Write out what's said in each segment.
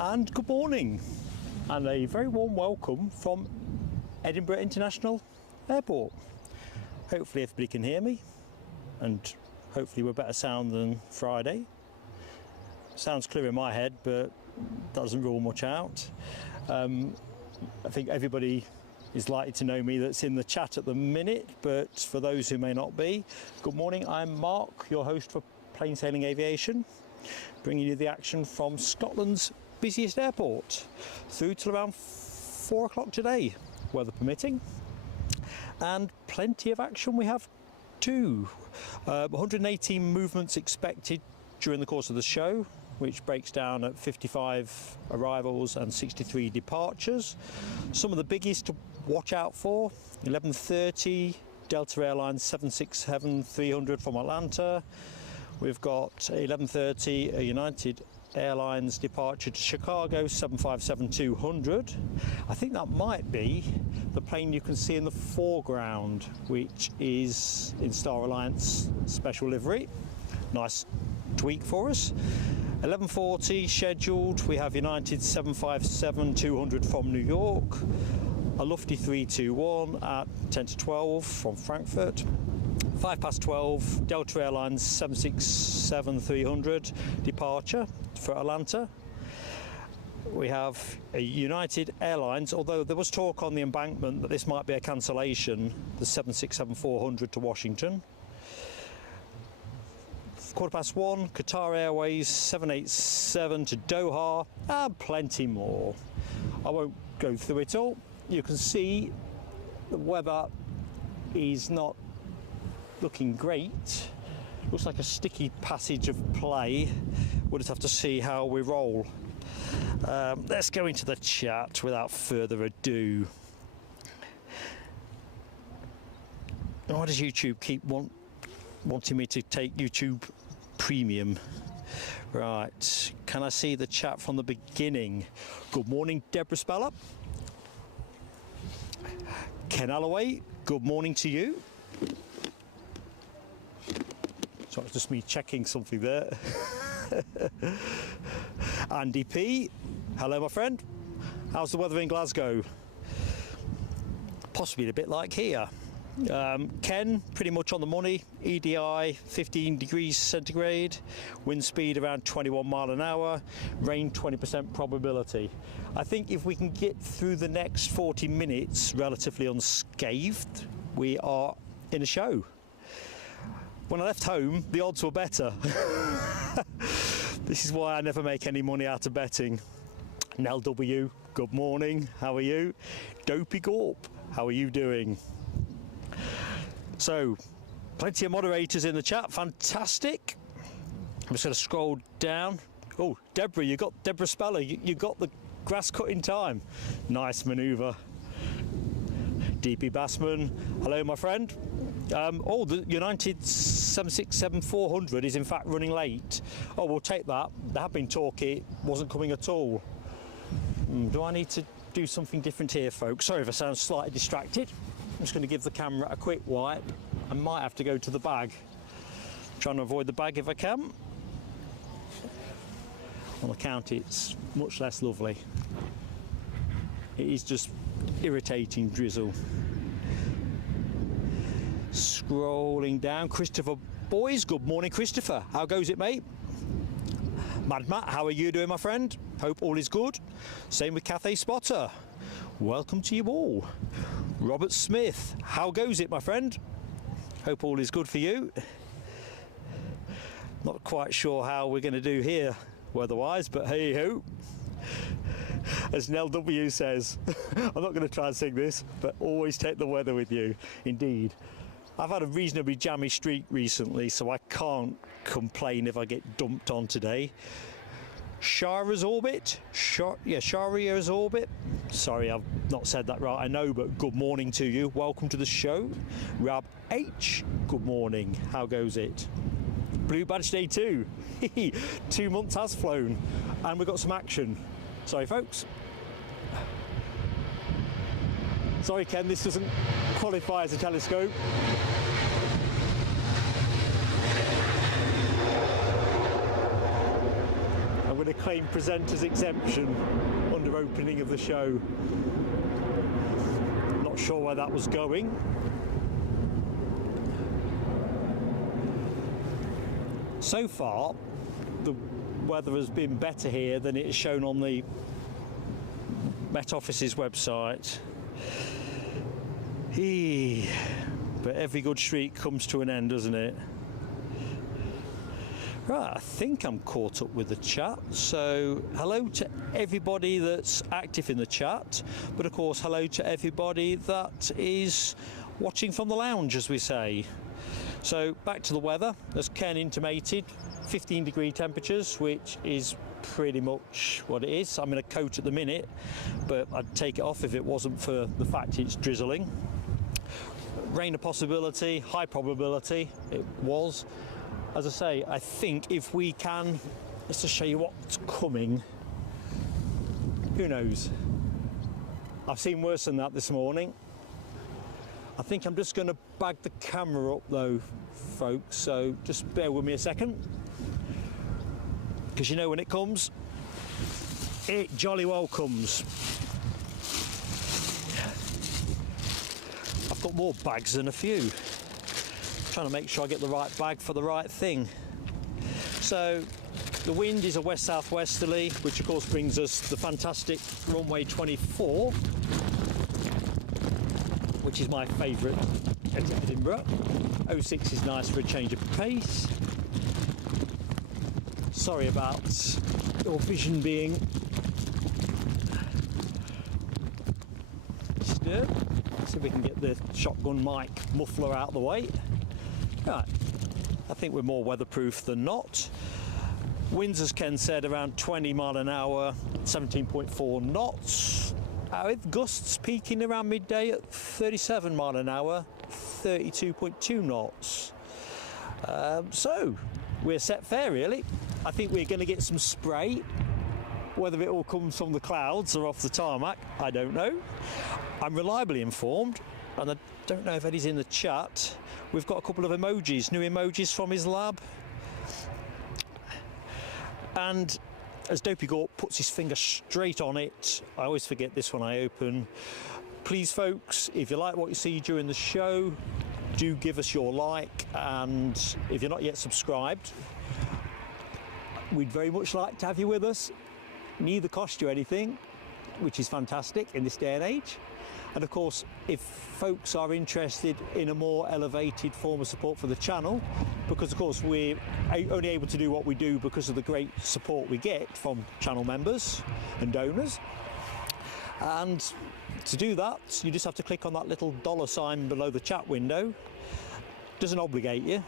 and good morning, and a very warm welcome from Edinburgh International Airport. Hopefully everybody can hear me, and hopefully we're better sound than Friday. Sounds clear in my head, but doesn't rule much out. I think everybody is likely to know me that's in the chat at the minute, but for those who may not be, good morning, I'm Mark, your host for Plain Sailing Aviation, bringing you the action from Scotland's busiest airport through till around 4 o'clock today, weather permitting, and plenty of action we have too. 118 movements expected during the course of the show, which breaks down at 55 arrivals and 63 departures. Some of the biggest to watch out for: 11:30 Delta Airlines 767-300 from Atlanta. We've got 11:30 a United Airlines departure to Chicago 757-200. I think that might be the plane you can see in the foreground, which is in Star Alliance special livery. Nice tweak for us. 11:40 scheduled, we have United 757-200 from New York, a Lufty 321 at 10 to 12 from Frankfurt, 12:05 Delta Airlines 767-300 departure for Atlanta. We have a United Airlines, although there was talk on the embankment that this might be a cancellation, the 767-400 to Washington. 1:15 Qatar Airways 787 to Doha, and plenty more. I won't go through it all. You can see the weather is not looking great. Looks like a sticky passage of play. We'll just have to see how we roll. Let's go into the chat without further ado. Why does YouTube keep wanting me to take YouTube Premium? Right, can I see the chat from the beginning? Good morning, Deborah Speller. Ken Alloway, good morning to you. So it's just me checking something there. Andy P, hello my friend. How's the weather in Glasgow? Possibly a bit like here. Ken, pretty much on the money. EDI 15 degrees centigrade, wind speed around 21 mile an hour, rain 20% probability. I think if we can get through the next 40 minutes relatively unscathed, we are in a show. When I left home, the odds were better. This is why I never make any money out of betting. Nell W, good morning, how are you? Dopey Gorp, how are you doing? So, plenty of moderators in the chat, fantastic. I'm just going to scroll down. Oh, Deborah, you got Deborah Speller, you got the grass cut in time. Nice manoeuvre. DP Bassman, hello my friend. Oh, the United 767-400 is in fact running late. Oh, we'll take that. There have been talk it wasn't coming at all. Do I need to do something different here, folks? Sorry if I sound slightly distracted. I'm just going to give the camera a quick wipe. I might have to go to the bag. Trying to avoid the bag if I can. On account it's much less lovely. It is just irritating drizzle. Scrolling down, Christopher Boys, good morning Christopher, how goes it mate? Mad Matt, how are you doing my friend? Hope all is good. Same with Cathay Spotter, welcome to you all. Robert Smith, how goes it my friend? Hope all is good for you. Not quite sure how we're going to do here weather-wise, but hey ho. As Nell W says, I'm not going to try and sing this, but always take the weather with you, indeed. I've had a reasonably jammy streak recently, so I can't complain if I get dumped on today. Shara's Orbit? Sharia's Orbit? Sorry, I've not said that right, I know, but good morning to you. Welcome to the show. Rab H, good morning. How goes it? Blue Badge Day 2. 2 months has flown, and we've got some action. Sorry, folks. Sorry, Ken, this doesn't qualify as a telescope. I'm going to claim presenter's exemption under opening of the show. Not sure where that was going. So far, the weather has been better here than it is shown on the Met Office's website. But every good streak comes to an end, doesn't it? Right, I think I'm caught up with the chat. So hello to everybody that's active in the chat, but of course hello to everybody that is watching from the lounge, as we say. So back to the weather, as Ken intimated, 15-degree temperatures, which is pretty much what it is. I'm in a coat at the minute, but I'd take it off if it wasn't for the fact it's drizzling. Rain a possibility, high probability it was. As I say, I think if we can, let's just show you what's coming. Who knows? I've seen worse than that this morning. I think I'm just going to bag the camera up though, folks, so just bear with me a second. Because you know when it comes, it jolly well comes. I've got more bags than a few. Trying to make sure I get the right bag for the right thing. So the wind is a west-southwesterly, which of course brings us the fantastic runway 24, which is my favourite at Edinburgh. 06 is nice for a change of pace. Sorry about your vision being disturbed. See if we can get the shotgun mic muffler out of the way. Right, I think we're more weatherproof than not. Winds, as Ken said, around 20 mile an hour, 17.4 knots. With gusts peaking around midday at 37 mile an hour, 32.2 knots. So we're set fair, really. I think we're going to get some spray. Whether it all comes from the clouds or off the tarmac, I don't know. I'm reliably informed, and I don't know if Eddie's in the chat. We've got a couple of emojis, new emojis from his lab. And as Dopey Gorp puts his finger straight on it, I always forget this when I open. Please, folks, if you like what you see during the show, do give us your like. And if you're not yet subscribed, we'd very much like to have you with us. Neither cost you anything, which is fantastic in this day and age. And of course, if folks are interested in a more elevated form of support for the channel, because of course we're only able to do what we do because of the great support we get from channel members and donors. And to do that, you just have to click on that little $ below the chat window. Doesn't obligate you.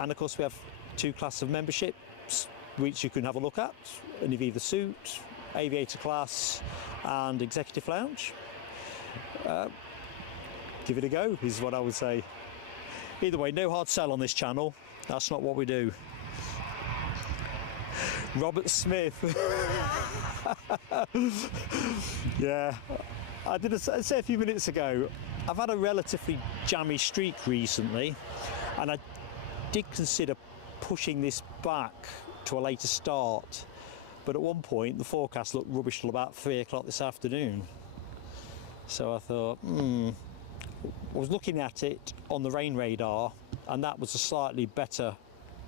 And of course we have 2 classes of memberships which you can have a look at, and if either suit, aviator class and executive lounge. Give it a go is what I would say. Either way, no hard sell on this channel. That's not what we do. Robert Smith. Yeah, I did say a few minutes ago, I've had a relatively jammy streak recently, and I did consider pushing this back to a later start, but at one point the forecast looked rubbish till about 3 o'clock this afternoon. So I thought, I was looking at it on the rain radar, and that was a slightly better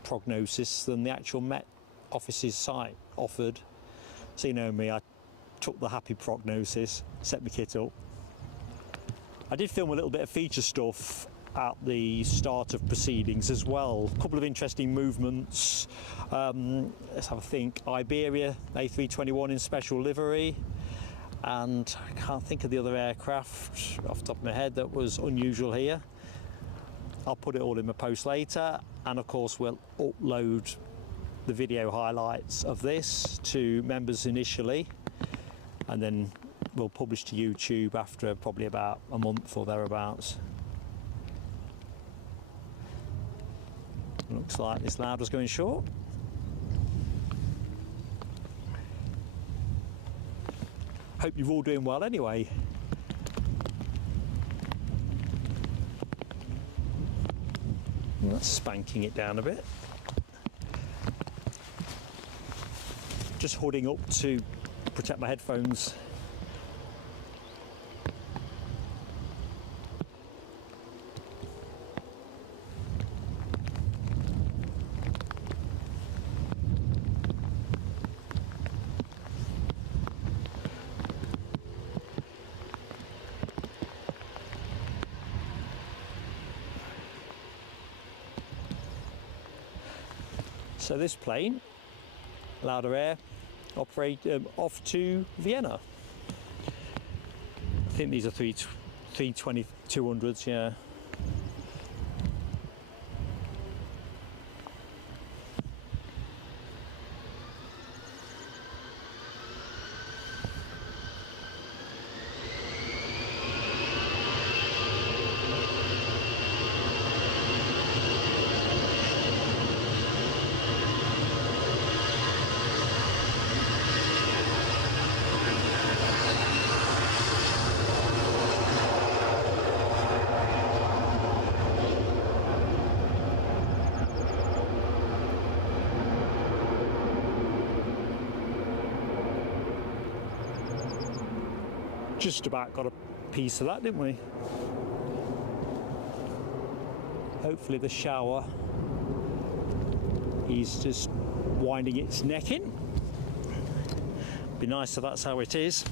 prognosis than the actual Met Office's site offered. So you know me, I took the happy prognosis, set my kit up. I did film a little bit of feature stuff at the start of proceedings as well. A couple of interesting movements. Let's have a think. Iberia A321 in special livery. And I can't think of the other aircraft off the top of my head that was unusual here. I'll put it all in my post later, and of course we'll upload the video highlights of this to members initially, and then we'll publish to YouTube after probably about a month or thereabouts. Looks like this loud was going short. Hope you're all doing well anyway. Well, that's spanking it down a bit. just holding up to protect my headphones. So this plane, Lauda Air, operate off to Vienna. I think these are 320-200s, yeah. Just about got a piece of that, didn't we? Hopefully the shower is just winding its neck in. Be nice if that's how it is.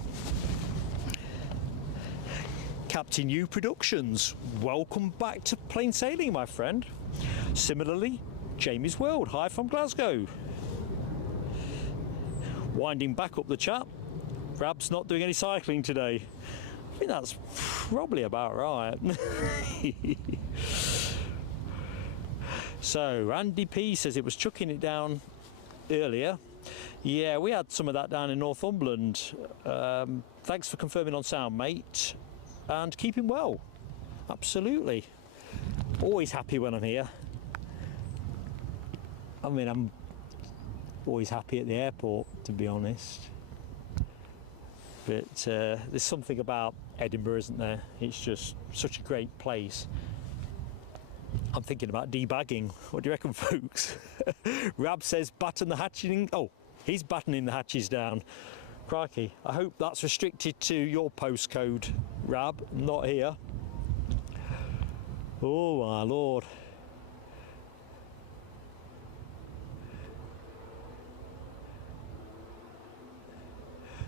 Captain U Productions, welcome back to plain sailing, my friend. Similarly, Jamie's World, hi from Glasgow. Winding back up the chat. Rab's not doing any cycling today. I think that's probably about right. So Andy P says it was chucking it down earlier. Yeah, we had some of that down in Northumberland. Thanks for confirming on sound, mate, and keeping well. Absolutely. Always happy when I'm here. I mean, I'm always happy at the airport, to be honest. But there's something about Edinburgh, isn't there? It's just such a great place. I'm thinking about debagging. What do you reckon, folks? Rab says batten the hatching. Oh, he's battening the hatches down. Crikey. I hope that's restricted to your postcode, Rab, not here. Oh my lord.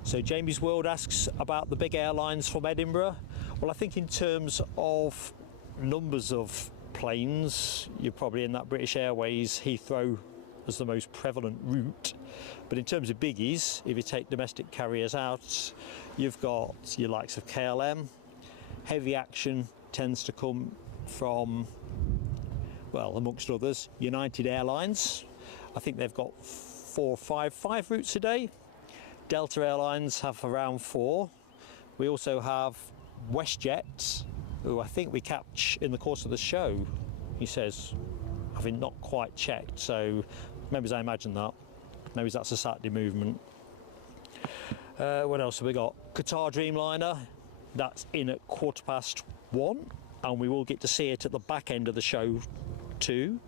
So Jamie's World asks about the big airlines from Edinburgh. Well, I think in terms of numbers of planes, you're probably in that British Airways, Heathrow as the most prevalent route. But in terms of biggies, if you take domestic carriers out, you've got your likes of KLM. Heavy action tends to come from, well, amongst others, United Airlines. I think they've got five routes a day. Delta Airlines have around 4. We also have WestJet, who I think we catch in the course of the show, he says, having not quite checked, so maybe I imagine that. Maybe that's a Saturday movement. What else have we got? Qatar Dreamliner, that's in at 1:15, and we will get to see it at the back end of the show too.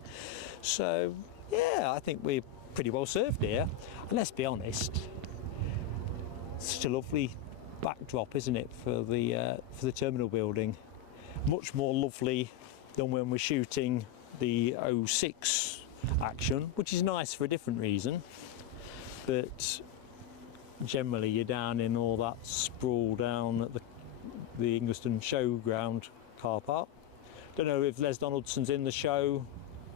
So yeah, I think we're pretty well served here. And let's be honest, such a lovely backdrop, isn't it, for the terminal building? Much more lovely than when we're shooting the 06 action, which is nice for a different reason. But generally, you're down in all that sprawl down at the Ingliston Showground car park. Don't know if Les Donaldson's in the show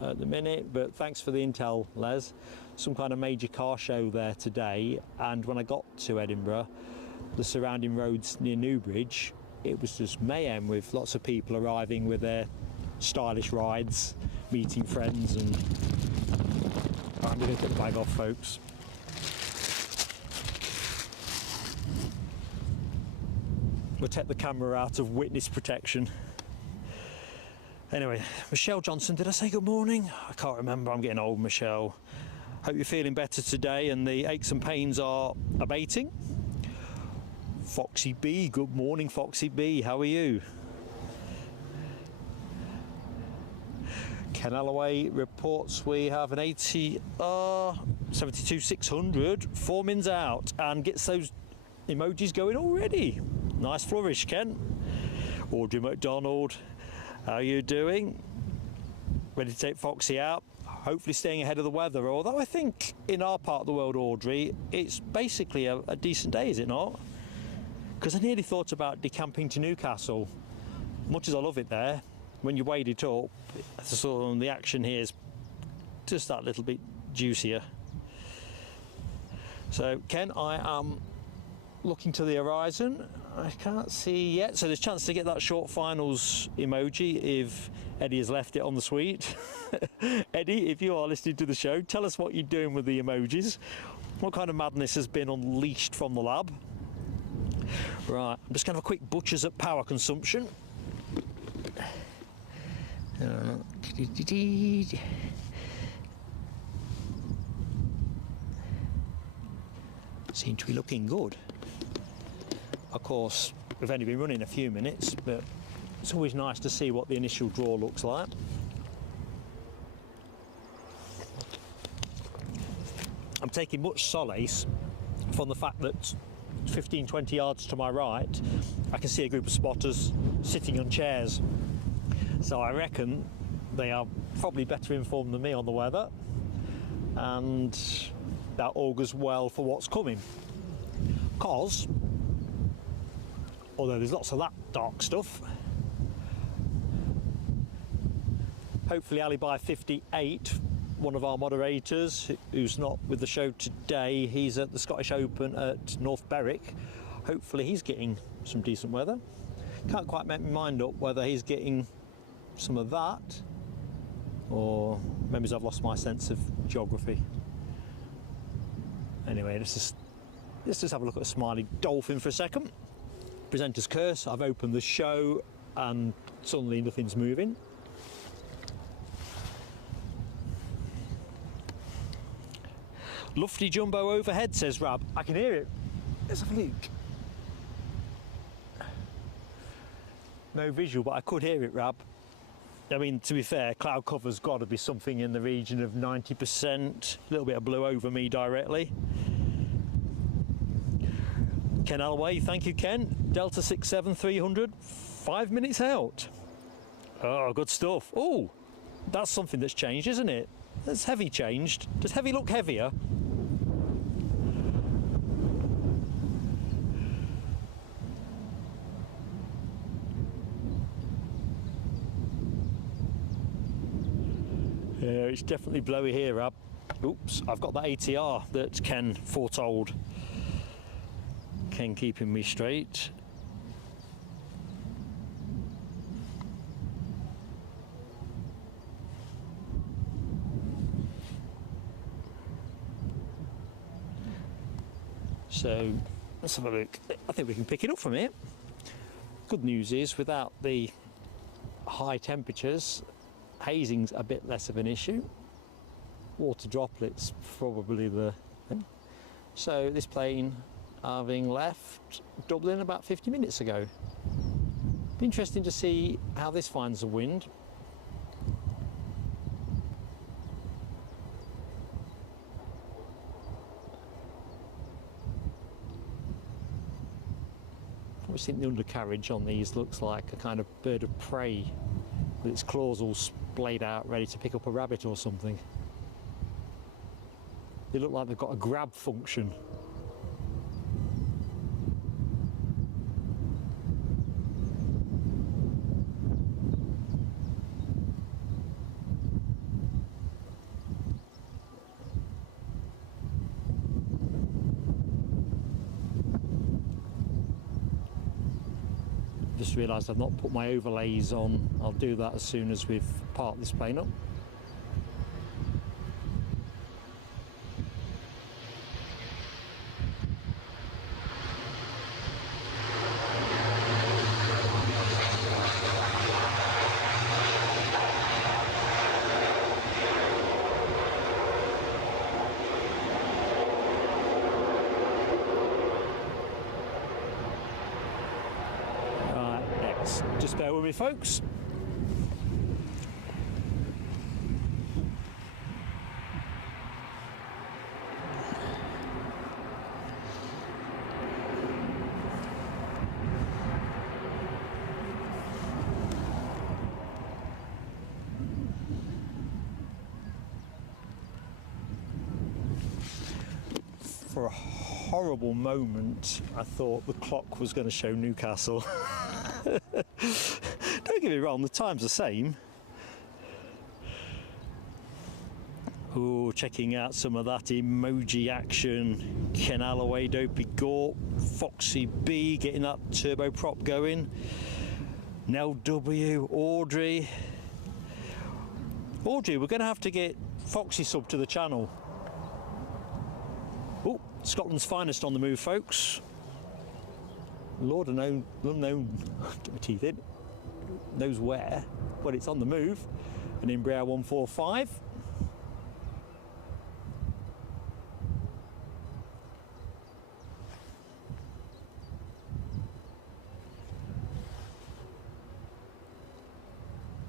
at the minute, but thanks for the intel, Les. Some kind of major car show there today, and when I got to Edinburgh, the surrounding roads near Newbridge, it was just mayhem with lots of people arriving with their stylish rides, meeting friends, and I'm going to put the bag off, folks. We'll take the camera out of witness protection. Anyway, Michelle Johnson, did I say good morning? I can't remember, I'm getting old, Michelle. Hope you're feeling better today and the aches and pains are abating. Foxy B, good morning, Foxy B, how are you? Ken Alloway reports we have an ATR 72-600, 4 mins out, and gets those emojis going already. Nice flourish, Ken. Audrey McDonald, how you doing? Ready to take Foxy out, hopefully staying ahead of the weather, although I think in our part of the world, Audrey, it's basically a decent day, is it not? Because I nearly thought about decamping to Newcastle. Much as I love it there, when you weighed it up, the action here is just that little bit juicier. So Ken, I am looking to the horizon. I can't see yet, so there's a chance to get that short finals emoji if Eddie has left it on the suite. Eddie, if you are listening to the show, tell us what you're doing with the emojis. What kind of madness has been unleashed from the lab? Right, I'm just going to have a quick butcher's at power consumption. Seem to be looking good. Of course, we've only been running a few minutes, but it's always nice to see what the initial draw looks like. I'm taking much solace from the fact that 15-20 yards to my right, I can see a group of spotters sitting on chairs. So I reckon they are probably better informed than me on the weather, and that augurs well for what's coming. Because, although there's lots of that dark stuff, hopefully Alibi 58, one of our moderators, who's not with the show today, he's at the Scottish Open at North Berwick. Hopefully he's getting some decent weather. Can't quite make my mind up whether he's getting some of that, or maybe I've lost my sense of geography. Anyway, let's just have a look at a smiley dolphin for a second. Presenter's curse, I've opened the show and suddenly nothing's moving. Lufty jumbo overhead, says Rab. I can hear it. Let's have a look. No visual, but I could hear it, Rab. I mean, to be fair, cloud cover's got to be something in the region of 90%. A little bit of blue over me directly. Ken Alloway, thank you, Ken. Delta 67-300, 5 minutes out. Oh, good stuff. Oh, that's something that's changed, isn't it? That's heavy changed. Does heavy look heavier? Yeah, it's definitely blowy here, Rab. Oops, I've got that ATR that Ken foretold. Ken keeping me straight. So let's have a look. I think we can pick it up from here. Good news is, without the high temperatures, hazing's a bit less of an issue. Water droplets probably the thing. So this plane having left Dublin about 50 minutes ago. Be interesting to see how this finds the wind. I always think the undercarriage on these looks like a kind of bird of prey with its claws all splayed out ready to pick up a rabbit or something. They look like they've got a grab function. Just realised I've not put my overlays on. I'll do that as soon as we've parked this plane up. Just bear with me, folks. For a horrible moment, I thought the clock was going to show Newcastle. Don't get me wrong, the time's the same. Oh, checking out some of that emoji action. Ken Alloway, Dopey Gorp, Foxy B getting that turboprop going. Nell W, Audrey. Audrey, we're going to have to get Foxy sub to the channel. Oh, Scotland's finest on the move, folks. Lord unknown, get my teeth in, knows where, but it's on the move. An Embraer 145.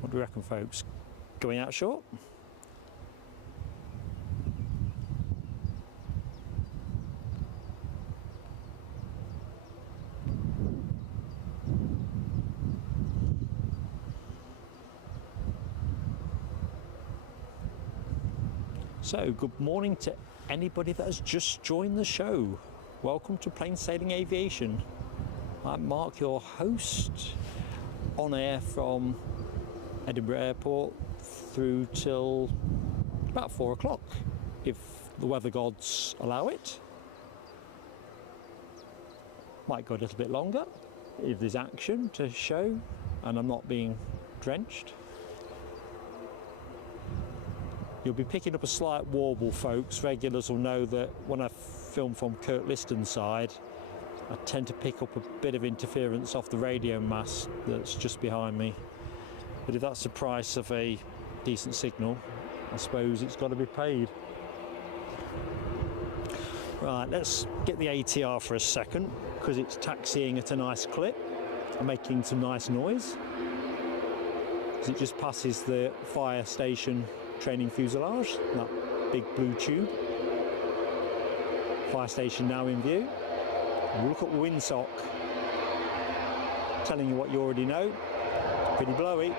What do we reckon, folks? Going out short? So, good morning to anybody that has just joined the show. Welcome to Plain Sailing Aviation. I'm Mark, your host, on air from Edinburgh Airport through till about 4 o'clock, if the weather gods allow it. Might go a little bit longer if there's action to show and I'm not being drenched. You'll be picking up a slight warble, folks. Regulars will know that when I film from Kirk Liston's side, I tend to pick up a bit of interference off the radio mast that's just behind me. But if that's the price of a decent signal, I suppose it's got to be paid. Right, let's get the ATR for a second, because it's taxiing at a nice clip and making some nice noise as it just passes the fire station training fuselage, that big blue tube. Fire station now in view. Look at the windsock, telling you what you already know. Pretty blowy.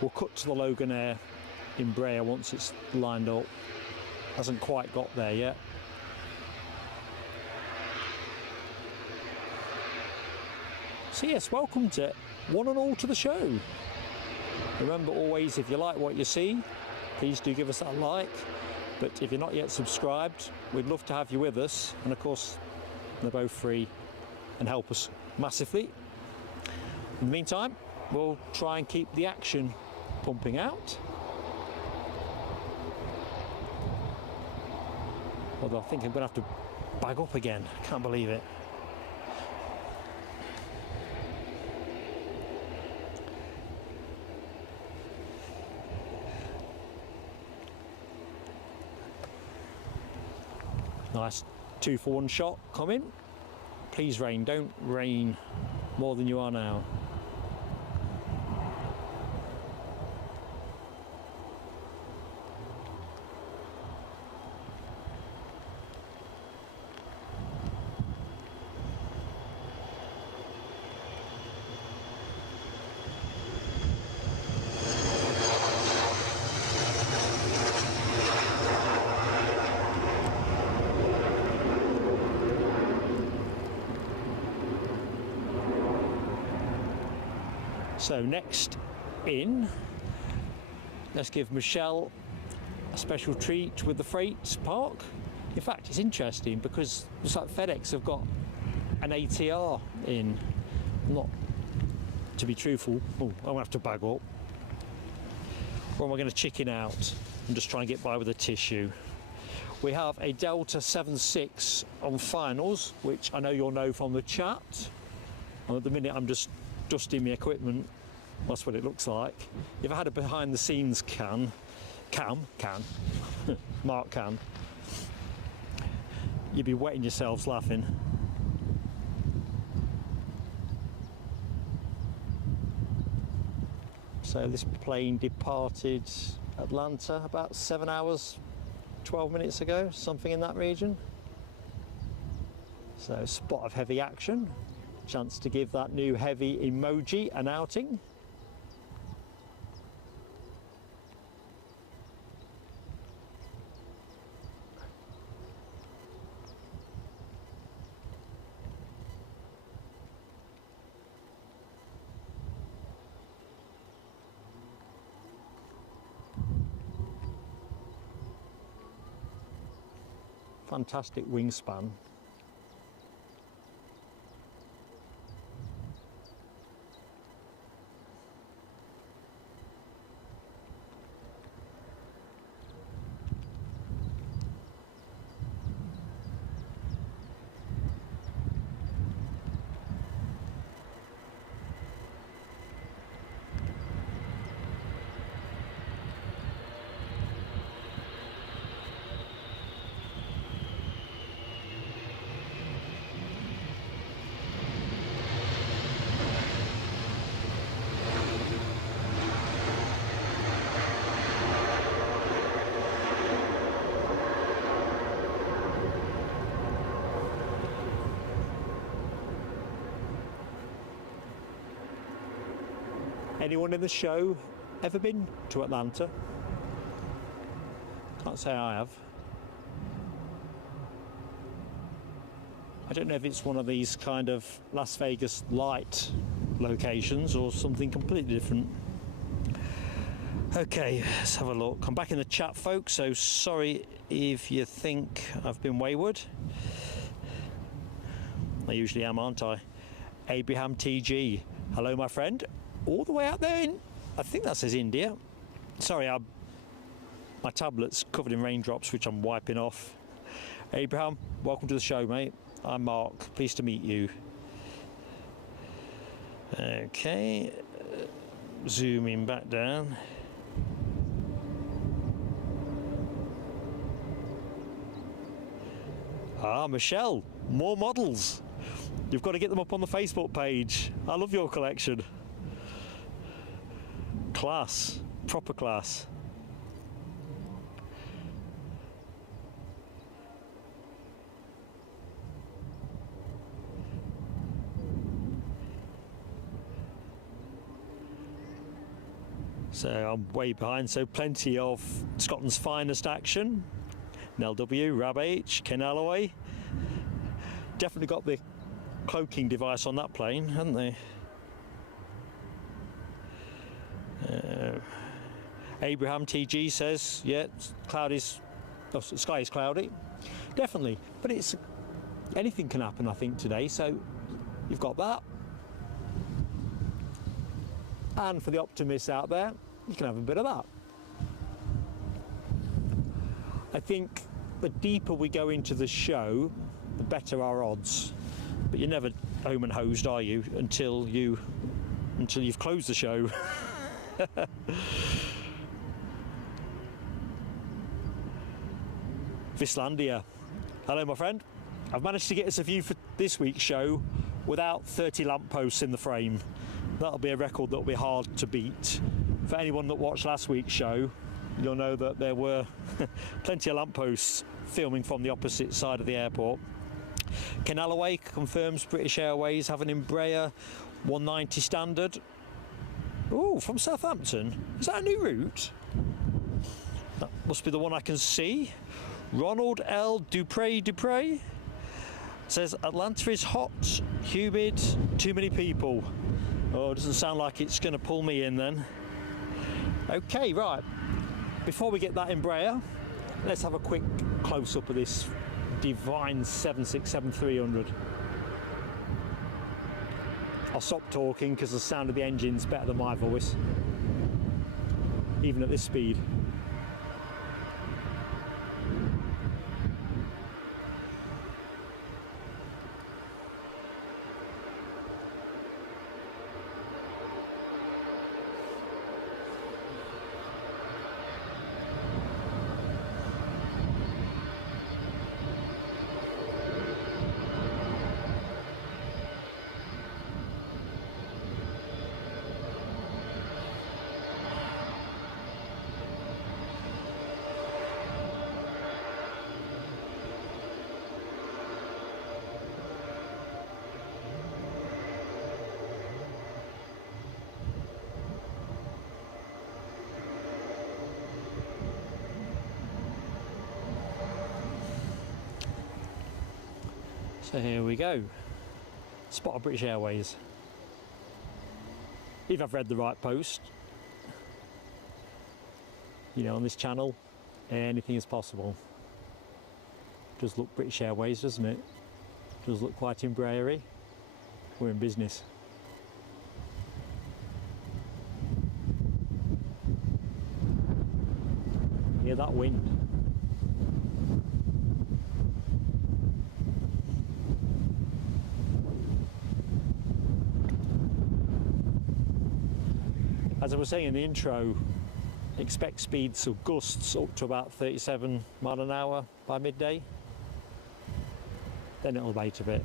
We'll cut to the Loganair Embraer once it's lined up. Hasn't quite got there yet. So yes, welcome to one and all to the show. Remember always, if you like what you see, please do give us that like. But if you're not yet subscribed, we'd love to have you with us. And of course, they're both free and help us massively. In the meantime, we'll try and keep the action pumping out. Although I think I'm going to have to bag up again. I can't believe it. Nice 2-for-1 shot coming. Please rain, don't rain more than you are now. So next in, let's give Michelle a special treat with the freight park. In fact, it's interesting because it's like FedEx have got an ATR in. Not to be truthful, I'm gonna have to bag up. Or am I gonna chicken out and just try and get by with a tissue? We have a Delta 7-6 on finals, which I know you'll know from the chat. And at the minute I'm just dusting my equipment. That's what it looks like. If I had a behind the scenes Mark can, you'd be wetting yourselves laughing. So this plane departed Atlanta about 7 hours, 12 minutes ago, something in that region. So a spot of heavy action. Chance to give that new heavy emoji an outing. fantastic wingspan. Anyone in the show ever been to Atlanta? Can't say I have. I don't know if it's one of these kind of Las Vegas light locations or something completely different. Okay, let's have a look. I'm back in the chat, folks, so sorry if you think I've been wayward. I usually am, aren't I? Abraham TG, hello my friend. All the way out there in, I think that says India. Sorry, my tablet's covered in raindrops, which I'm wiping off. Abraham, welcome to the show, mate. I'm Mark, pleased to meet you. Okay, zooming back down. Ah, Michelle, more models. You've got to get them up on the Facebook page. I love your collection. Class, proper class. So I'm way behind, so plenty of Scotland's finest action. Nell W, Rab H, Ken Alloway. Definitely got the cloaking device on that plane, haven't they? Abraham TG says, yeah, sky is cloudy. Definitely, but anything can happen, I think, today, so you've got that. And for the optimists out there, you can have a bit of that. I think the deeper we go into the show, the better our odds. But you're never home and hosed, are you, until you've closed the show. Vislandia, hello my friend. I've managed to get us a view for this week's show without 30 lampposts in the frame. That'll be a record that'll be hard to beat. For anyone that watched last week's show, you'll know that there were plenty of lampposts filming from the opposite side of the airport. Ken Alloway confirms British Airways have an Embraer 190 standard. Oh, from Southampton. Is that a new route? That must be the one I can see. Ronald L. Dupre says Atlanta is hot, humid, too many people. Oh, it doesn't sound like it's going to pull me in then. Okay, right. Before we get that Embraer, let's have a quick close-up of this divine 767-300. I'll stop talking because the sound of the engine's better than my voice, even at this speed. So here we go. Spot of British Airways. If I've read the right post, you know, on this channel, anything is possible. Does look British Airways, doesn't it? Does look quite Embraer-y. We're in business. Hear that wind? As I was saying in the intro, expect speeds of gusts up to about 37 mile an hour by midday. Then it'll abate a bit.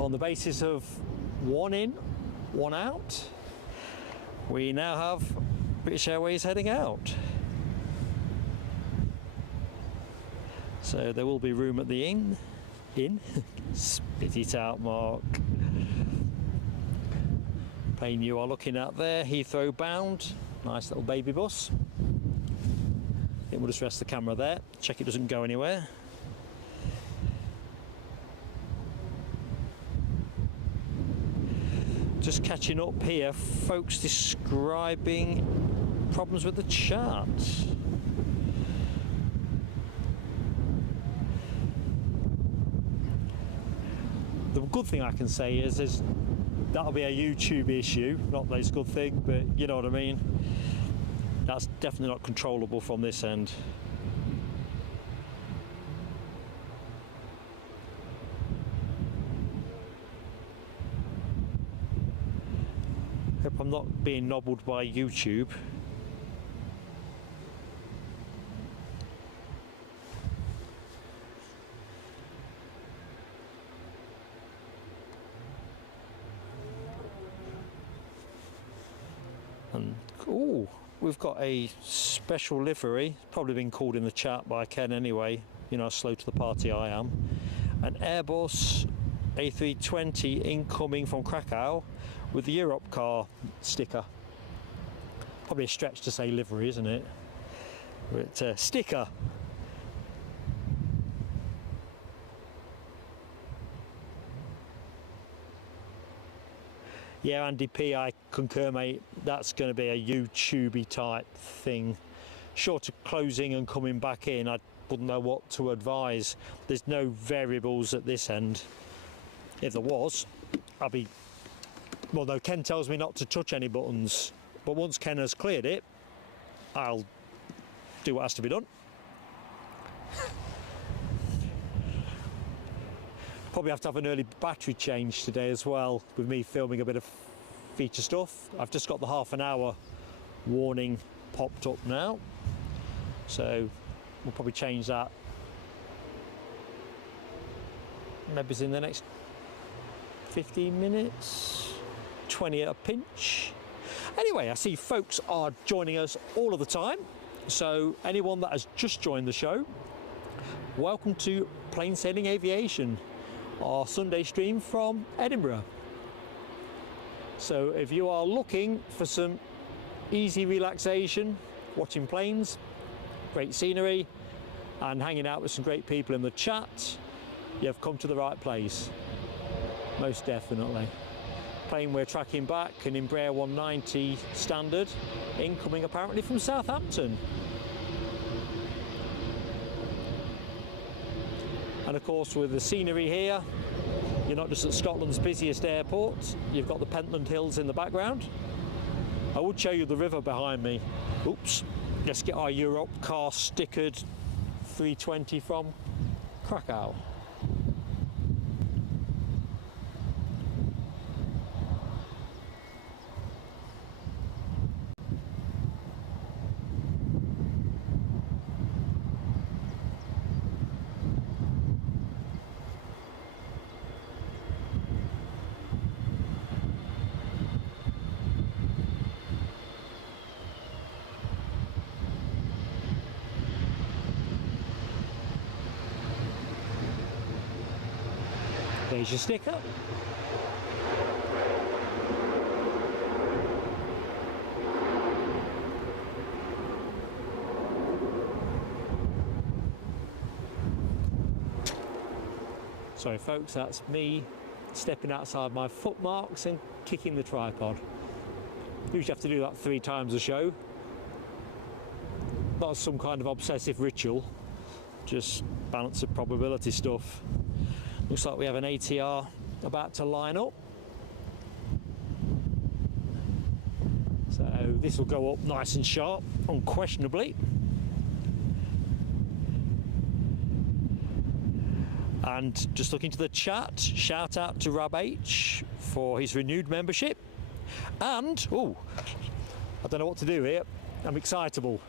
On the basis of one in, one out, we now have British Airways heading out. So there will be room at the inn. Spit it out, Mark. Plane you are looking at there, Heathrow bound, nice little baby bus. It will just rest the camera there, check it doesn't go anywhere. Just catching up here, folks describing problems with the chart. The good thing I can say is that'll be a YouTube issue, not that it's a good thing, but you know what I mean. That's definitely not controllable from this end. Hope I'm not being nobbled by YouTube. And oh, we've got a special livery, probably been called in the chat by Ken anyway, you know how slow to the party I am. An Airbus A320 incoming from Krakow with the Europe car sticker. Probably a stretch to say livery, isn't it? But sticker. Yeah, Andy P, I concur, mate. That's going to be a YouTube-y type thing. Short of closing and coming back in, I wouldn't know what to advise. There's no variables at this end. If there was, I'd be... Well, no, Ken tells me not to touch any buttons, but once Ken has cleared it, I'll do what has to be done. Probably have to have an early battery change today as well, with me filming a bit of feature stuff. I've just got the half an hour warning popped up now, so we'll probably change that maybe in the next 15 minutes. 20 at a pinch. Anyway, I see folks are joining us all of the time, so anyone that has just joined the show, welcome to Plain Sailing Aviation, our Sunday stream from Edinburgh. So if you are looking for some easy relaxation, watching planes, great scenery and hanging out with some great people in the chat, you've come to the right place, most definitely. Plane we're tracking back, an Embraer 190 standard, incoming apparently from Southampton. And of course with the scenery here, you're not just at Scotland's busiest airport, you've got the Pentland Hills in the background. I would show you the river behind me. Oops, let's get our Europe car stickered 320 from Krakow. There's your sticker. Sorry folks, that's me stepping outside my foot marks and kicking the tripod. Usually have to do that 3 times a show. Not some kind of obsessive ritual, just balance of probability stuff. Looks like we have an ATR about to line up. So this will go up nice and sharp, unquestionably. And just looking to the chat, shout out to Rab H for his renewed membership. And, oh, I don't know what to do here. I'm excitable.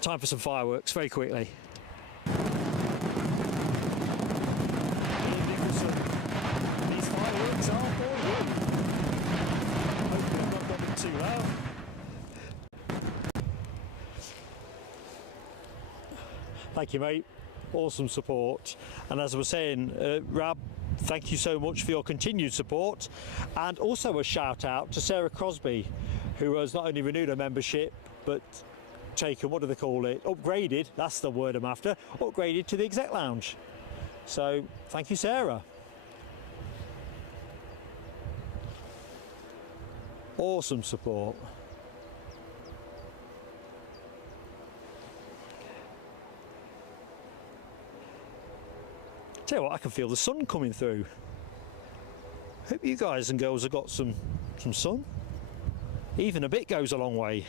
Time for some fireworks, very quickly. These fireworks are for you. Hopefully I'm not got them too loud. Thank you, mate. Awesome support. And as I was saying, Rab, thank you so much for your continued support. And also a shout out to Sarah Crosby, who has not only renewed her membership, but taken, what do they call it, upgraded, that's the word I'm after, upgraded to the exec lounge. So thank you, Sarah. Awesome support. Tell you what, I can feel the sun coming through. Hope you guys and girls have got some sun. Even a bit goes a long way.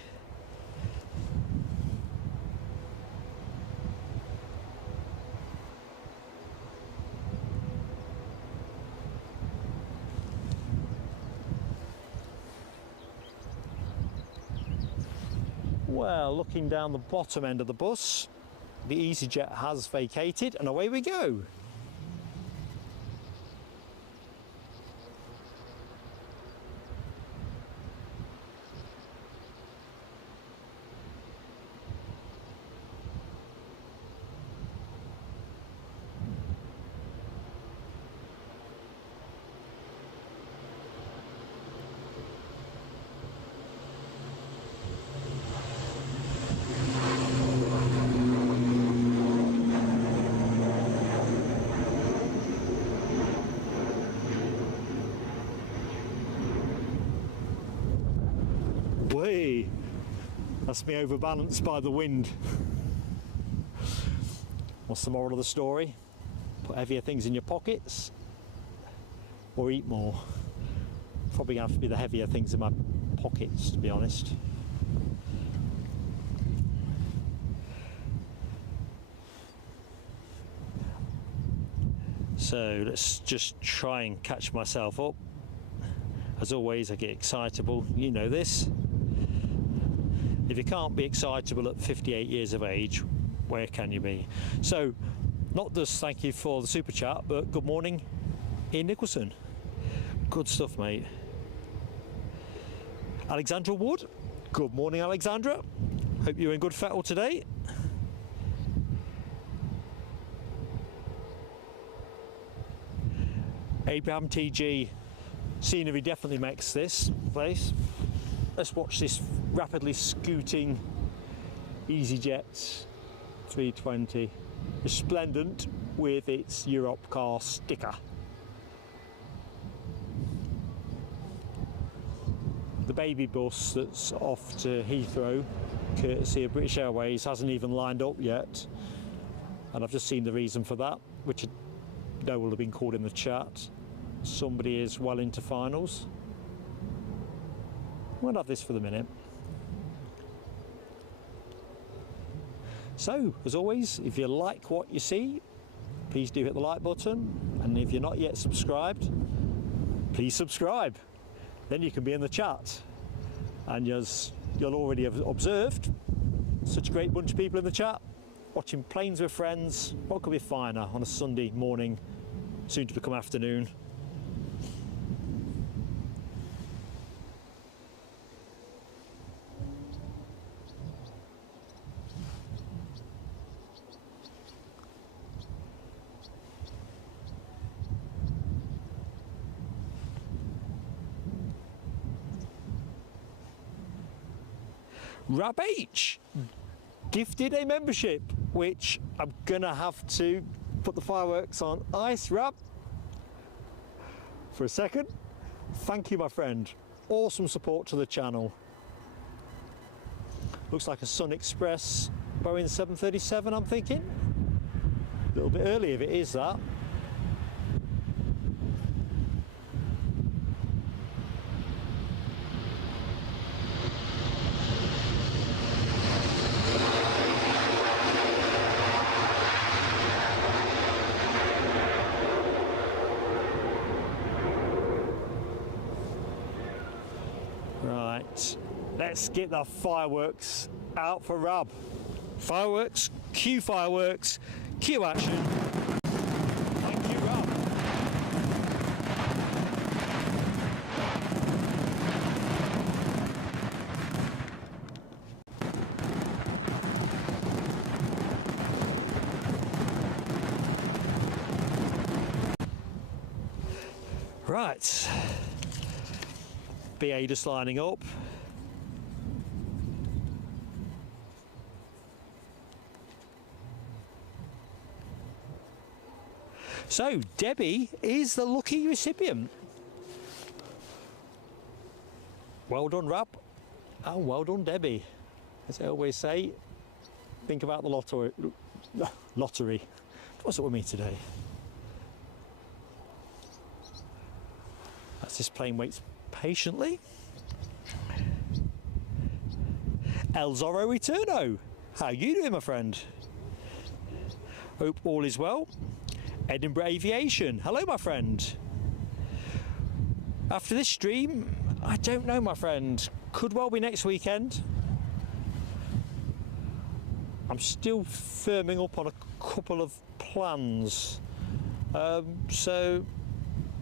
Well, looking down the bottom end of the bus, the easyJet has vacated and away we go. Way, that's me overbalanced by the wind. What's the moral of the story? Put heavier things in your pockets or eat more. Probably gonna have to be the heavier things in my pockets, to be honest. So let's just try and catch myself up. As always, I get excitable, you know this. If you can't be excitable at 58 years of age, where can you be? So, not just thank you for the super chat, but good morning, Ian Nicholson. Good stuff, mate. Alexandra Wood, good morning, Alexandra. Hope you're in good fettle today. Abraham TG, scenery definitely makes this place. Let's watch this rapidly scooting easyJet 320, resplendent with its Europe car sticker. The baby bus that's off to Heathrow, courtesy of British Airways, hasn't even lined up yet, and I've just seen the reason for that, which I know will have been called in the chat. Somebody is well into finals. We'll have this for the minute. So, as always, if you like what you see, please do hit the like button, and if you're not yet subscribed, please subscribe. Then you can be in the chat. And as you'll already have observed, such a great bunch of people in the chat, watching Planes with Friends. What could be finer on a Sunday morning, soon to become afternoon? Rab H gifted a membership, which I'm gonna have to put the fireworks on ice. Rab, for a second, thank you, my friend. Awesome support to the channel. Looks like a Sun Express Boeing 737, I'm thinking. A little bit early if it is that. Right, let's get the fireworks out for Rab. Fireworks, cue fireworks, cue action. Thank you, Rab. Right, BA just lining up. So Debbie is the lucky recipient. Well done, Rab, and well done, Debbie. As I always say, think about the lottery. What's up with me today? As this plane waits patiently. El Zorro Returno, how you doing, my friend? Hope all is well. Edinburgh Aviation, hello, my friend. After this stream, I don't know, my friend. Could well be next weekend. I'm still firming up on a couple of plans. So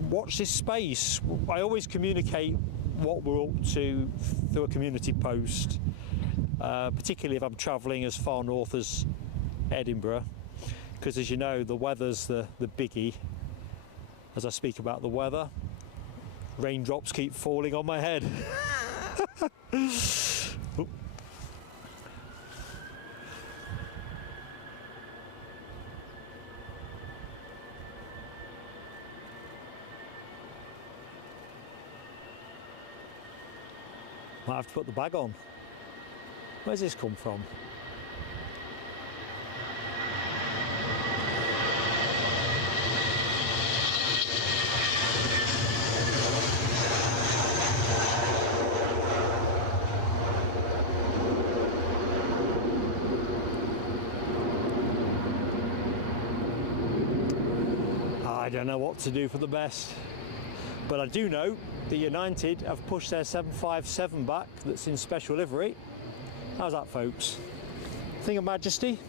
watch this space. I always communicate what we're up to through a community post, particularly if I'm travelling as far north as Edinburgh, because as you know, the weather's the biggie. As I speak about the weather, raindrops keep falling on my head. Might have to put the bag on. Where's this come from? I don't know what to do for the best, but I do know the United have pushed their 757 back that's in special livery. How's that, folks? Thing of majesty?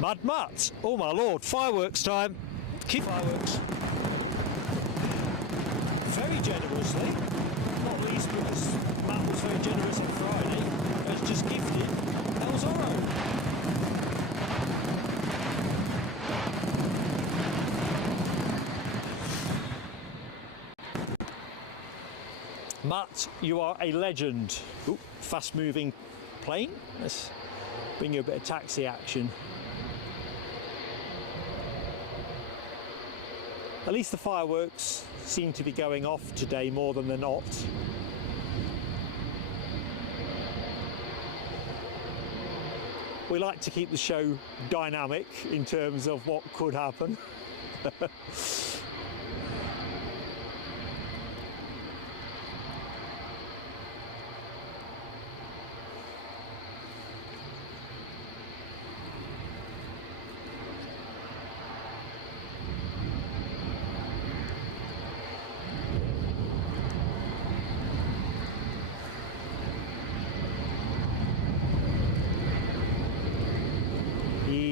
Mad Matt! Oh my lord, fireworks time! Keep fireworks. Very generously, not least because Matt was very generous on Friday, has just gifted El Zorro. Matt, you are a legend. Ooh, fast moving plane. Let's bring you a bit of taxi action. At least the fireworks seem to be going off today more than they're not. We like to keep the show dynamic in terms of what could happen.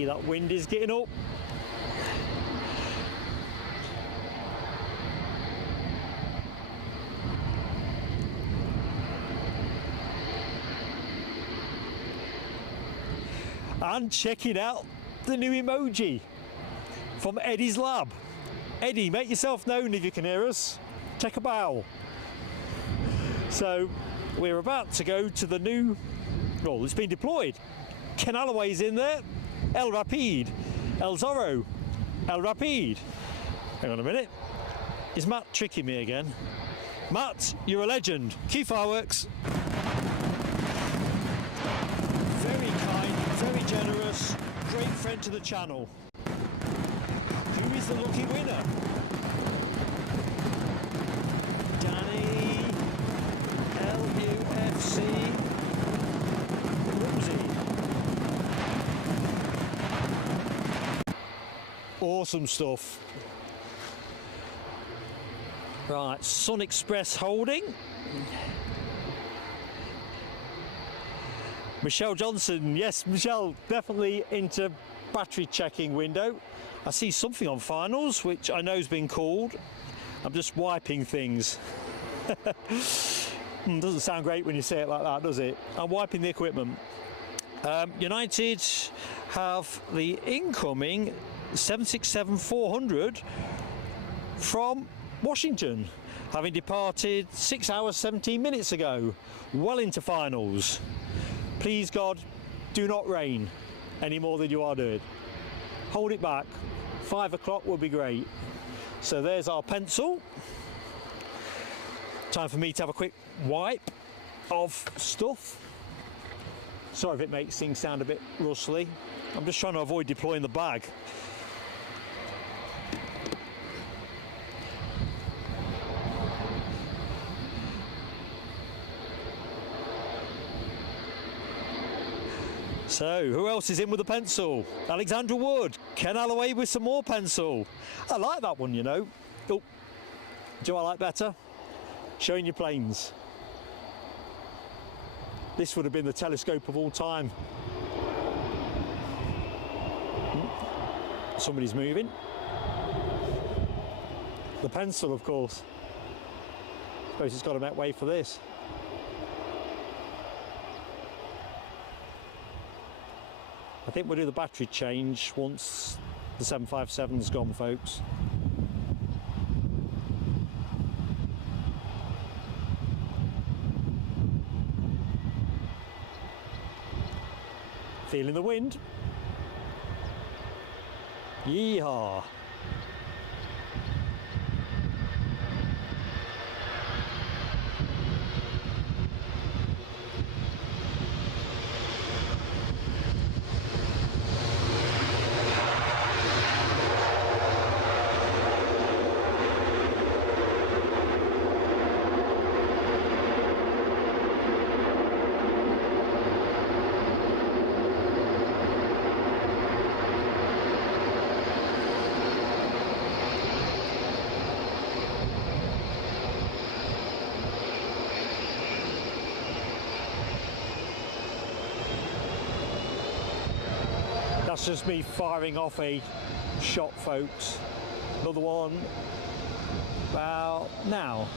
That wind is getting up. And checking out the new emoji from Eddie's lab. Eddie, make yourself known if you can hear us. Take a bow. So we're about to go to the new, well, it's been deployed. Qatar Airways in there, El Rapide, El Zorro, El Rapide. Hang on a minute. Is Matt tricking me again? Matt, you're a legend. Cue fireworks. Very kind, very generous, great friend to the channel. Who is the lucky winner? Danny LUFC Rumsey. Awesome stuff. Right, Sun Express holding. Michelle Johnson, yes, Michelle, definitely into battery checking window. I see something on finals, which I know has been called. I'm just wiping things. Doesn't sound great when you say it like that, does it? I'm wiping the equipment. United have the incoming 767-400 from Washington, having departed 6 hours 17 minutes ago, well into finals. Please God, do not rain any more than you are doing. Hold it back. 5 o'clock will be great. So there's our pencil. Time for me to have a quick wipe of stuff. Sorry if it makes things sound a bit rustly. I'm just trying to avoid deploying the bag. So, who else is in with a pencil? Alexandra Wood, Ken Alloway with some more pencil. I like that one, you know. Oh, do I like better? Showing your planes. This would have been the telescope of all time. Somebody's moving. The pencil, of course. Suppose it's got to make way for this. I think we'll do the battery change once the 757's gone, folks. Feeling the wind. Yeehaw. That's just me firing off a shot, folks. Another one about now.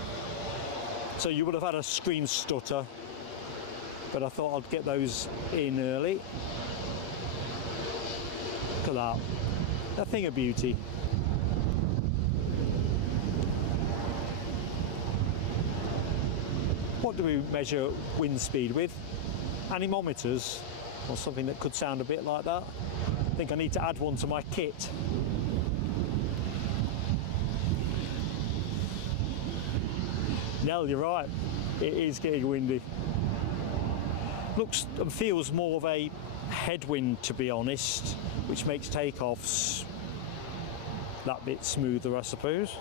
So you would have had a screen stutter, but I thought I'd get those in early. Look at that. A thing of beauty. What do we measure wind speed with? Anemometers, or something that could sound a bit like that. I think I need to add one to my kit. Nell, you're right. It is getting windy. Looks and feels more of a headwind, to be honest, which makes takeoffs that bit smoother, I suppose.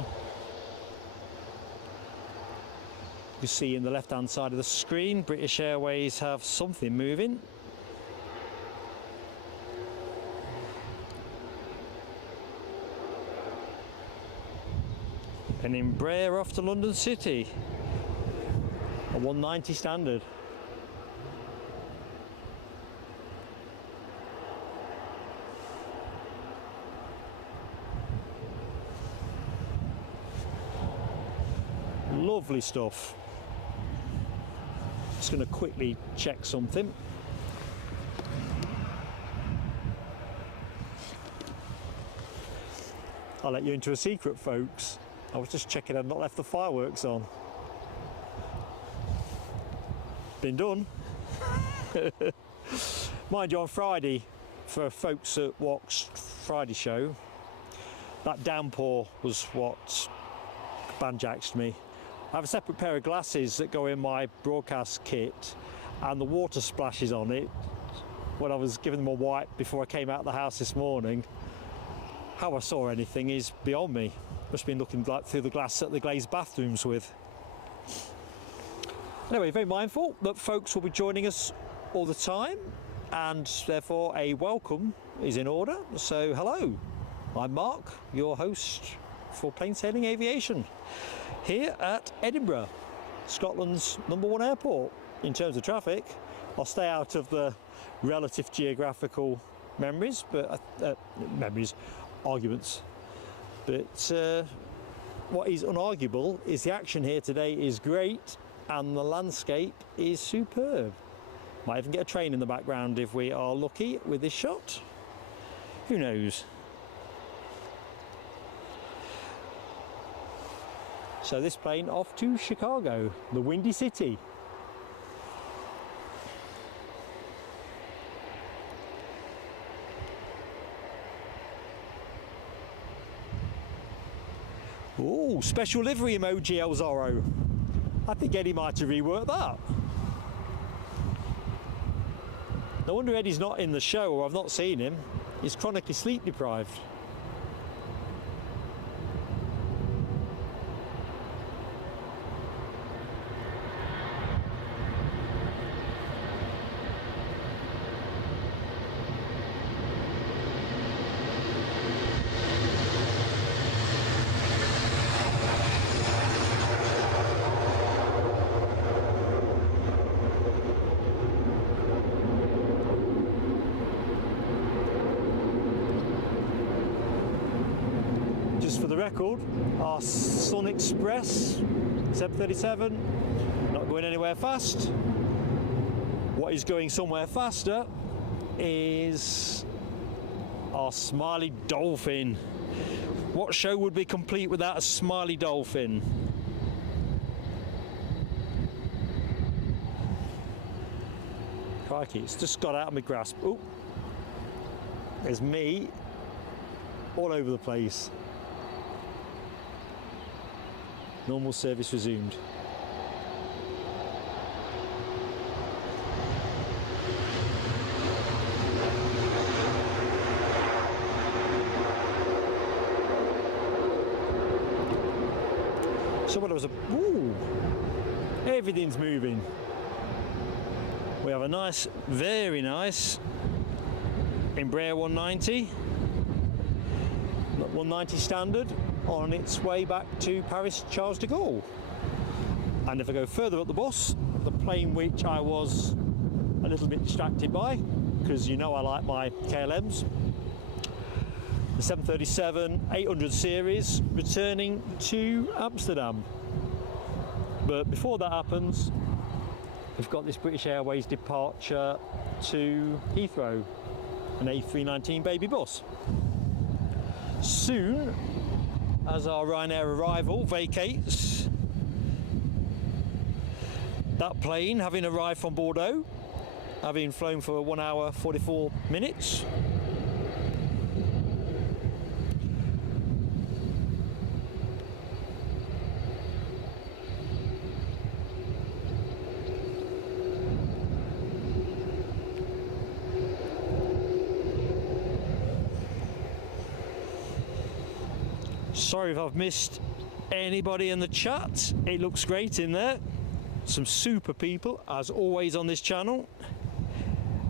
You see in the left-hand side of the screen, British Airways have something moving. An Embraer off to London City, a 190 standard. Lovely stuff. Just going to quickly check something. I'll let you into a secret, folks. I was just checking I'd not left the fireworks on. been done. Mind you, on Friday, for folks that watched Friday show, that downpour was what banjaxed me. I have a separate pair of glasses that go in my broadcast kit, and the water splashes on it when I was giving them a wipe before I came out of the house this morning. How I saw anything is beyond me. Must have been looking like through the glass at the glazed bathrooms with. Anyway, very mindful that folks will be joining us all the time, and therefore a welcome is in order. So hello, I'm Mark, your host for Plain Sailing Aviation, here at Edinburgh, Scotland's #1 airport in terms of traffic. I'll stay out of the relative geographical arguments, but what is unarguable is the action here today is great and the landscape is superb. Might even get a train in the background if we are lucky with this shot. Who knows? So this plane off to Chicago, the Windy City. Oh, special livery emoji, El Zorro. I think Eddie might have reworked that. No wonder Eddie's not in the show, or I've not seen him. He's chronically sleep deprived. For the record, our Sun Express 737 not going anywhere fast. What is going somewhere faster is our Smiley Dolphin. What show would be complete without a Smiley Dolphin? Crikey, it's just got out of my grasp. Oh, there's me all over the place. Normal service resumed. So what was a... Ooh, everything's moving. We have a nice, very nice Embraer 190. 190 standard, on its way back to Paris Charles de Gaulle. And if I go further up the bus, the plane which I was a little bit distracted by, because you know I like my KLMs, the 737-8 series returning to Amsterdam. But before that happens, we've got this British Airways departure to Heathrow, an A319 baby bus. Soon, as our Ryanair arrival vacates, that plane, having arrived from Bordeaux, having flown for 1 hour 44 minutes, sorry if I've missed anybody in the chat. It looks great in there. Some super people, as always, on this channel.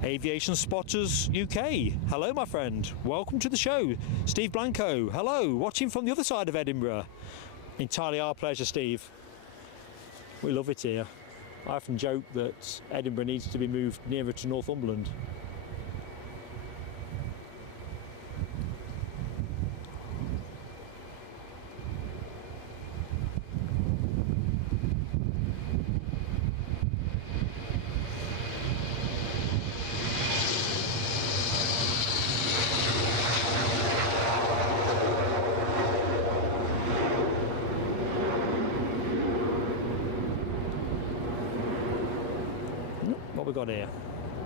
Aviation Spotters UK. Hello, my friend. Welcome to the show. Steve Blanco. Hello. Watching from the other side of Edinburgh. Entirely our pleasure, Steve. We love it here. I often joke that Edinburgh needs to be moved nearer to Northumberland. we got here?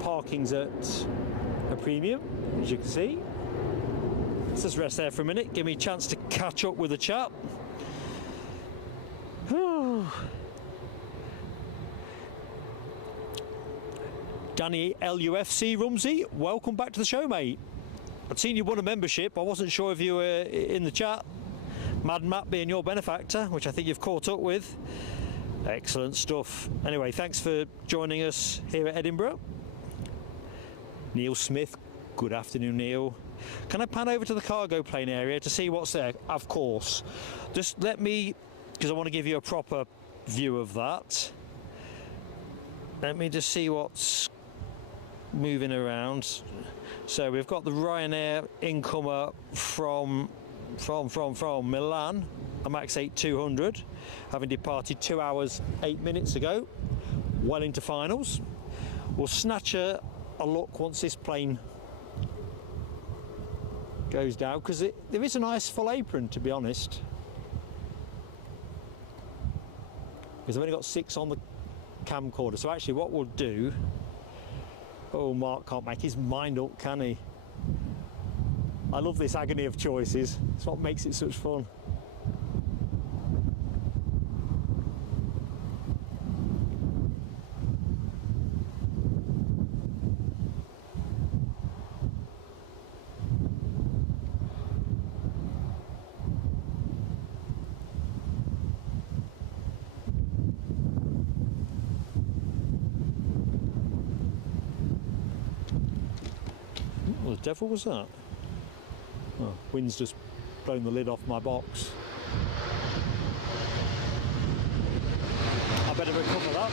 Parking's at a premium, as you can see. Let's just rest there for a minute, give me a chance to catch up with the chat. Danny LUFC Rumsey, welcome back to the show, mate. I'd seen you won a membership. I wasn't sure if you were in the chat. Mad Matt being your benefactor, which I think you've caught up with. Excellent stuff. Anyway, thanks for joining us here at Edinburgh. Neil Smith, good afternoon, Neil. Can I pan over to the cargo plane area to see what's there? Of course. Just let me, because I want to give you a proper view of that. Let me just see what's moving around. So we've got the Ryanair incomer from Milan, a Max 8200, having departed 2 hours 8 minutes ago, well into finals. We'll snatch a look once this plane goes down, because there is a nice full apron, to be honest, because I've only got 6 on the camcorder. So actually what we'll do, oh, Mark can't make his mind up, can he? I love this agony of choices. It's what makes it such fun. What the devil was that? Oh, wind's just blown the lid off my box. I better recover that.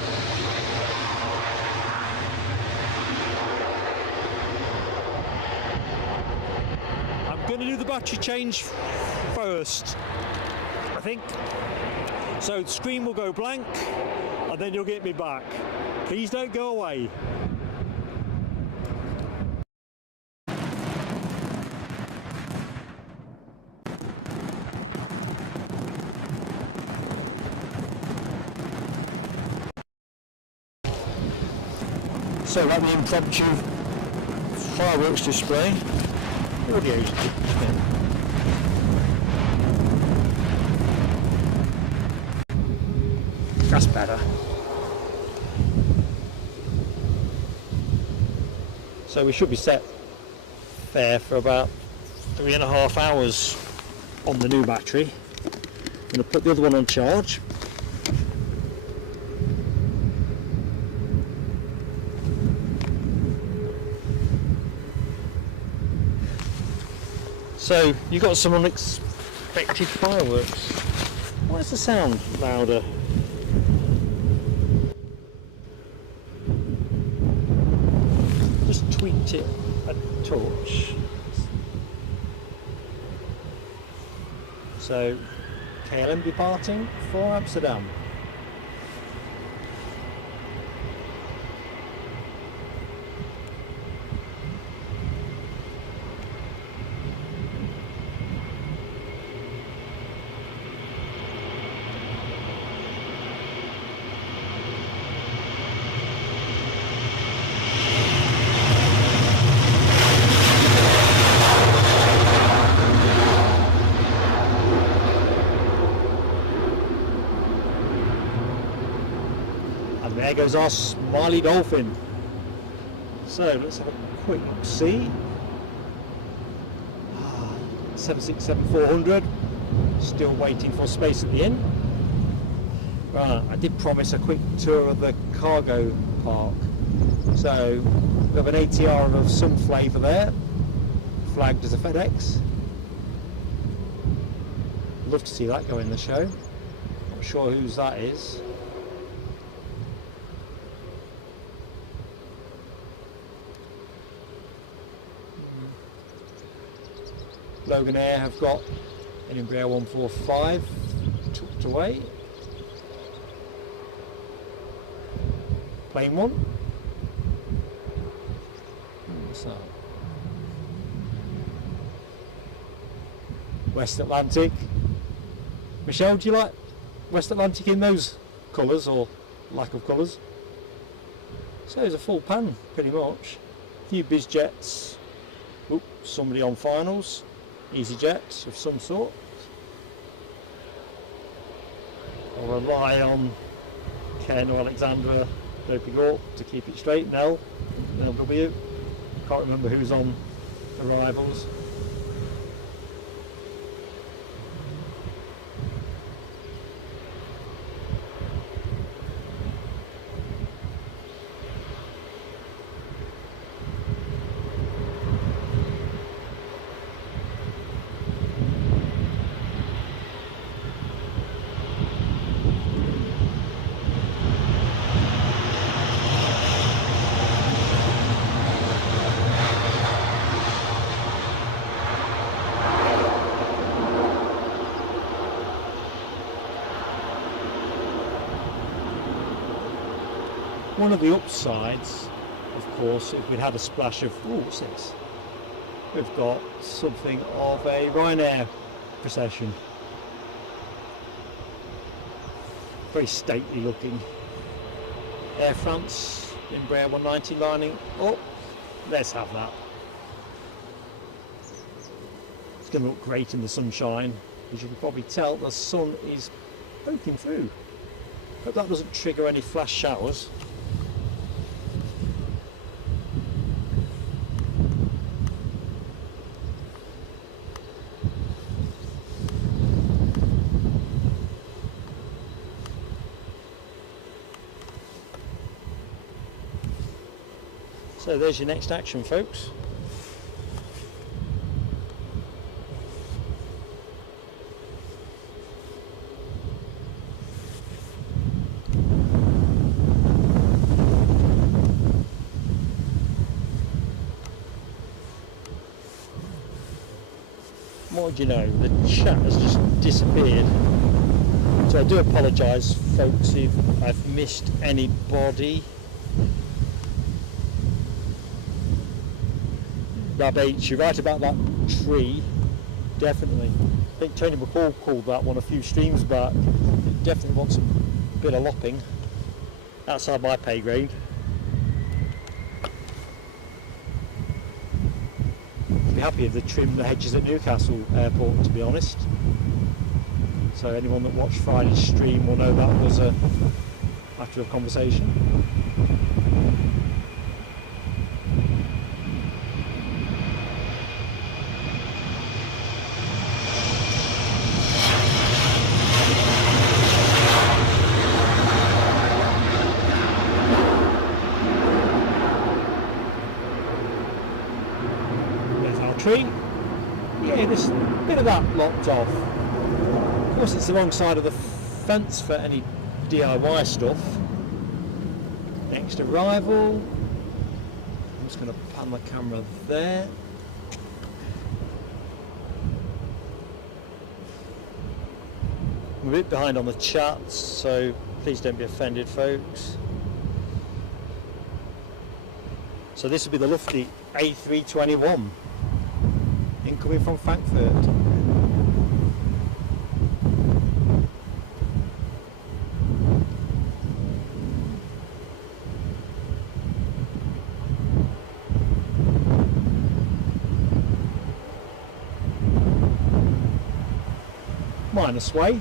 I'm going to do the battery change first, I think. So the screen will go blank and then you'll get me back. Please don't go away. So like the impromptu fireworks display, audio's that's better. So we should be set there for about 3.5 hours on the new battery. I'm going to put the other one on charge. So you got some unexpected fireworks. Why is the sound louder? Just tweaked it a touch. So KLM departing for Amsterdam. There goes our smiley dolphin. So let's have a quick see. 767-400, still waiting for space at the end. Right, I did promise a quick tour of the cargo park. So we have an ATR of some flavour there, flagged as a FedEx. Love to see that go in the show. Not sure whose that is. Loganair have got an Embraer 145 tucked away. Plane one. What's that? West Atlantic. Michelle, do you like West Atlantic in those colours or lack of colours? So it's a full pan pretty much. A few bizjets. Oop, somebody on finals. easyJet of some sort. I'll rely on Ken or Alexandra doping up to keep it straight. Nell, LW. Can't remember who's on arrivals. One of the upsides, of course, if we'd had a splash of, oh, what's this? We've got something of a Ryanair procession. Very stately looking. Air France, Embraer 190 lining up. Let's have that. It's going to look great in the sunshine. As you can probably tell, the sun is poking through. Hope that doesn't trigger any flash showers. So there's your next action, folks. What do you know, the chat has just disappeared. So I do apologise, folks, if I've missed anybody. You're right about that tree, definitely. I think Tony McCall called that one a few streams back. It definitely wants a bit of lopping outside my pay grade. I'd be happy if they trimmed the hedges at Newcastle Airport, to be honest. So anyone that watched Friday's stream will know that was a matter of conversation. Tree. Yeah, there's a bit of that locked off. Of course, it's the wrong side of the fence for any DIY stuff. Next arrival. I'm just going to pan the camera there. I'm a bit behind on the chats, so please don't be offended, folks. So this will be the Lufty A321. Incoming from Frankfurt. Minor sway.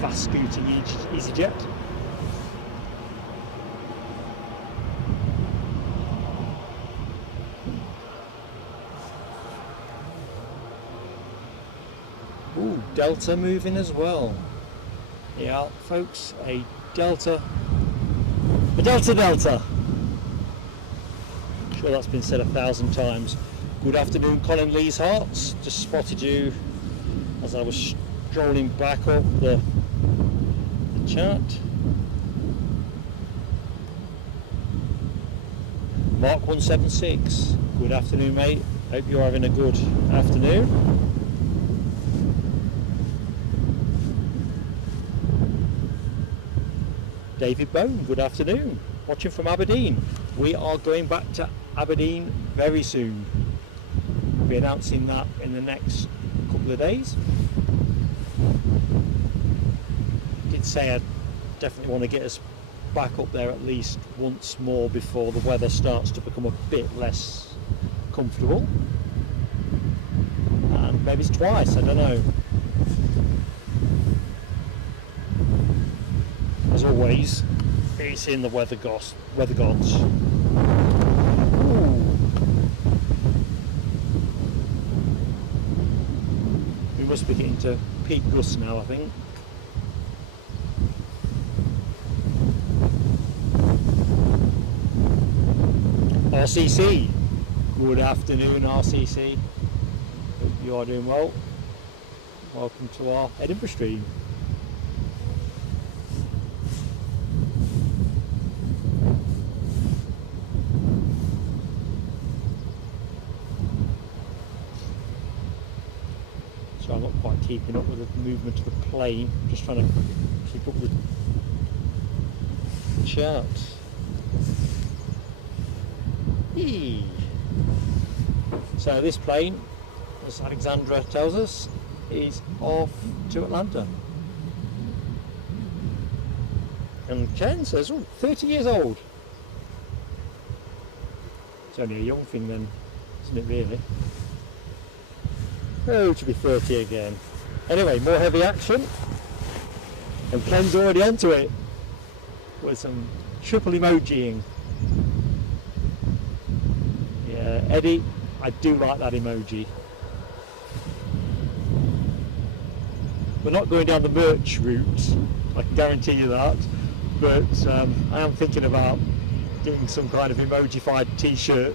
Fast scooting easyJet. Ooh, Delta moving as well. Yeah, folks, a Delta. I'm sure that's been said 1,000 times. Good afternoon, Colin Lee's Hearts. Just spotted you as I was strolling back up the chat. Mark 176. Good afternoon, mate. Hope you're having a good afternoon. David Bone, good afternoon. Watching from Aberdeen. We are going back to Aberdeen very soon. We'll be announcing that in the next couple of days. Did say I definitely want to get us back up there at least once more before the weather starts to become a bit less comfortable. And maybe it's twice, I don't know. As always, it's in the weather gods. Ooh. We must be getting to peak gusts now, I think. RCC, good afternoon RCC, hope you are doing well. Welcome to our Edinburgh stream. So I'm not quite keeping up with the movement of the plane, just trying to keep up with the chart. So this plane, as Alexandra tells us, is off to Atlanta. And Ken says, oh, 30 years old. It's only a young thing then, isn't it really? Oh, to be 30 again. Anyway, more heavy action. And Ken's already onto it with some triple emojiing. Eddie, I do like that emoji. We're not going down the merch route, I can guarantee you that, but I am thinking about getting some kind of emojified t-shirt.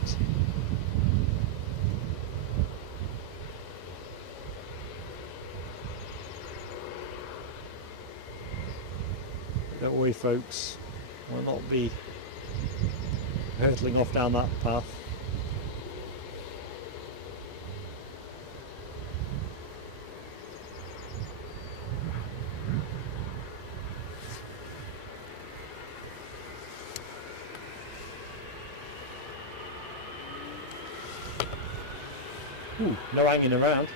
Don't worry folks, I'll not be hurtling off down that path. Ooh, no hanging around.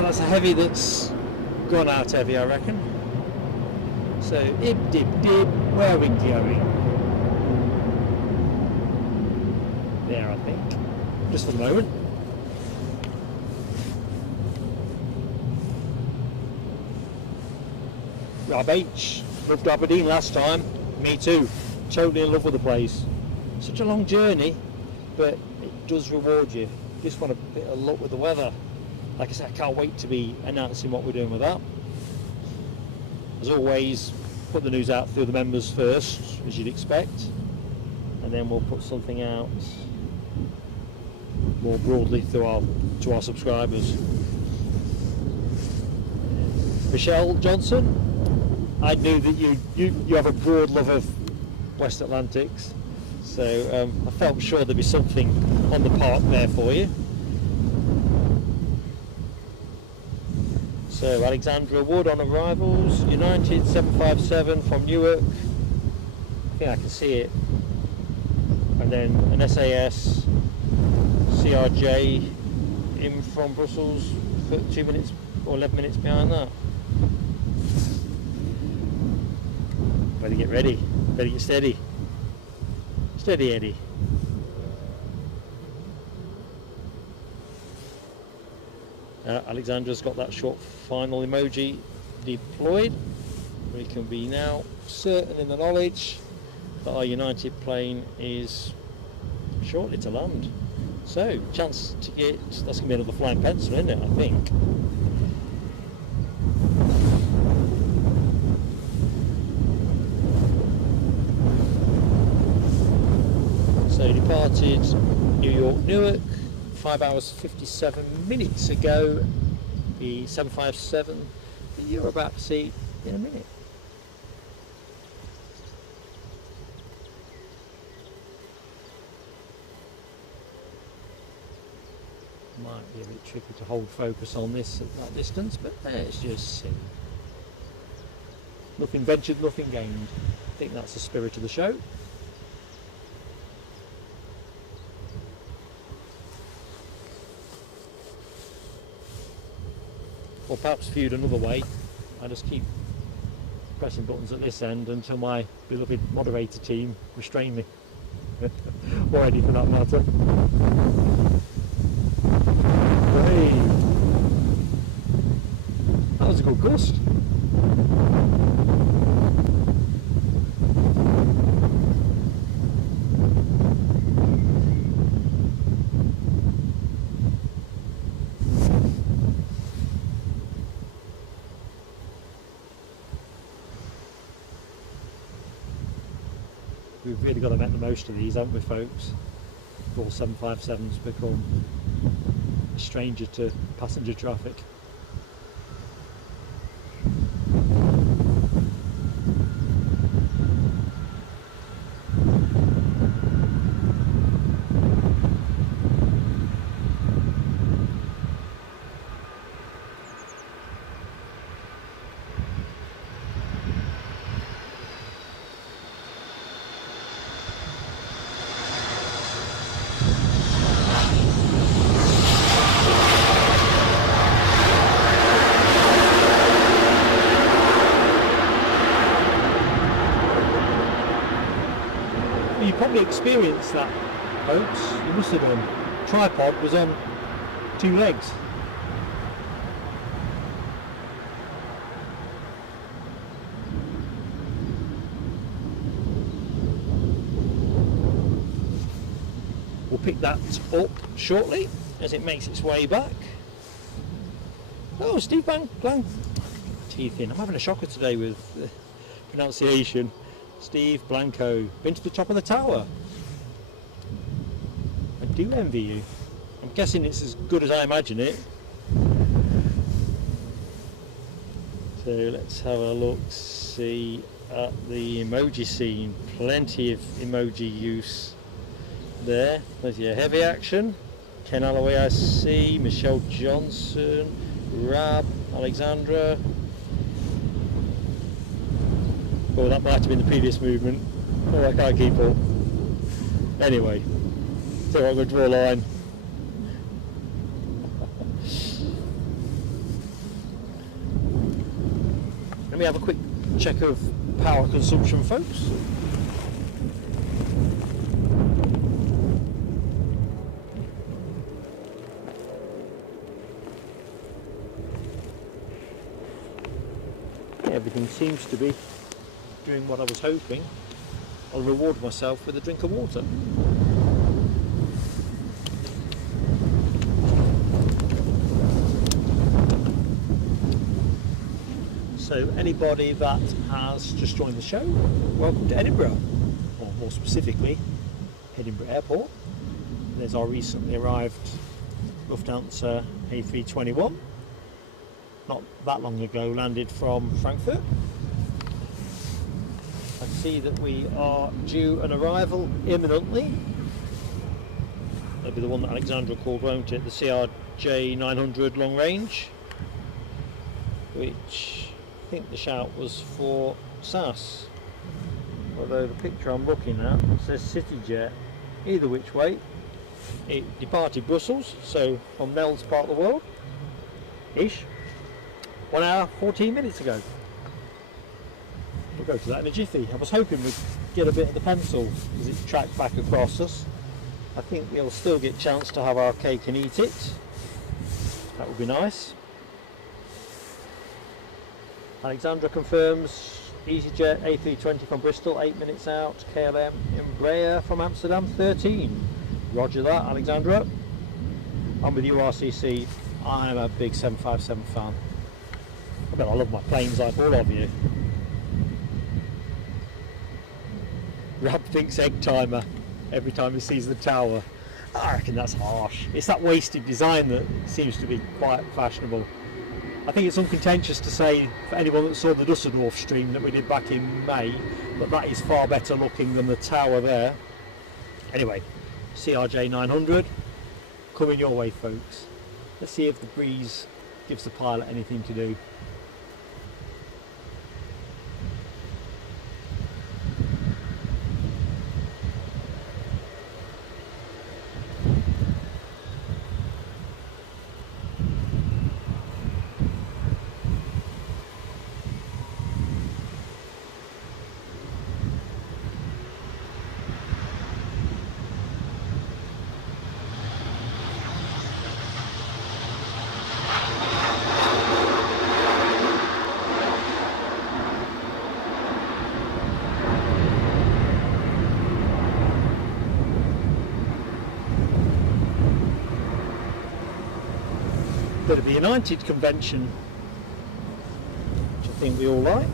That's a heavy that's gone out heavy, I reckon. So, ib dib dib, where are we going? There, I think. Just for the moment. Rob H, loved Aberdeen last time. Me too. Totally in love with the place. Such a long journey, but it does reward you. Just want a bit of luck with the weather. Like I said, I can't wait to be announcing what we're doing with that. As always, put the news out through the members first, as you'd expect, and then we'll put something out more broadly to our subscribers. Michelle Johnson, I knew that you have a broad love of West Atlantics, so I felt sure there'd be something on the park there for you. So Alexandra Wood on arrivals, United 757 from Newark, I think I can see it, and then an SAS CRJ in from Brussels, 2 minutes or 11 minutes behind that. Better get ready, better get steady. Steady Eddie. Alexandra's got that short final emoji deployed. We can be now certain in the knowledge that our United plane is shortly to land. So, chance to get, that's going to be another flying pencil, isn't it, I think. So, departed New York, Newark, 5 hours 57 minutes ago, the 757 that you're about to see in a minute. Might be a bit tricky to hold focus on this at that distance, but let's just see. Nothing ventured, nothing gained. I think that's the spirit of the show. Or perhaps viewed another way, I just keep pressing buttons at this end until my beloved moderator team restrain me. Or Eddie for that matter. Hey. That was a good gust. We've really got to make the most of these, haven't we, folks? All 757s become a stranger to passenger traffic. Probably experienced that, folks. You must have done. Tripod was on 2 legs. We'll pick that up shortly as it makes its way back. Oh, Steve Blank. Teeth in. I'm having a shocker today with pronunciation. Steve Blanco, been to the top of the tower. I do envy you. I'm guessing it's as good as I imagine it. So let's have a look, see at the emoji scene. Plenty of emoji use there. Plenty of heavy action. Ken Alloway I see, Michelle Johnson, Rab, Alexandra. Oh, that might have been the previous movement. Oh, I can't keep up. Anyway, so I'm going to draw a line. Let me have a quick check of power consumption, folks. Everything seems to be doing what I was hoping. I'll reward myself with a drink of water. So anybody that has just joined the show, welcome to Edinburgh, or more specifically Edinburgh Airport. There's our recently arrived Lufthansa A321, not that long ago landed from Frankfurt. I see that we are due an arrival imminently. That'll be the one that Alexandra called, won't it? The CRJ 900 long range, which I think the shout was for SAS. Although the picture I'm looking at says easyJet. Either which way, it departed Brussels, so from Nell's part of the world, ish, 1 hour 14 minutes ago. We'll go to that in a jiffy. I was hoping we'd get a bit of the pencil as it tracked back across us. I think we'll still get a chance to have our cake and eat it. That would be nice. Alexandra confirms easyJet A320 from Bristol, 8 minutes out. KLM Embraer from Amsterdam, 13. Roger that, Alexandra. I'm with you, RCC. I'm a big 757 fan. I bet I love my planes like all of you. Rob thinks egg timer every time he sees the tower. I reckon that's harsh. It's that wasted design that seems to be quite fashionable. I think it's uncontentious to say, for anyone that saw the Dusseldorf stream that we did back in May, but that is far better looking than the tower there. Anyway, CRJ 900, coming your way, folks. Let's see if the breeze gives the pilot anything to do. Bit of the United convention, which I think we all like.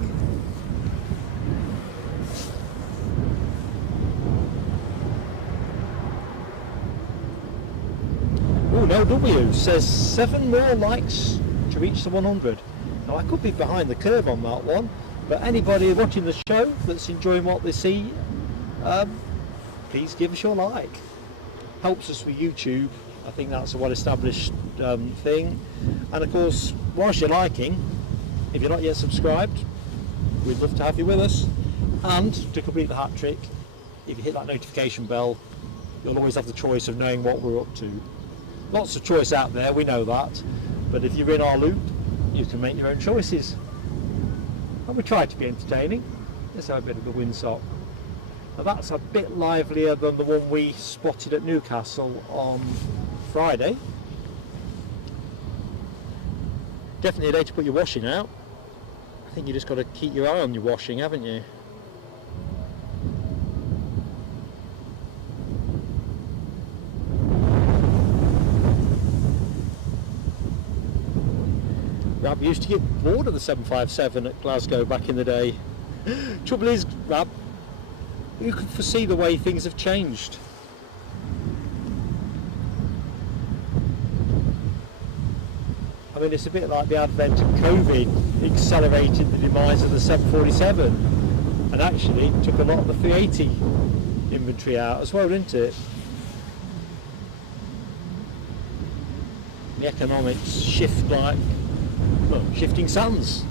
Oh, no W says 7 more likes to reach the 100. Now I could be behind the curve on that one, but anybody watching the show that's enjoying what they see, please give us your like. Helps us with YouTube. I think that's a well-established thing. And of course, whilst you're liking, if you're not yet subscribed, we'd love to have you with us. And to complete the hat trick, if you hit that notification bell, you'll always have the choice of knowing what we're up to. Lots of choice out there, we know that, but if you're in our loop, you can make your own choices. And we try to be entertaining. Let's have a bit of the windsock. Now that's a bit livelier than the one we spotted at Newcastle on Friday. Definitely a day to put your washing out. I think you just got to keep your eye on your washing, haven't you? Rab used to get bored of the 757 at Glasgow back in the day. Trouble is, Rab, you can foresee the way things have changed. I mean, it's a bit like the advent of COVID accelerated the demise of the 747, and actually took a lot of the 380 inventory out as well, didn't it? The economics shift like, well, shifting sands.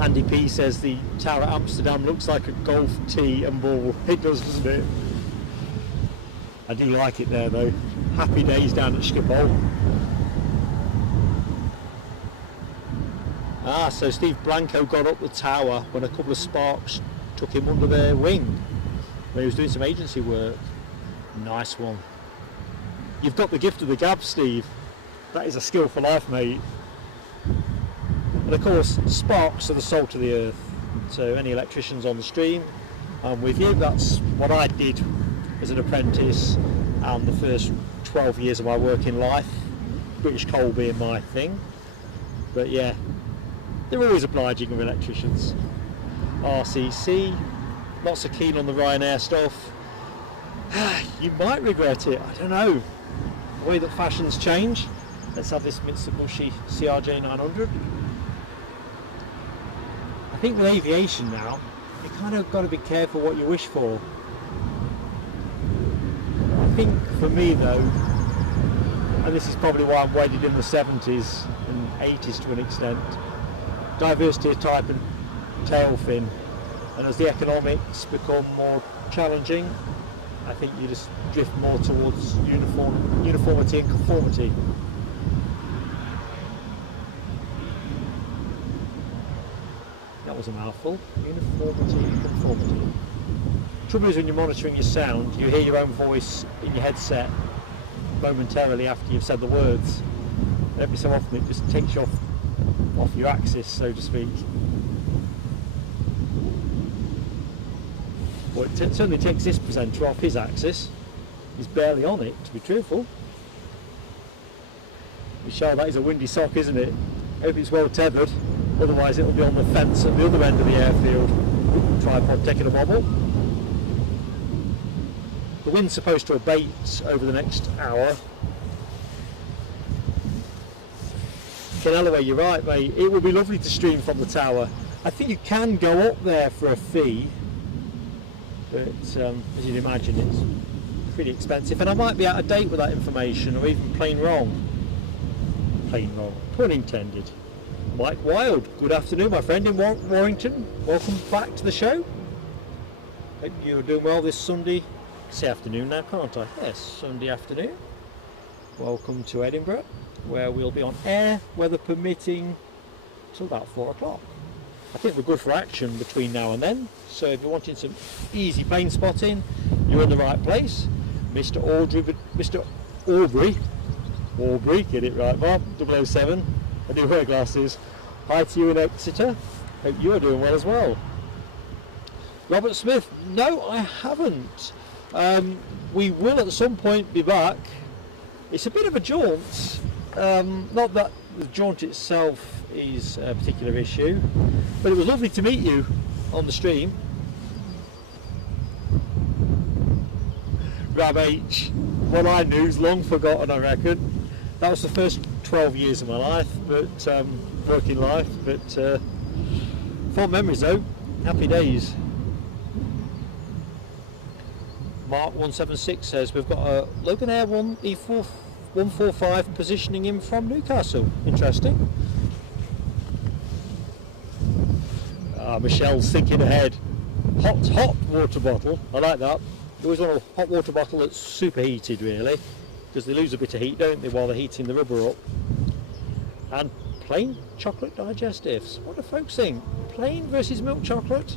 Andy P says the tower at Amsterdam looks like a golf tee and ball. It does, doesn't it? I do like it there though. Happy days down at Schiphol. Ah, so Steve Blanco got up the tower when a couple of sparks took him under their wing when he was doing some agency work. Nice one. You've got the gift of the gab, Steve. That is a skill for life, mate. And of course, sparks are the salt of the earth. So any electricians on the stream, I'm with you. That's what I did as an apprentice and the first 12 years of my working life. British coal being my thing. But yeah, they're always obliging with electricians. RCC, not so keen on the Ryanair stuff. You might regret it, I don't know. The way that fashions change. Let's have this Mitsubishi CRJ 900. I think with aviation now, you kind of got to be careful what you wish for. I think for me though, and this is probably why I'm wedded in the 70s and 80s to an extent, diversity of type and tail fin, and as the economics become more challenging, I think you just drift more towards uniformity and conformity. That was a mouthful. Uniformity and conformity. Trouble is when you're monitoring your sound, you hear your own voice in your headset momentarily after you've said the words. Every so often it just takes you off off your axis, so to speak. Well, it certainly takes this presenter off his axis. He's barely on it, to be truthful. Michelle, that is a windy sock, isn't it? Hope it's well tethered, otherwise it'll be on the fence at the other end of the airfield. Ooh, tripod taking a wobble. The wind's supposed to abate over the next hour. Ken Alloway, you're right, mate. It would be lovely to stream from the tower. I think you can go up there for a fee, but as you'd imagine, it's pretty expensive. And I might be out of date with that information, or even plain wrong. Plain wrong, pun intended. Mike Wild, good afternoon, my friend in Warrington. Welcome back to the show. Hope you're doing well this Sunday. Say afternoon now, can't I? Yes, Sunday afternoon. Welcome to Edinburgh, where we'll be on air, weather permitting, till about 4 o'clock. I think we're good for action between now and then, so if you're wanting some easy plane spotting, you're in the right place. Mr. Aubrey, get it right, Bob, 007, I do wear glasses. Hi to you in Exeter, hope you are doing well as well. Robert Smith, no I haven't. We will at some point be back. It's a bit of a jaunt, not that the jaunt itself is a particular issue, but it was lovely to meet you on the stream. Rab H, what I knew is long forgotten, I reckon. That was the first 12 years of my life, but working life, but fond memories though, happy days. Mark 176 says we've got a Loganair 145 positioning in from Newcastle. Interesting. Michelle's thinking ahead. Hot water bottle. I like that. You always want a hot water bottle that's superheated, really, because they lose a bit of heat, don't they, while they're heating the rubber up. And plain chocolate digestives. What do folks think? Plain versus milk chocolate?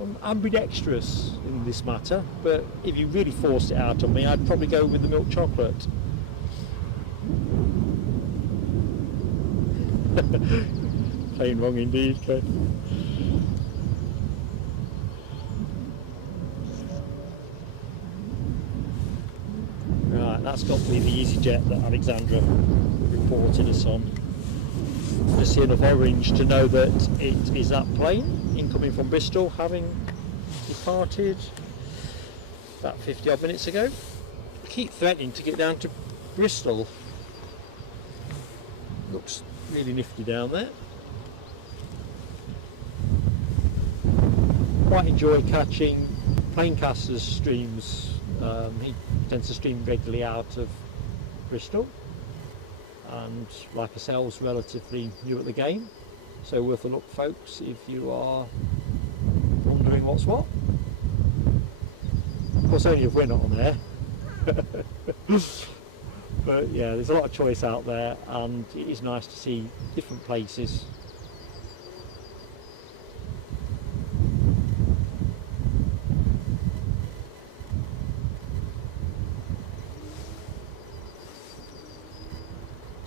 I'm ambidextrous in this matter, but if you really forced it out on me, I'd probably go with the milk chocolate. Plain wrong indeed, Ken. Right, that's got to be the easyJet that Alexandra reported us on. Just see enough orange to know that it is that plane incoming from Bristol, having departed about 50 odd minutes ago. I keep threatening to get down to Bristol. Looks really nifty down there. Quite enjoy catching Planecasters streams. He tends to stream regularly out of Bristol, and like ourselves, relatively new at the game, so worth a look, folks, if you are wondering what's what. Of course, only if we're not on there. But yeah, there's a lot of choice out there, and it is nice to see different places.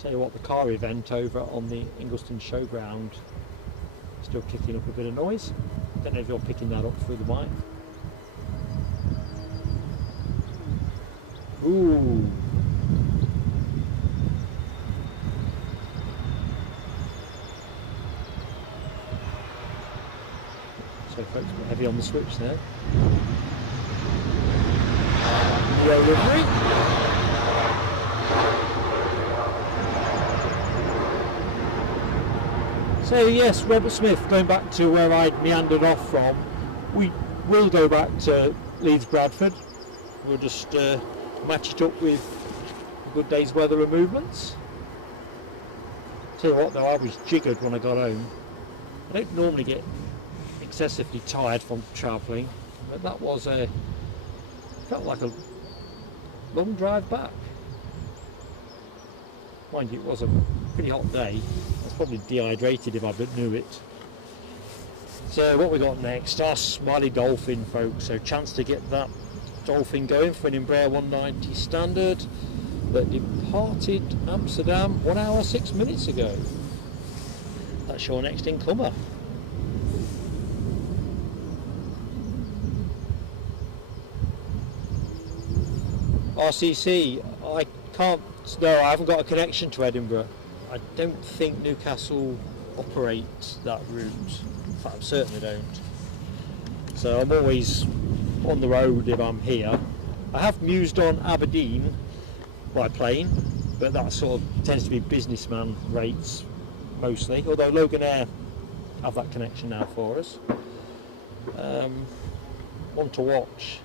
Tell you what, the car event over on the Ingliston Showground is still kicking up a bit of noise. Don't know if you're picking that up through the mic. Ooh. So folks, a bit heavy on the switch there. Neo livery. So yes, Robert Smith, going back to where I'd meandered off from, we will go back to Leeds Bradford. We'll just match it up with a good day's weather and movements. Tell you what though, I was jiggered when I got home. I don't normally get excessively tired from travelling, but that was felt like a long drive back. Mind you, it was a pretty hot day. I was probably dehydrated if I knew it. So what we got next? Our Smiley Dolphin, folks. So chance to get that Dolphin going for an Embraer 190 standard that departed Amsterdam 1 hour 6 minutes ago. That's your next incomer. RCC, I can't, no, I haven't got a connection to Edinburgh. I don't think Newcastle operates that route. In fact, I certainly don't. So I'm always on the road if I'm here. I have mused on Aberdeen by plane, but that sort of tends to be businessman rates mostly, although Loganair have that connection now for us. One to watch.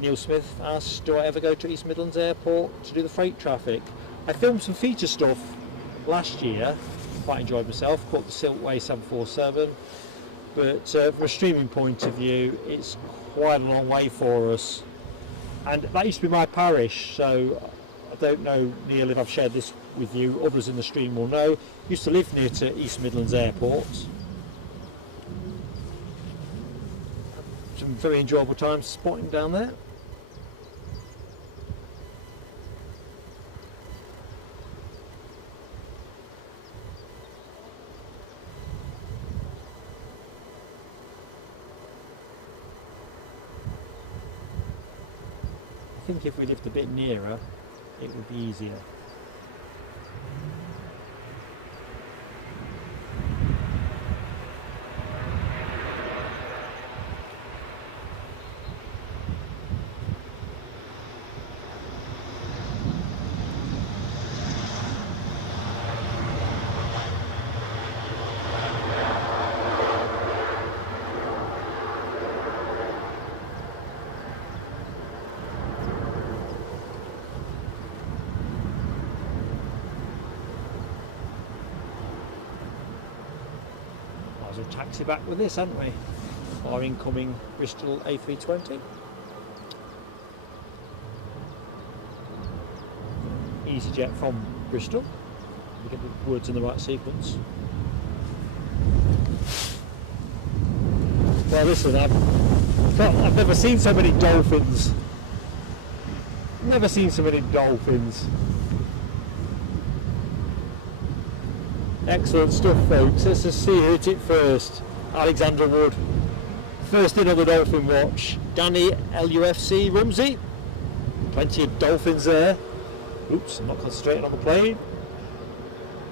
Neil Smith asks, do I ever go to East Midlands Airport to do the freight traffic? I filmed some feature stuff last year, quite enjoyed myself, caught the Silkway 747, but from a streaming point of view it's quite a long way for us, and that used to be my parish, so I don't know, Neil, if I've shared this with you, others in the stream will know. Used to live near to East Midlands Airport. Some very enjoyable times spotting down there. I think if we lived a bit nearer, it would be easier. Taxi back with this, haven't we? Our incoming Bristol A320. easyJet from Bristol. We get the words in the right sequence. Well, listen, I've never seen so many dolphins. Never seen so many dolphins. Excellent stuff, folks. Let's just see who hit it first. Alexander Wood. First in on the dolphin watch. Danny LUFC Rumsey. Plenty of dolphins there. Oops, I'm not concentrating on the plane.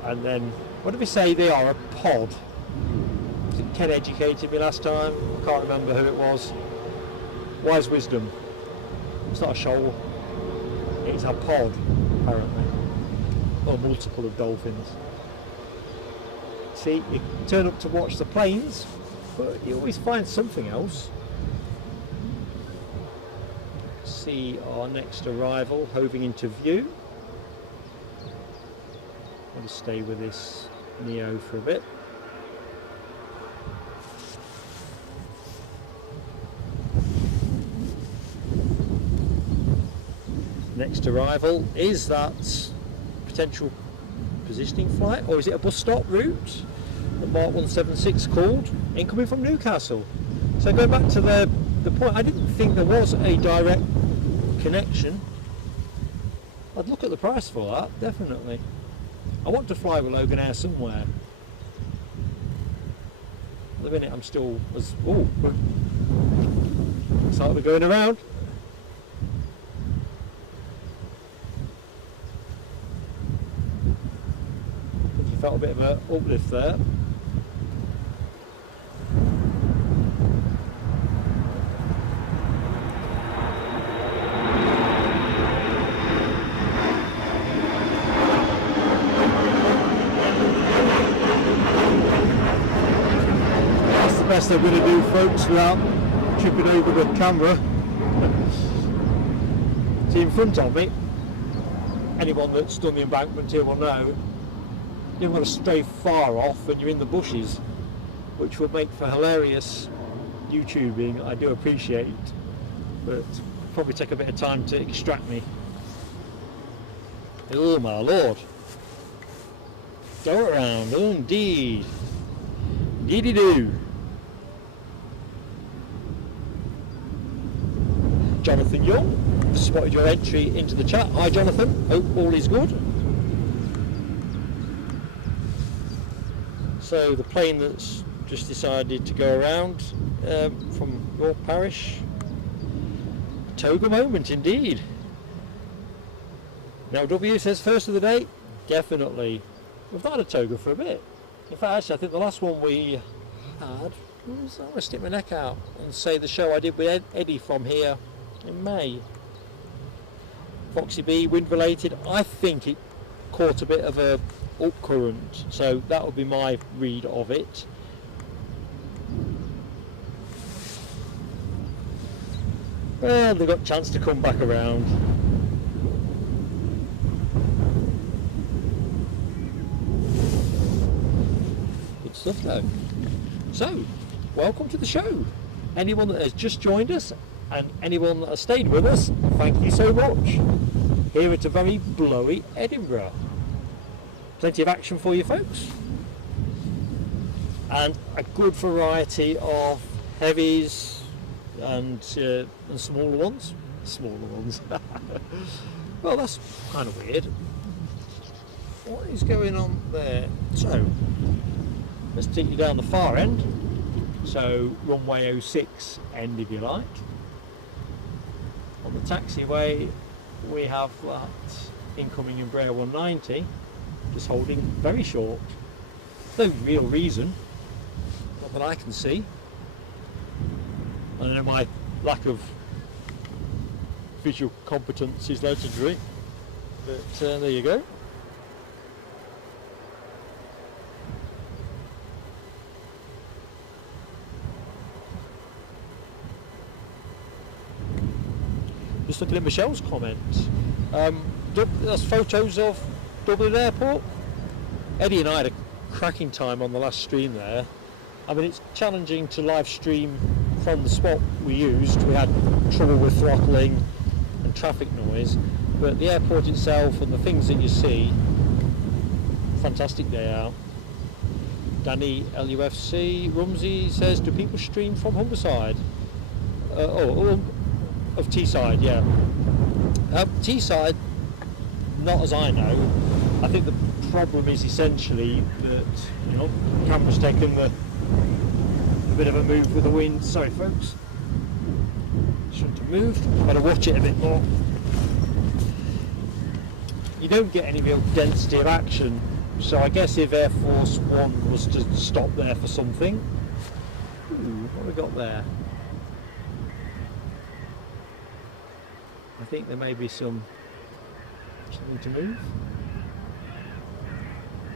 And then, what did we say they are? A pod. I think Ken educated me last time. I can't remember who it was. Wise wisdom. It's not a shoal. It's a pod, apparently. Or multiple of dolphins. See, you turn up to watch the planes, but you always find something else. See our next arrival hoving into view. I'll just stay with this Neo for a bit. Next arrival is that potential positioning flight, or is it a bus stop route? The Mark 176 called, incoming from Newcastle. So going back to the point, I didn't think there was a direct connection. I'd look at the price for that, definitely. I want to fly with Loganair somewhere. At the minute I'm still as looks like we're going around. Felt a bit of an uplift there. That's the best I'm going to do, folks, without tripping over the camera. See, in front of me, anyone that's done the embankment here will know, you don't want to stray far off when you're in the bushes, which will make for hilarious YouTubing. I do appreciate, but probably take a bit of time to extract me. Oh my lord. Go around, oh indeed. Indeedy do. Jonathan Young, spotted your entry into the chat. Hi Jonathan, hope all is good. So the plane that's just decided to go around from York Parish. Toga moment indeed. Now W says first of the day, definitely. We've not had a toga for a bit. In fact, actually, I think the last one we had was, I'm going to stick my neck out and say the show I did with Eddie from here in May. Foxy B, wind related. I think it caught a bit of a up current, so that would be my read of it. Well, they've got a chance to come back around. Good stuff though. So, welcome to the show. Anyone that has just joined us and anyone that has stayed with us, thank you so much. Here at a very blowy Edinburgh. Plenty of action for you folks. And a good variety of heavies and smaller ones. Well, that's kind of weird. What is going on there? So, let's take you down the far end. So, runway 06 end if you like. On the taxiway, we have that incoming Embraer 190, just holding very short. No real reason, not that I can see. I know my lack of visual competence is legendary, but there you go. Just looking at Michelle's comment. That's photos of Dublin Airport. Eddie and I had a cracking time on the last stream there. I mean, it's challenging to live stream from the spot we used. We had trouble with throttling and traffic noise, but the airport itself and the things that you see, fantastic day out. Danny LUFC Rumsey says, do people stream from Humberside? Of Teesside, yeah. Teesside, not as I know. I think the problem is essentially that, you know, the camera's taken a bit of a move with the wind. Sorry folks, shouldn't have moved. Better watch it a bit more. You don't get any real density of action, so I guess if Air Force One was to stop there for something. Ooh, what have we got there? I think there may be something to move.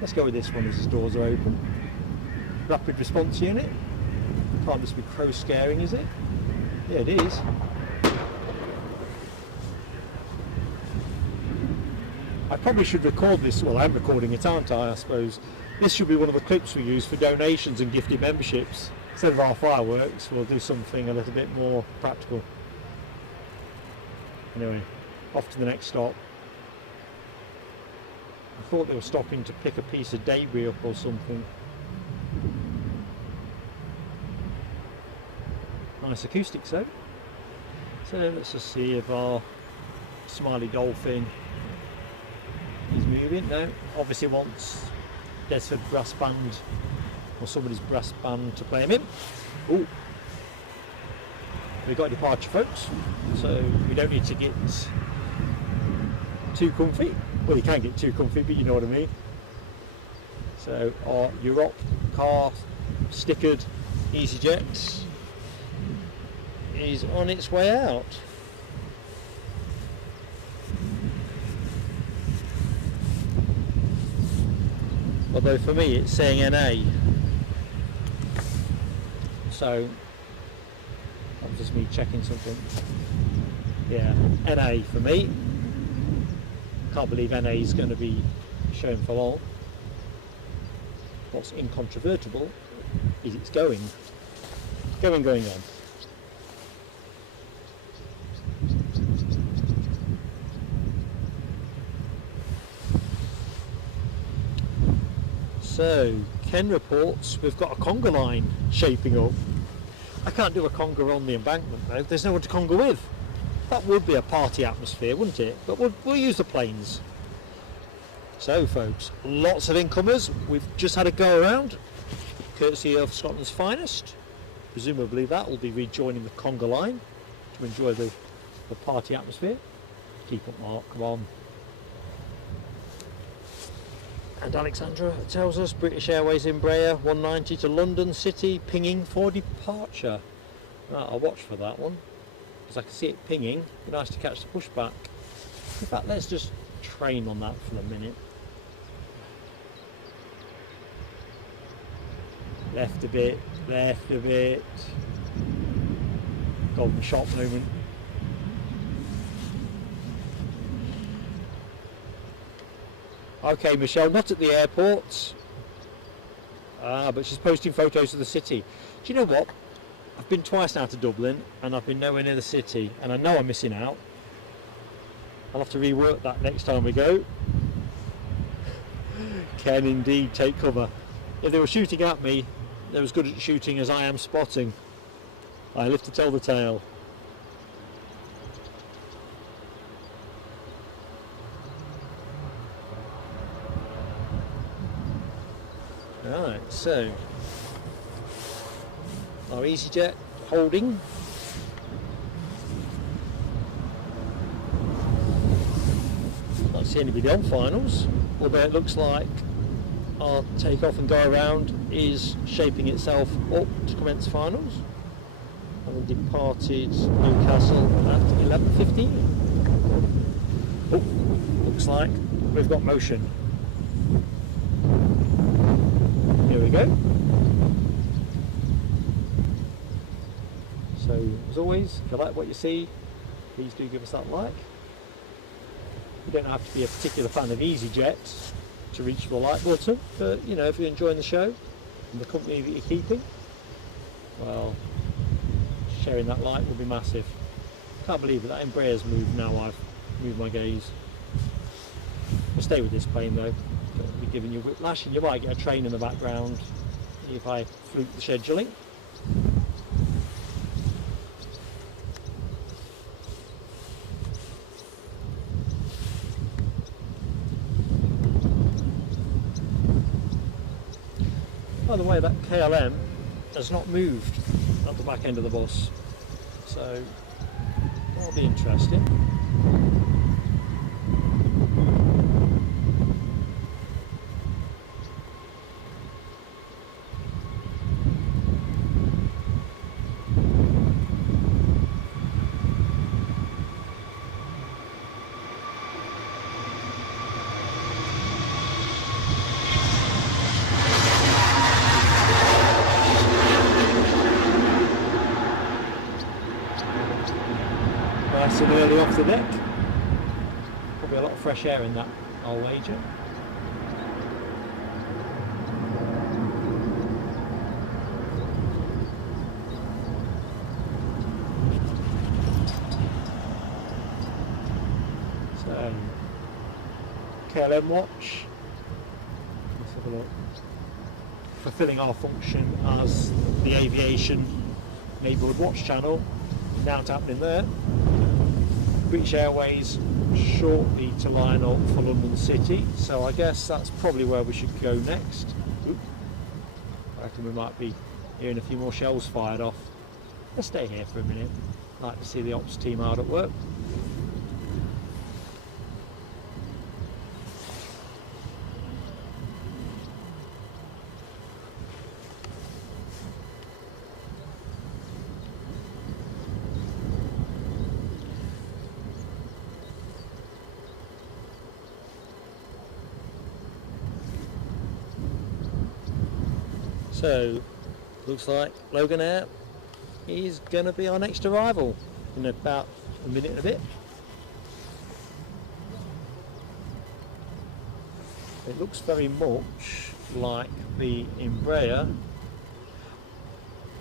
Let's go with this one as the doors are open. Rapid response unit. Can't just be crow scaring, is it? Yeah, it is. I probably should record this. Well, I'm recording it, aren't I suppose. This should be one of the clips we use for donations and gifted memberships. Instead of our fireworks, we'll do something a little bit more practical. Anyway, off to the next stop. I thought they were stopping to pick a piece of debris up or something. Nice acoustics though. So let's just see if our smiley dolphin is moving. No, obviously wants Desford brass band or somebody's brass band to play him in. Oh, we've got a departure folks, so we don't need to get too comfy. Well, you can get too comfy, but you know what I mean. So our Europe car stickered easyJet is on its way out. Although for me it's saying NA, so that was just me checking something. Yeah, NA for me. Can't believe NA is going to be shown for long. What's incontrovertible is it's going on. So, Ken reports we've got a conga line shaping up. I can't do a conga on the embankment though, there's no one to conga with. That would be a party atmosphere, wouldn't it? But we'll use the planes. So folks, lots of incomers. We've just had a go around. courtesy of Scotland's finest. Presumably that will be rejoining the conga line to enjoy the party atmosphere. Keep up, Mark, come on. And Alexandra tells us British Airways Embraer 190 to London City, pinging for departure. Right, I'll watch for that one, because I can see it pinging. It'd be nice to catch the pushback. In fact, let's just train on that for a minute. Left a bit, left a bit. Golden shot moment. Okay, Michelle, not at the airport. But she's posting photos of the city. Do you know what? I've been twice now to Dublin and I've been nowhere near the city, and I know I'm missing out. I'll have to rework that next time we go. Can indeed take cover. If they were shooting at me, they're as good at shooting as I am spotting. I live to tell the tale. Right, so our easyJet holding. Can't see anybody on finals, although it looks like our takeoff and go around is shaping itself up to commence finals. Having departed Newcastle at 11:15. Oh, looks like we've got motion. Here we go. So, as always, if you like what you see, please do give us that like. You don't have to be a particular fan of easyJet to reach the like button, but you know, if you're enjoying the show and the company that you're keeping, well, sharing that like will be massive. Can't believe it, that Embraer's moved now. I've moved my gaze. I'll stay with this plane though. Don't be giving you whiplash, and you might get a train in the background if I fluke the scheduling. By the way, that KLM has not moved at the back end of the bus, so that'll be interesting. Nice and early off the deck. Probably a lot of fresh air in that, I'll wager. So, KLM watch. Let's have a look. Fulfilling our function as the Aviation neighbourhood watch channel. Now it's happening there. British Airways shortly to line up for London City, so I guess that's probably where we should go next. Oop. I reckon we might be hearing a few more shells fired off. Let's stay here for a minute. I'd like to see the ops team hard at work. So, looks like Loganair is going to be our next arrival in about a minute and a bit. It looks very much like the Embraer.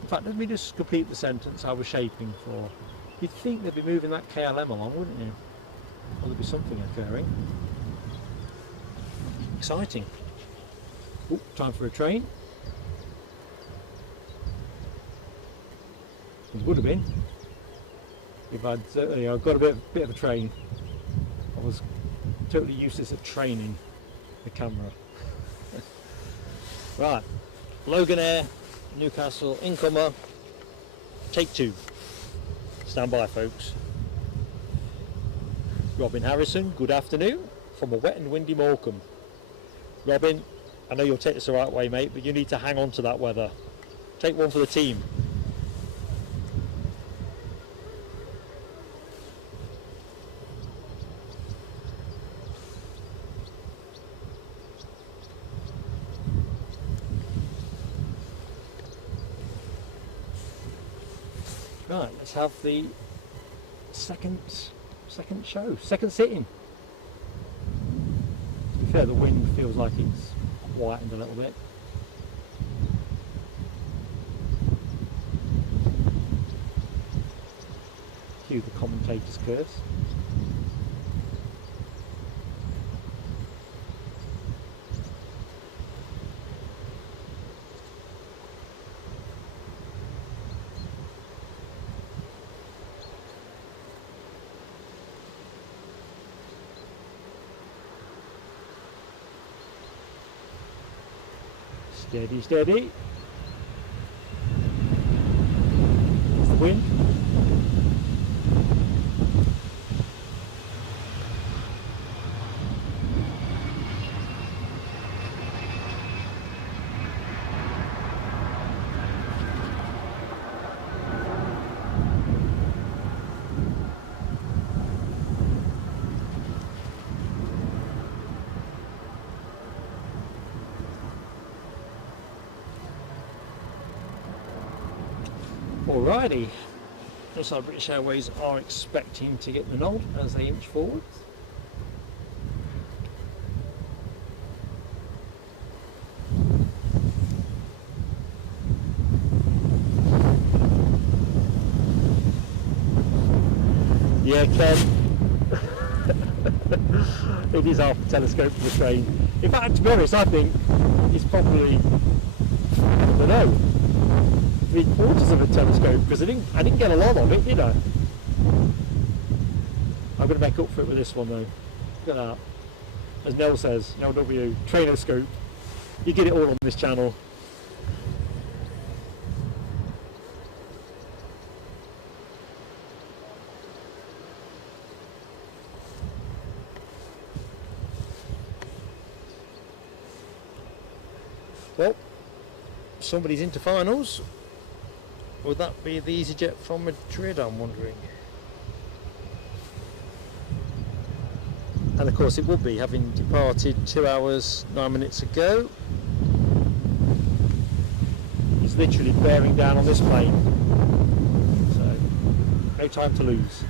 In fact, let me just complete the sentence I was shaping for. You'd think they'd be moving that KLM along, wouldn't you? Or there'd be something occurring. Exciting. Ooh, time for a train. It would have been if I'd got a bit of a train. I was totally useless at training the camera. Right, Loganair, Newcastle, incomer, take 2. Stand by, folks. Robin Harrison, good afternoon, from a wet and windy Morecambe. Robin, I know you'll take this the right way, mate, but you need to hang on to that weather. Take one for the team. Right, let's have the second sitting. To be fair, the wind feels like it's quietened a little bit. Cue the commentator's curse. Steady, steady. That's the wind. Alrighty, looks like British Airways are expecting to get the nod as they inch forward. Yeah, Ken. It is half the telescope for the train. In fact, to be honest, I think it's probably, I don't know, 3/4 of a telescope, because I didn't get a lot of it, did I? I'm going to make up for it with this one though. Look at that. As Nell says, Nell W, trainoscope. You get it all on this channel. Well, somebody's into finals. Would that be the easyJet from Madrid, I'm wondering? And of course it would be, having departed 2 hours 9 minutes ago. He's literally bearing down on this plane, so no time to lose.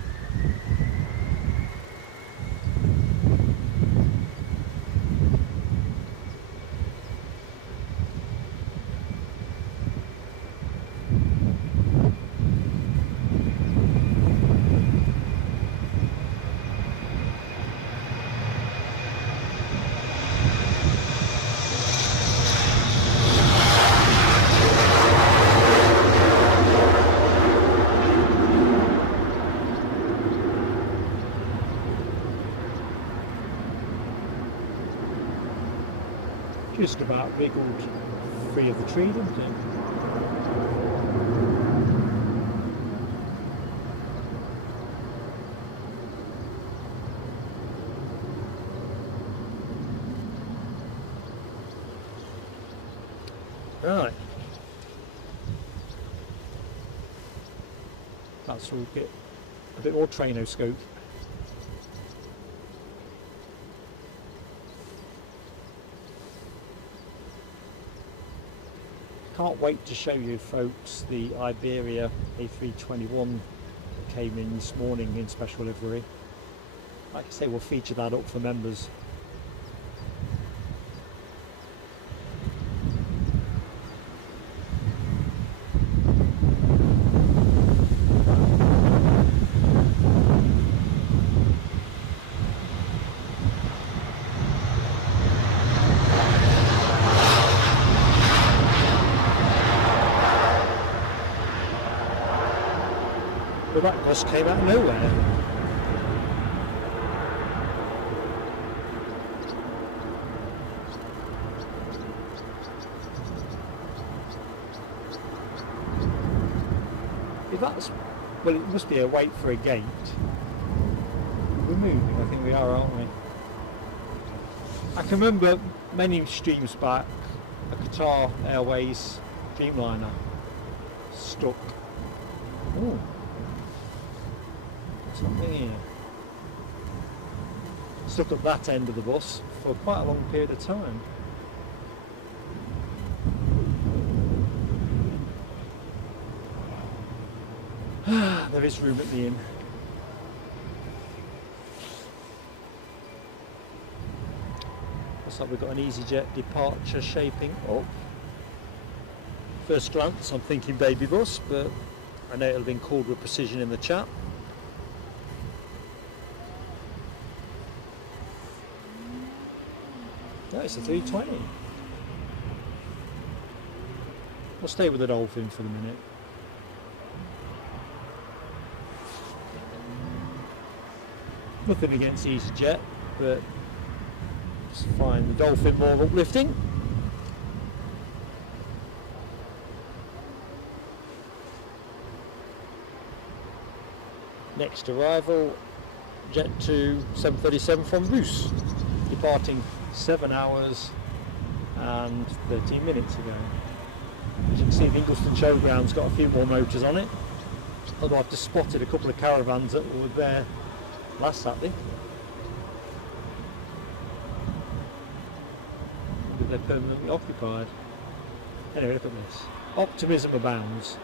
Just about wiggled free of the tree, didn't it? Right. That's where we get a bit more trainoscope. Can't wait to show you folks the Iberia A321 that came in this morning in special livery. Like I say, we'll feature that up for members. But that just came out of nowhere. If that's, well, it must be a wait for a gate. We're moving, I think we are, aren't we? I can remember many streams back, a Qatar Airways Dreamliner stuck. Oh, something here. Stuck at that end of the bus for quite a long period of time. There is room at the inn. Looks like we've got an easyJet departure shaping up. First glance I'm thinking baby bus, but I know it'll have been called with precision in the chat. No, it's a 320. We'll stay with the Dolphin for the minute. Nothing against easyJet, but just find the Dolphin more uplifting. Next arrival, Jet 2 737 from Roos, departing 7 hours and 13 minutes ago. As you can see, the Ingliston Showground's got a few more motors on it, although I've just spotted a couple of caravans that were there last Saturday. Maybe they're permanently occupied. Anyway, look at this. Optimism abounds.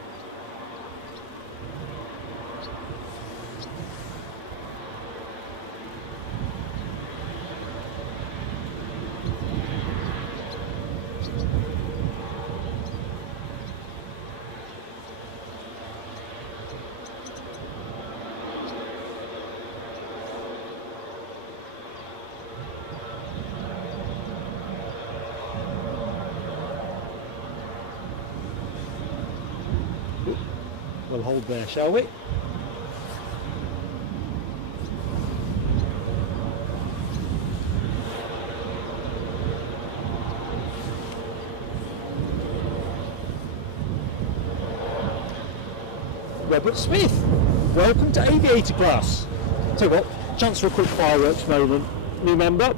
We'll hold there, shall we? Robert Smith, welcome to Aviator class. Tell you what, chance for a quick fireworks moment. New member.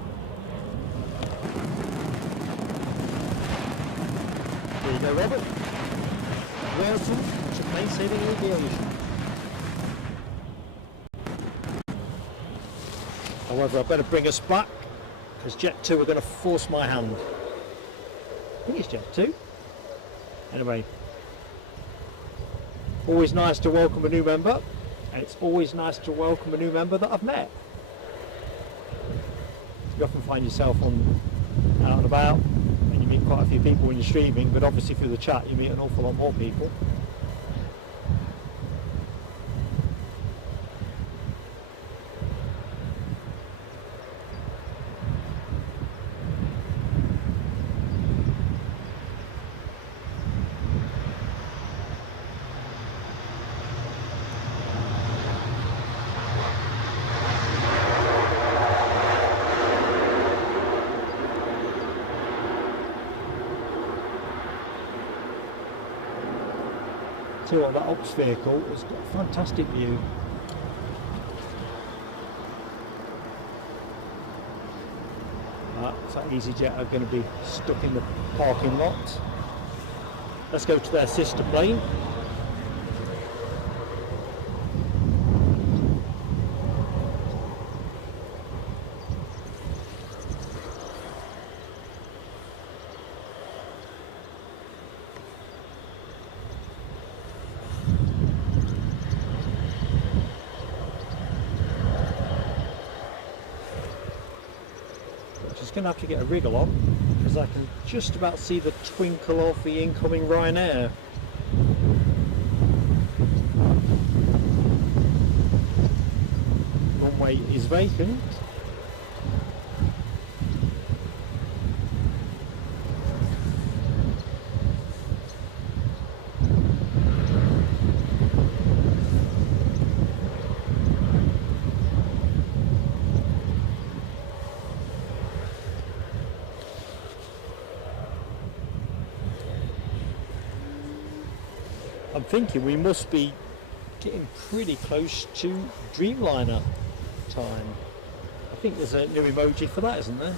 There you go, Robert. Welcome to Plain Sailing Aviation. However, I better bring us back, because Jet 2 are going to force my hand. I think it's Jet 2. Anyway, always nice to welcome a new member, and it's always nice to welcome a new member that I've met. You often find yourself on out and about, and you meet quite a few people when you're streaming, but obviously through the chat you meet an awful lot more people. See what, that ops vehicle has got a fantastic view. So easyJet are going to be stuck in the parking lot. Let's go to their sister plane. Going to have to get a wriggle on, because I can just about see the twinkle of the incoming Ryanair. Runway is vacant. I'm thinking we must be getting pretty close to Dreamliner time. I think there's a new emoji for that, isn't there?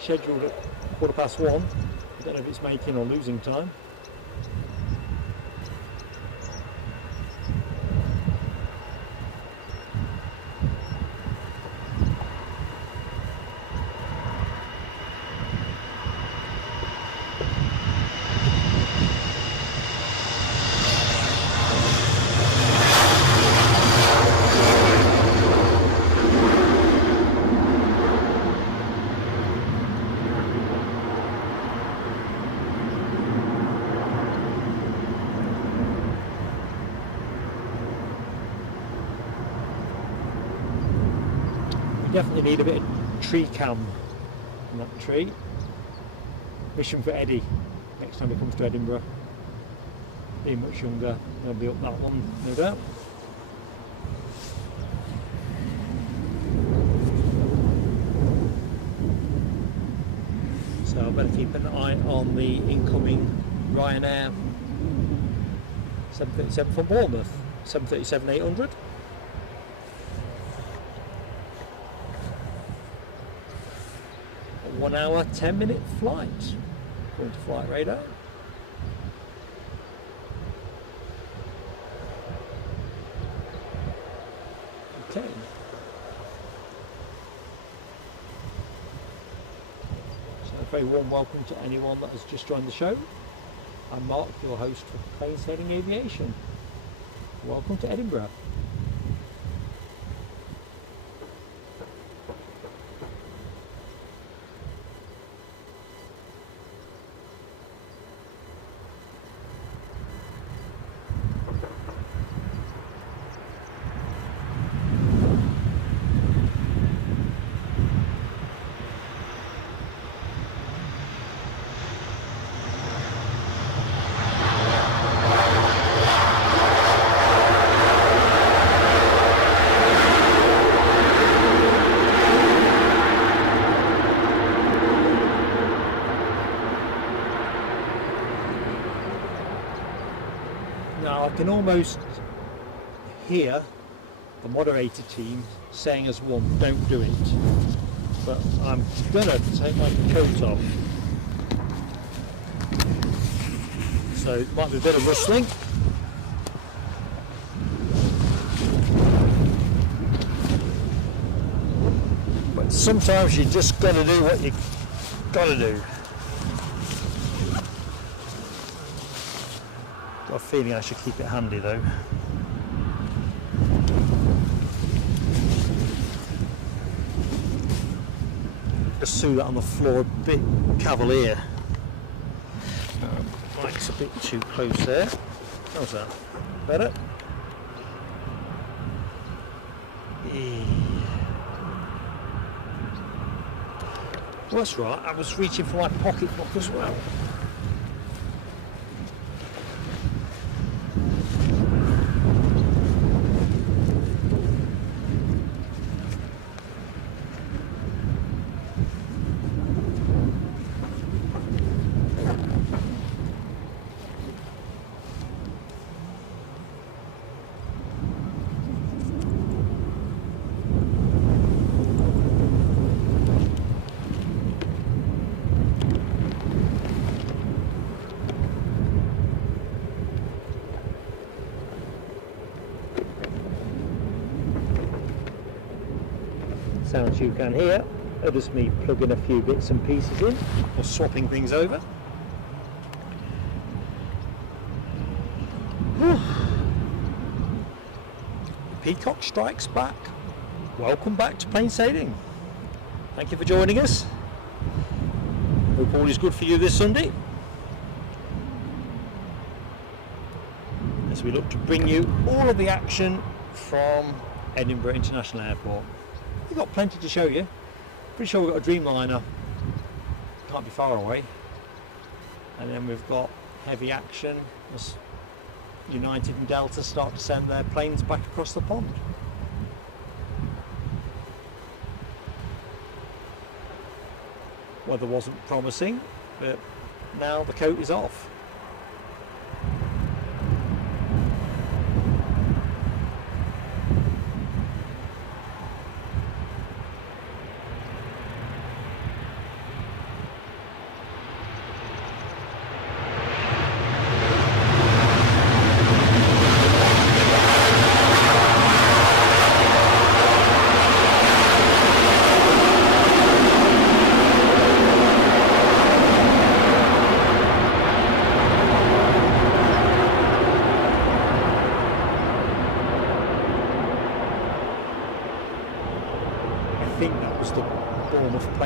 Scheduled at 1:15. I don't know if it's making or losing time. Definitely need a bit of tree cam on that tree. Mission for Eddie next time he comes to Edinburgh. Being much younger, he'll be up that one, no doubt. So I better keep an eye on the incoming Ryanair 737 from Bournemouth, 737-800. A 1 hour 10-minute flight according to flight radar. Okay. So a very warm welcome to anyone that has just joined the show. I'm Mark, your host for Plain Sailing Aviation. Welcome to Edinburgh. I can almost hear the moderator team saying as one, don't do it. But I'm gonna take my coat off. So it might be a bit of rustling. But sometimes you just gotta do what you gotta do. Got a feeling I should keep it handy though. Just threw that on the floor a bit cavalier. Mike's a bit too close there. How's that? Better? Well, that's right, I was reaching for my pocketbook as well. Sounds you can hear, or just me plugging a few bits and pieces in, or swapping things over. Peacock strikes back. Welcome back to Plain Sailing. Thank you for joining us. Hope all is good for you this Sunday, as we look to bring you all of the action from Edinburgh International Airport. We've got plenty to show you. Pretty sure we've got a Dreamliner, can't be far away. And then we've got heavy action as United and Delta start to send their planes back across the pond. Weather wasn't promising, but now the coat is off.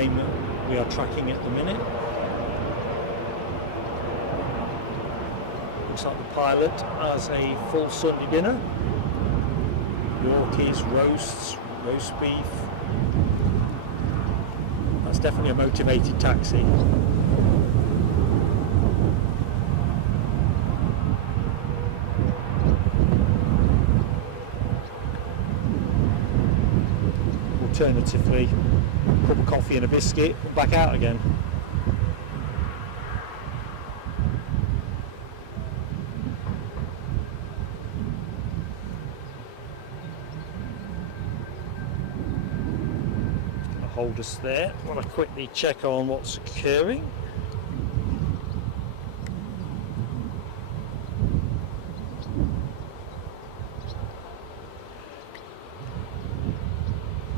plane that we are tracking at the minute. Looks like the pilot has a full Sunday dinner. Yorkies, roasts, roast beef. That's definitely a motivated taxi. Alternatively, a cup of coffee and a biscuit and back out again. Gonna hold us there. I want to quickly check on what's occurring.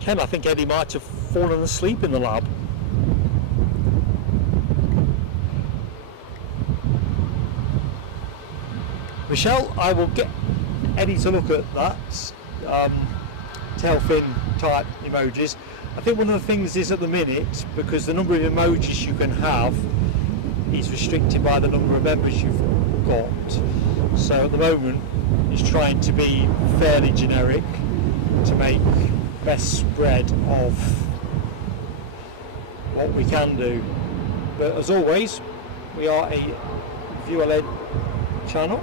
Ken, I think Eddie might have fallen asleep in the lab. Michelle, I will get Eddie to look at that tail fin type emojis. I think one of the things is at the minute, because the number of emojis you can have is restricted by the number of members you've got. So at the moment, it's trying to be fairly generic to make best spread of what we can do. But as always, we are a viewer-led channel,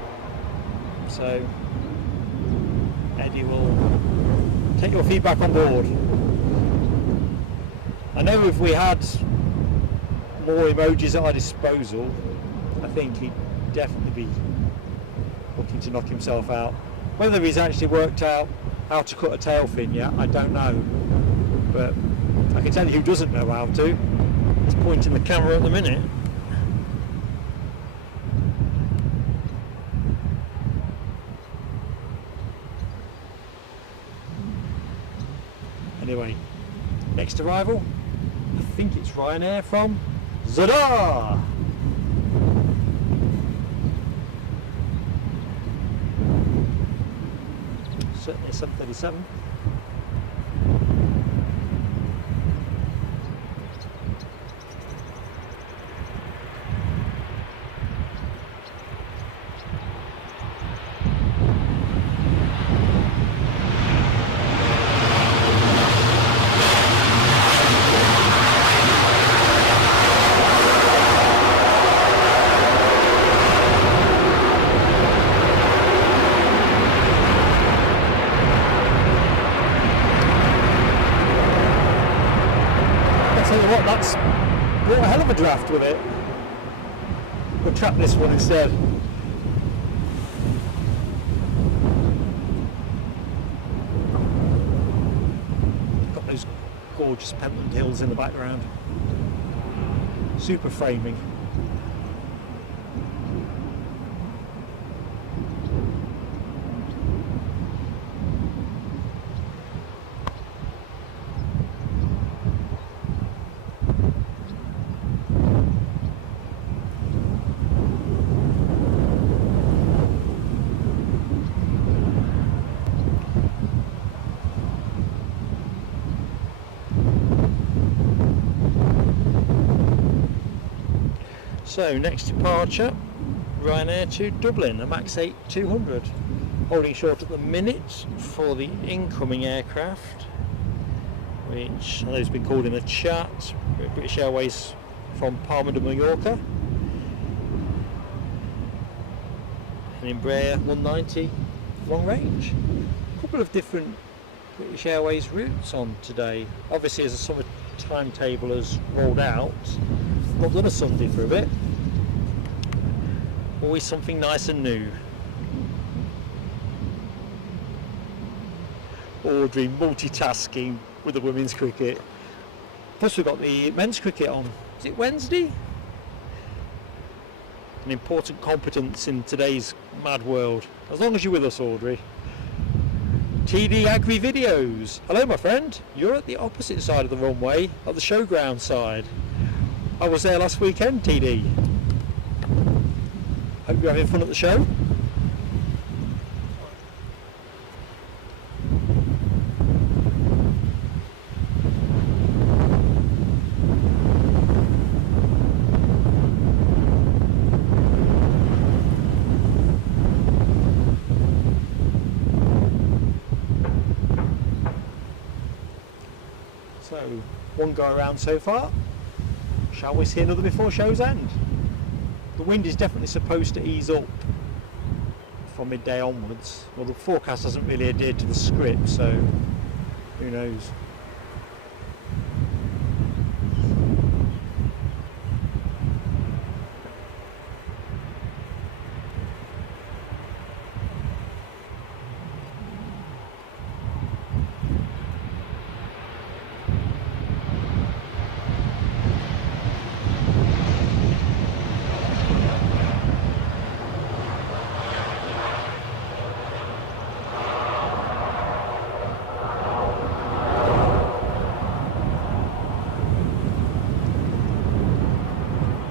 so Eddie will take your feedback on board. I know if we had more emojis at our disposal, I think he'd definitely be looking to knock himself out. Whether he's actually worked out how to cut a tail fin yet, I don't know, but I can tell you who doesn't know how to. He's pointing the camera at the minute. Anyway, next arrival, I think it's Ryanair from Zadar. Certainly a 737. That's brought a hell of a draft with it. We'll trap this one instead. Got those gorgeous Pentland Hills in the background. Super framing. So next departure, Ryanair to Dublin, a Max 8 200. Holding short at the minute for the incoming aircraft, which I know has been called in the chat, British Airways from Palma de Mallorca. An Embraer 190 long range. A couple of different British Airways routes on today. Obviously as the summer timetable has rolled out, not done a Sunday for a bit. Always something nice and new. Audrey multitasking with the women's cricket. Plus we've got the men's cricket on. Is it Wednesday? An important competence in today's mad world. As long as you're with us, Audrey. TD Agri Videos. Hello my friend. You're at the opposite side of the runway, at the showground side. I was there last weekend, TD. Hope you're having fun at the show. one go around so far. Shall we see another before show's end? The wind is definitely supposed to ease up from midday onwards. Well, the forecast hasn't really adhered to the script, so who knows.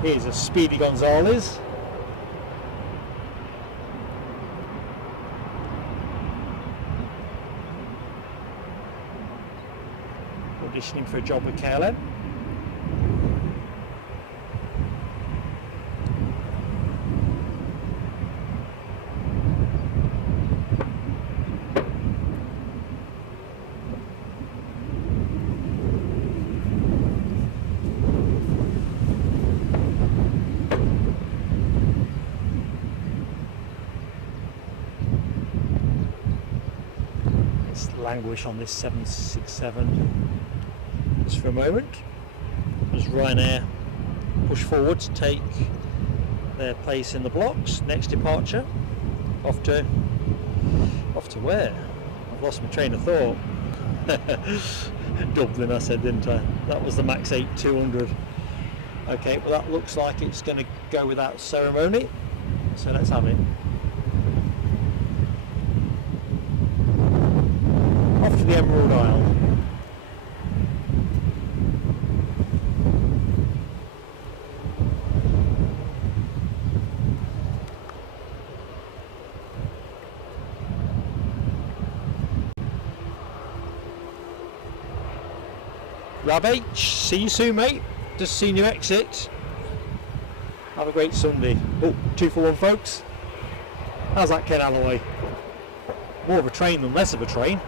Here's a Speedy Gonzales. Auditioning for a job with KLM. Languish on this 767 just for a moment as Ryanair push forward to take their place in the blocks. Next departure off to where? I've lost my train of thought. Dublin I said, didn't I? That was the Max 8-200. Okay, well that looks like it's going to go without ceremony, so let's have it. Off to the Emerald Isle. Rab H, see you soon mate, just seen you exit. Have a great Sunday. Oh, 2 for 1 folks. How's that Ken Alloway? More of a train than less of a train.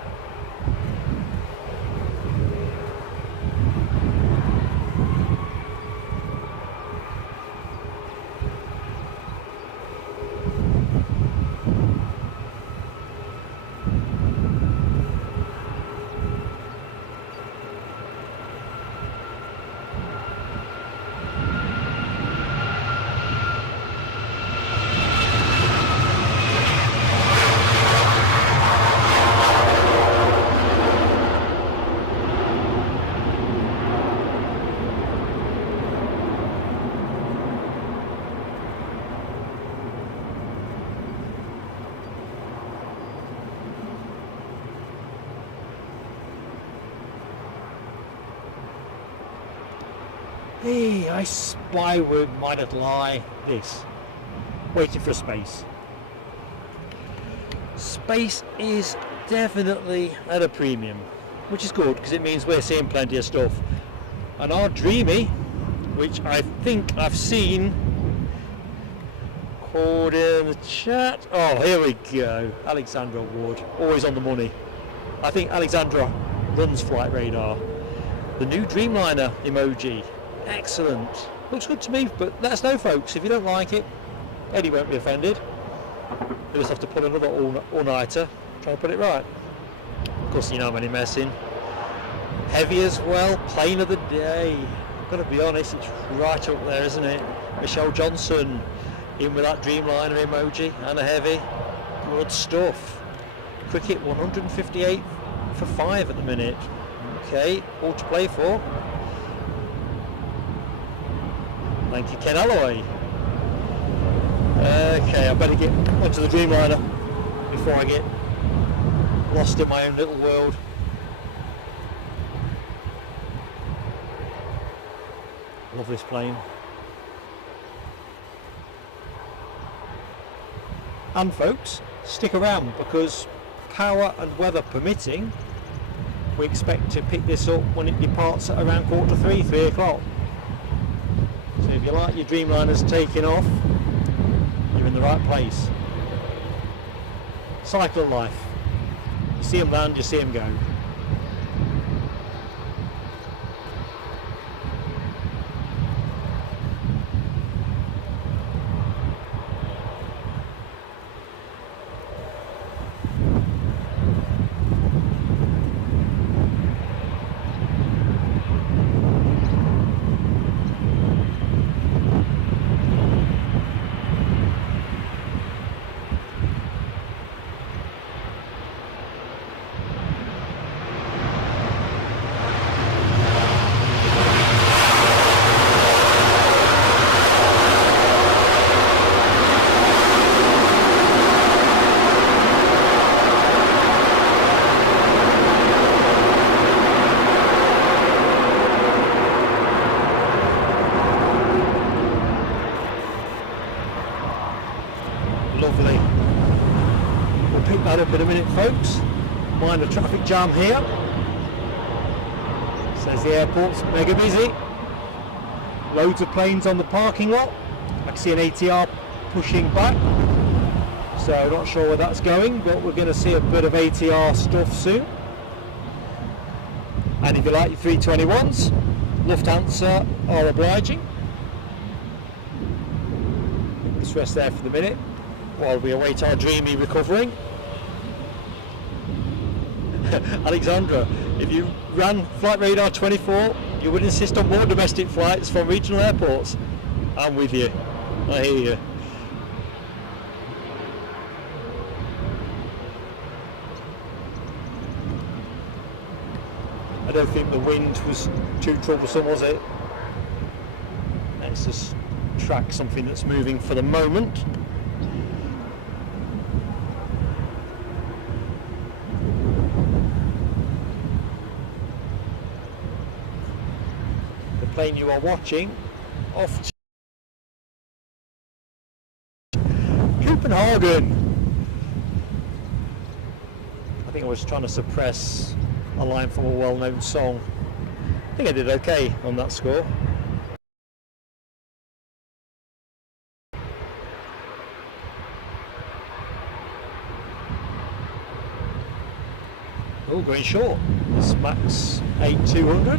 Hey, I spy where might it lie. This. Waiting for space. Space is definitely at a premium, which is good because it means we're seeing plenty of stuff. And our Dreamy, which I think I've seen called in the chat. Oh, here we go. Alexandra Ward, always on the money. I think Alexandra runs Flight Radar. The new Dreamliner emoji. Excellent. Looks good to me, but let us know folks if you don't like it. Eddie won't be offended. We'll just have to pull another all-nighter, try to put it right. Of course you know I'm only messing. Heavy as well, plane of the day. I've got to be honest, it's right up there, isn't it? Michelle Johnson in with that Dreamliner emoji and a heavy. Good stuff. Cricket 158 for 5 at the minute. Okay, all to play for. Thank you, Ken Alloway. Okay, I better get onto the Dreamliner before I get lost in my own little world. Love this plane. And folks, stick around because power and weather permitting, we expect to pick this up when it departs at around 2:45, 3 o'clock. So if you like your Dreamliners taking off, you're in the right place. Cycle of life. You see them land, you see them go. Lovely. We'll pick that up in a minute, folks. Mind the traffic jam here. Says the airport's mega busy. Loads of planes on the parking lot. I can see an ATR pushing back. So not sure where that's going, but we're going to see a bit of ATR stuff soon. And if you like your 321s, Lufthansa are obliging. Let's rest there for the minute while we await our dreamy recovering. Alexandra, if you ran Flight Radar 24, you would insist on more domestic flights from regional airports. I'm with you. I hear you. I don't think the wind was too troublesome, was it? Let's just track something that's moving for the moment. The plane you are watching off to Copenhagen. I think I was trying to suppress a line from a well-known song. I think I did okay on that score. Oh, going short. It's max 8200.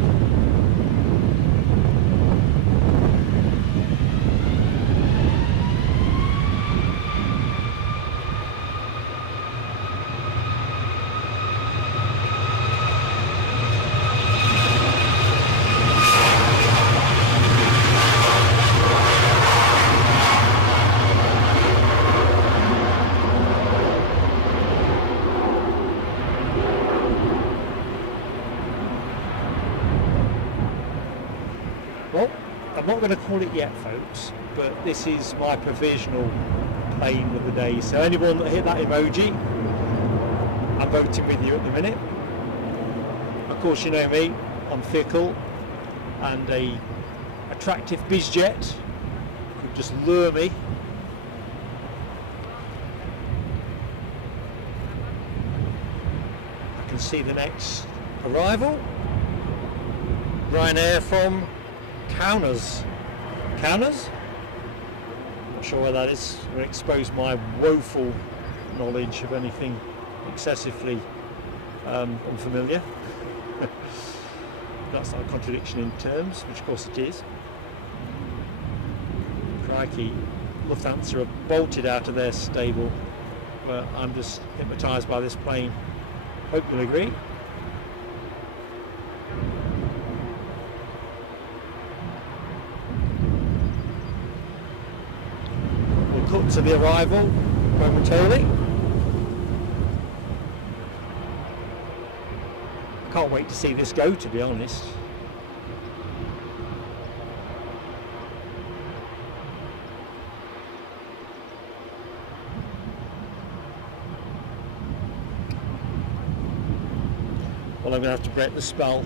Well, I'm not going to call it yet, folks, but this is my provisional plane of the day. So anyone that hit that emoji, I'm voting with you at the minute. Of course, you know me, I'm fickle, and a attractive bizjet could just lure me. I can see the next arrival. Ryanair from Kaunas. Kaunas? Not sure where that is. I'm going to expose my woeful knowledge of anything excessively unfamiliar. That's not a contradiction in terms, which of course it is. Crikey, Lufthansa are bolted out of their stable, but I'm just hypnotised by this plane. Hope you'll agree. Cut to the arrival momentarily. Can't wait to see this go, to be honest. Well, I'm going to have to break the spell.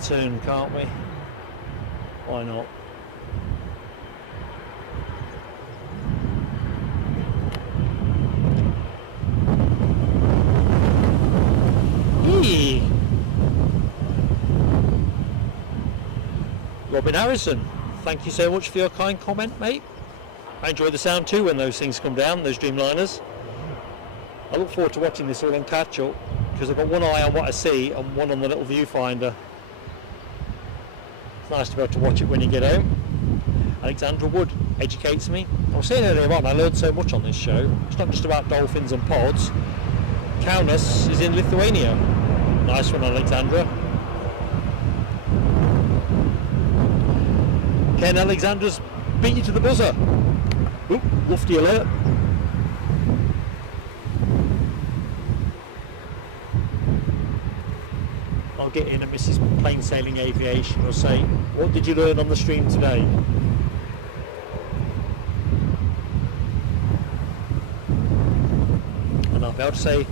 Turn, can't we? Why not? Hey. Robin Harrison, thank you so much for your kind comment, mate. I enjoy the sound too when those things come down, those Dreamliners. I look forward to watching this all on catch up because I've got one eye on what I see and one on the little viewfinder. Nice to be able to watch it when you get home. Alexandra Wood educates me. I was saying earlier on, I learned so much on this show. It's not just about dolphins and pods. Kaunas is in Lithuania. Nice one, Alexandra. Ken, Alexandra's beat you to the buzzer. Oop, lofty alert. I'll get in and Mrs. Plain Sailing Aviation will say, what did you learn on the stream today? And I'll be able to say,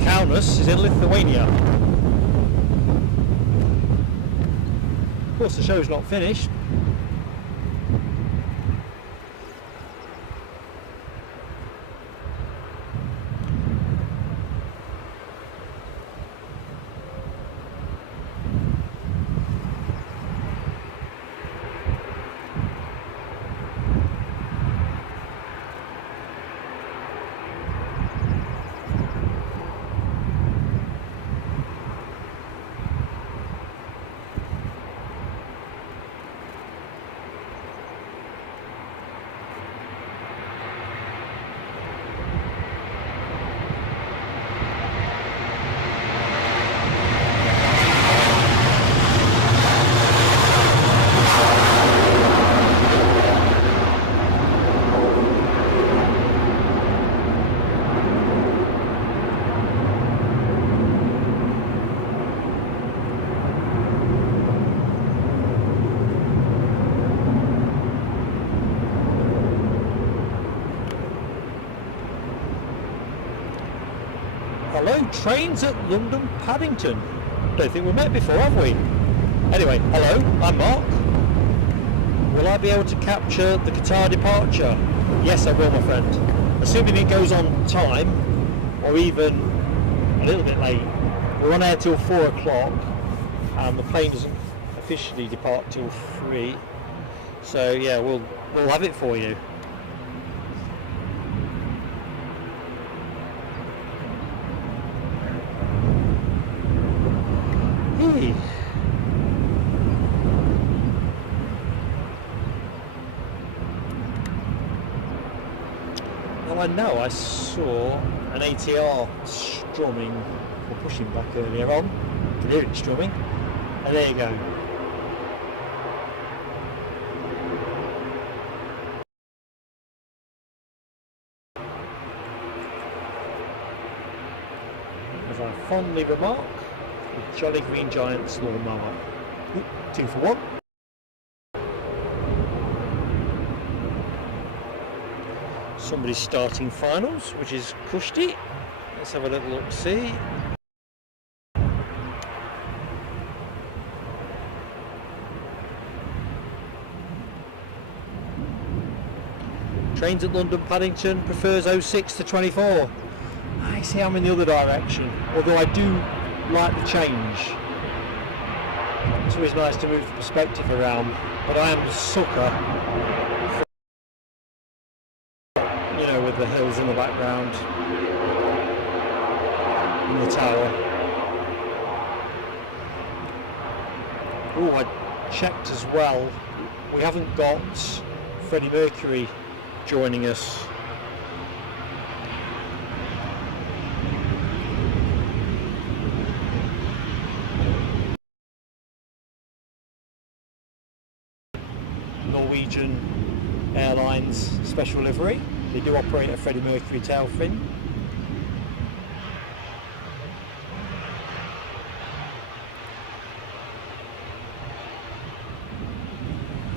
Kaunas is in Lithuania. Of course the show's not finished. Hello, trains at London Paddington. Don't think we've met before, have we? Anyway, hello, I'm Mark. Will I be able to capture the Qatar departure? Yes, I will, my friend. Assuming it goes on time, or even a little bit late. We're on air till 4 o'clock, and the plane doesn't officially depart till 3. So yeah, we'll have it for you. I know I saw an ATR strumming or pushing back earlier on. You can hear it strumming, and there you go. As I fondly remark, the Jolly Green Giant's lawnmower. 2 for 1. Somebody's starting finals, which is Kushti. Let's have a little look, see. Trains at London Paddington prefers 06 to 24. I see I'm in the other direction, although I do like the change. It's always nice to move the perspective around, but I am a sucker. With the hills in the background and the tower. Oh, I checked as well. We haven't got Freddie Mercury joining us. Norwegian Airlines special livery. They do operate a Freddie Mercury tail fin.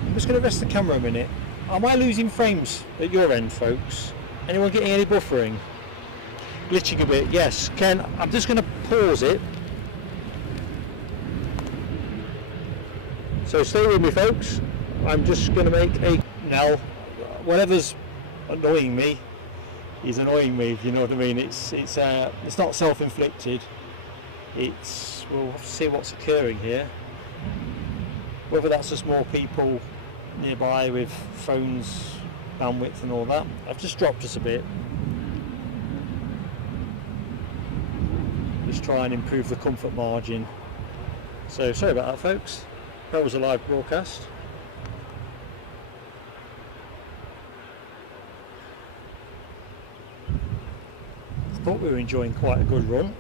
I'm just going to rest the camera a minute. Am I losing frames at your end, folks? Anyone getting any buffering? Glitching a bit, yes. Ken, I'm just going to pause it. So stay with me, folks. I'm just going to make a... Now, whatever's annoying me is annoying me, if you know what I mean. It's not self-inflicted. We'll have to see what's occurring here, whether that's just more people nearby with phones, bandwidth and all that. I've just dropped us a bit, just try and improve the comfort margin. So sorry about that, folks. That was a live broadcast. Thought we were enjoying quite a good run.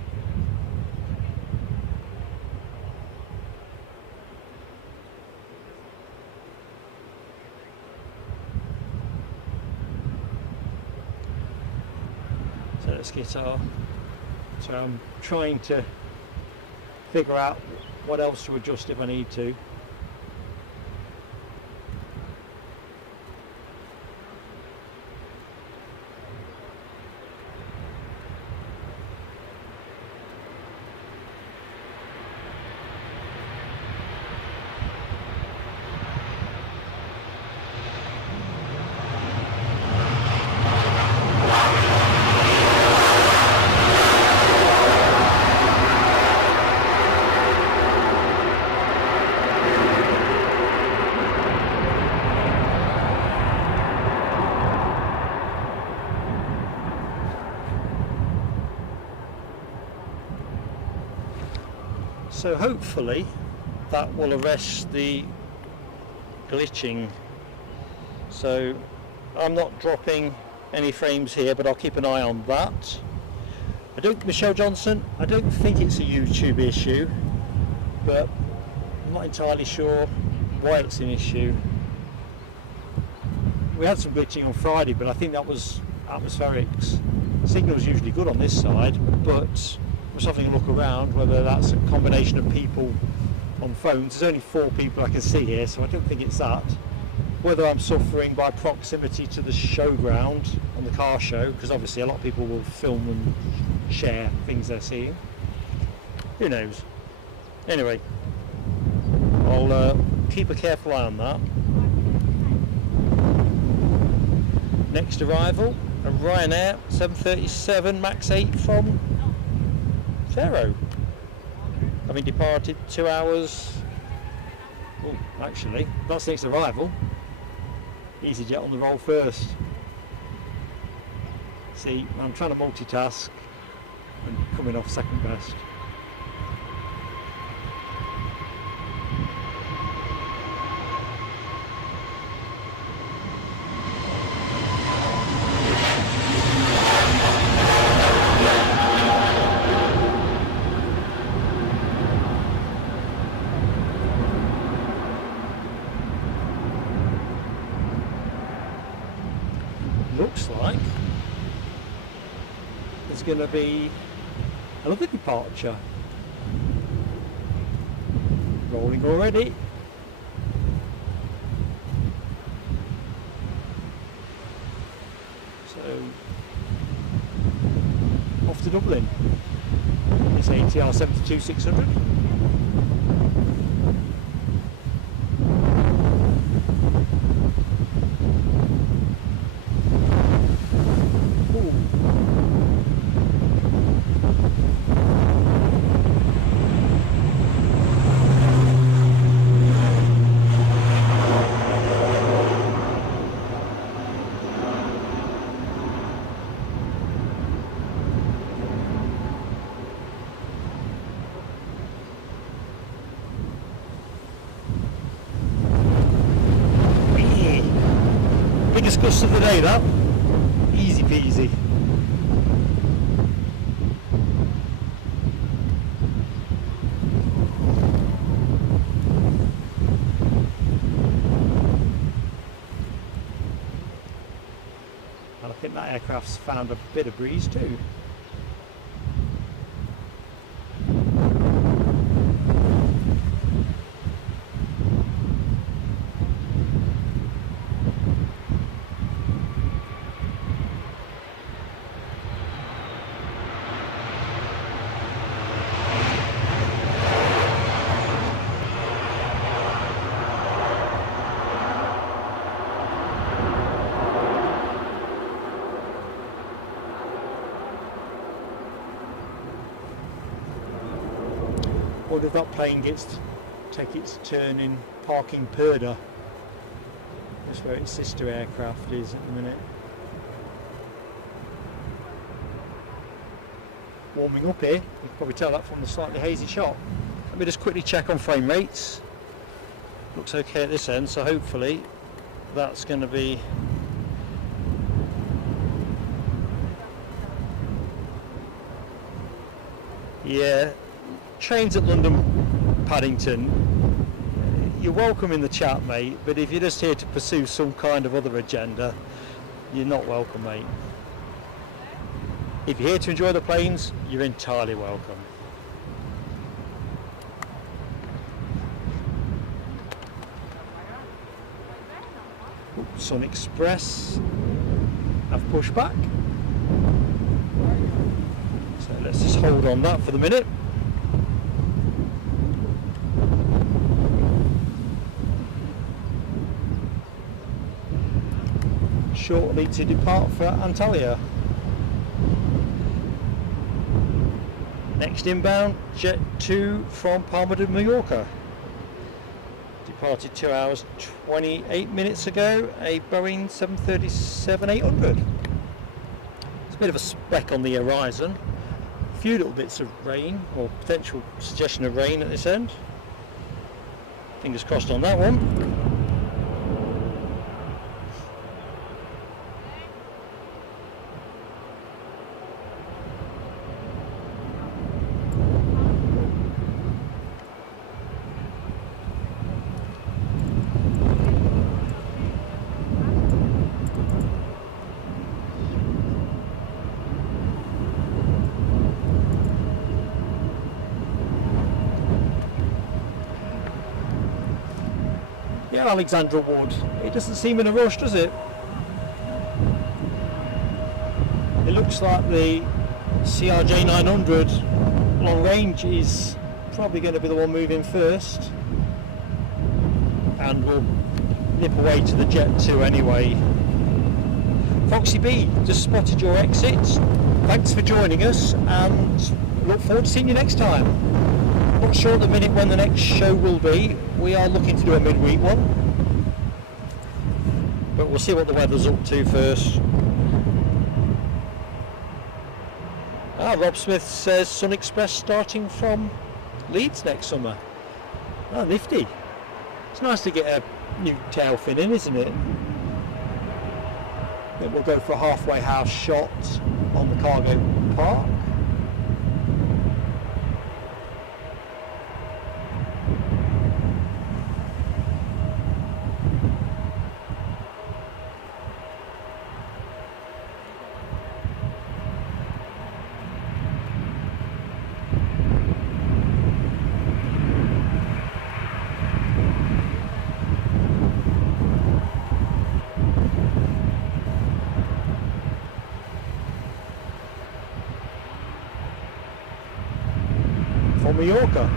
skits are. So I'm trying to figure out what else to adjust if I need to. So hopefully that will arrest the glitching. So I'm not dropping any frames here, but I'll keep an eye on that. Michelle Johnson, I don't think it's a YouTube issue, but I'm not entirely sure why it's an issue. We had some glitching on Friday, but I think that was atmospherics. The signal's usually good on this side, but I'm just having a look around whether that's a combination of people on phones. There's only 4 people I can see here, so I don't think it's that. Whether I'm suffering by proximity to the showground on the car show, because obviously a lot of people will film and share things they're seeing. Who knows? Anyway, I'll keep a careful eye on that. Next arrival, a Ryanair 737 MAX 8 from Faro. Having departed 2 hours. Oh, actually, that's next arrival. easyJet on the roll first. See, I'm trying to multitask and coming off second best. Looks like there's going to be another departure. Rolling already. So off to Dublin. It's ATR 72600. Biggest gust of the day, that. Easy peasy. And I think that aircraft's found a bit of breeze too. Or if that plane gets to take its turn in parking Perda, that's where its sister aircraft is at the minute. Warming up here, you can probably tell that from the slightly hazy shot. Let me just quickly check on frame rates. Looks okay at this end, so hopefully that's going to be yeah. Trains at London Paddington, you're welcome in the chat, mate, but if you're just here to pursue some kind of other agenda, you're not welcome, mate. If you're here to enjoy the planes, you're entirely welcome. Sun Express have pushed back. So let's just hold on that for the minute. Shortly to depart for Antalya. Next inbound, Jet 2 from Palma de Mallorca. Departed 2 hours 28 minutes ago, a Boeing 737-800. It's a bit of a speck on the horizon. A few little bits of rain, or potential suggestion of rain at this end. Fingers crossed on that one. Yeah, Alexandra Wood. It doesn't seem in a rush, does it? It looks like the CRJ 900 long range is probably going to be the one moving first, and we'll nip away to the Jet 2 anyway. Foxy B, just spotted your exit. Thanks for joining us, and look forward to seeing you next time. Not sure at the minute when the next show will be. We are looking to do a midweek one, but we'll see what the weather's up to first. Rob Smith says Sun Express starting from Leeds next summer. Nifty. It's nice to get a new tail fin in, isn't it? Then we'll go for a halfway house shot on the cargo park. Mallorca.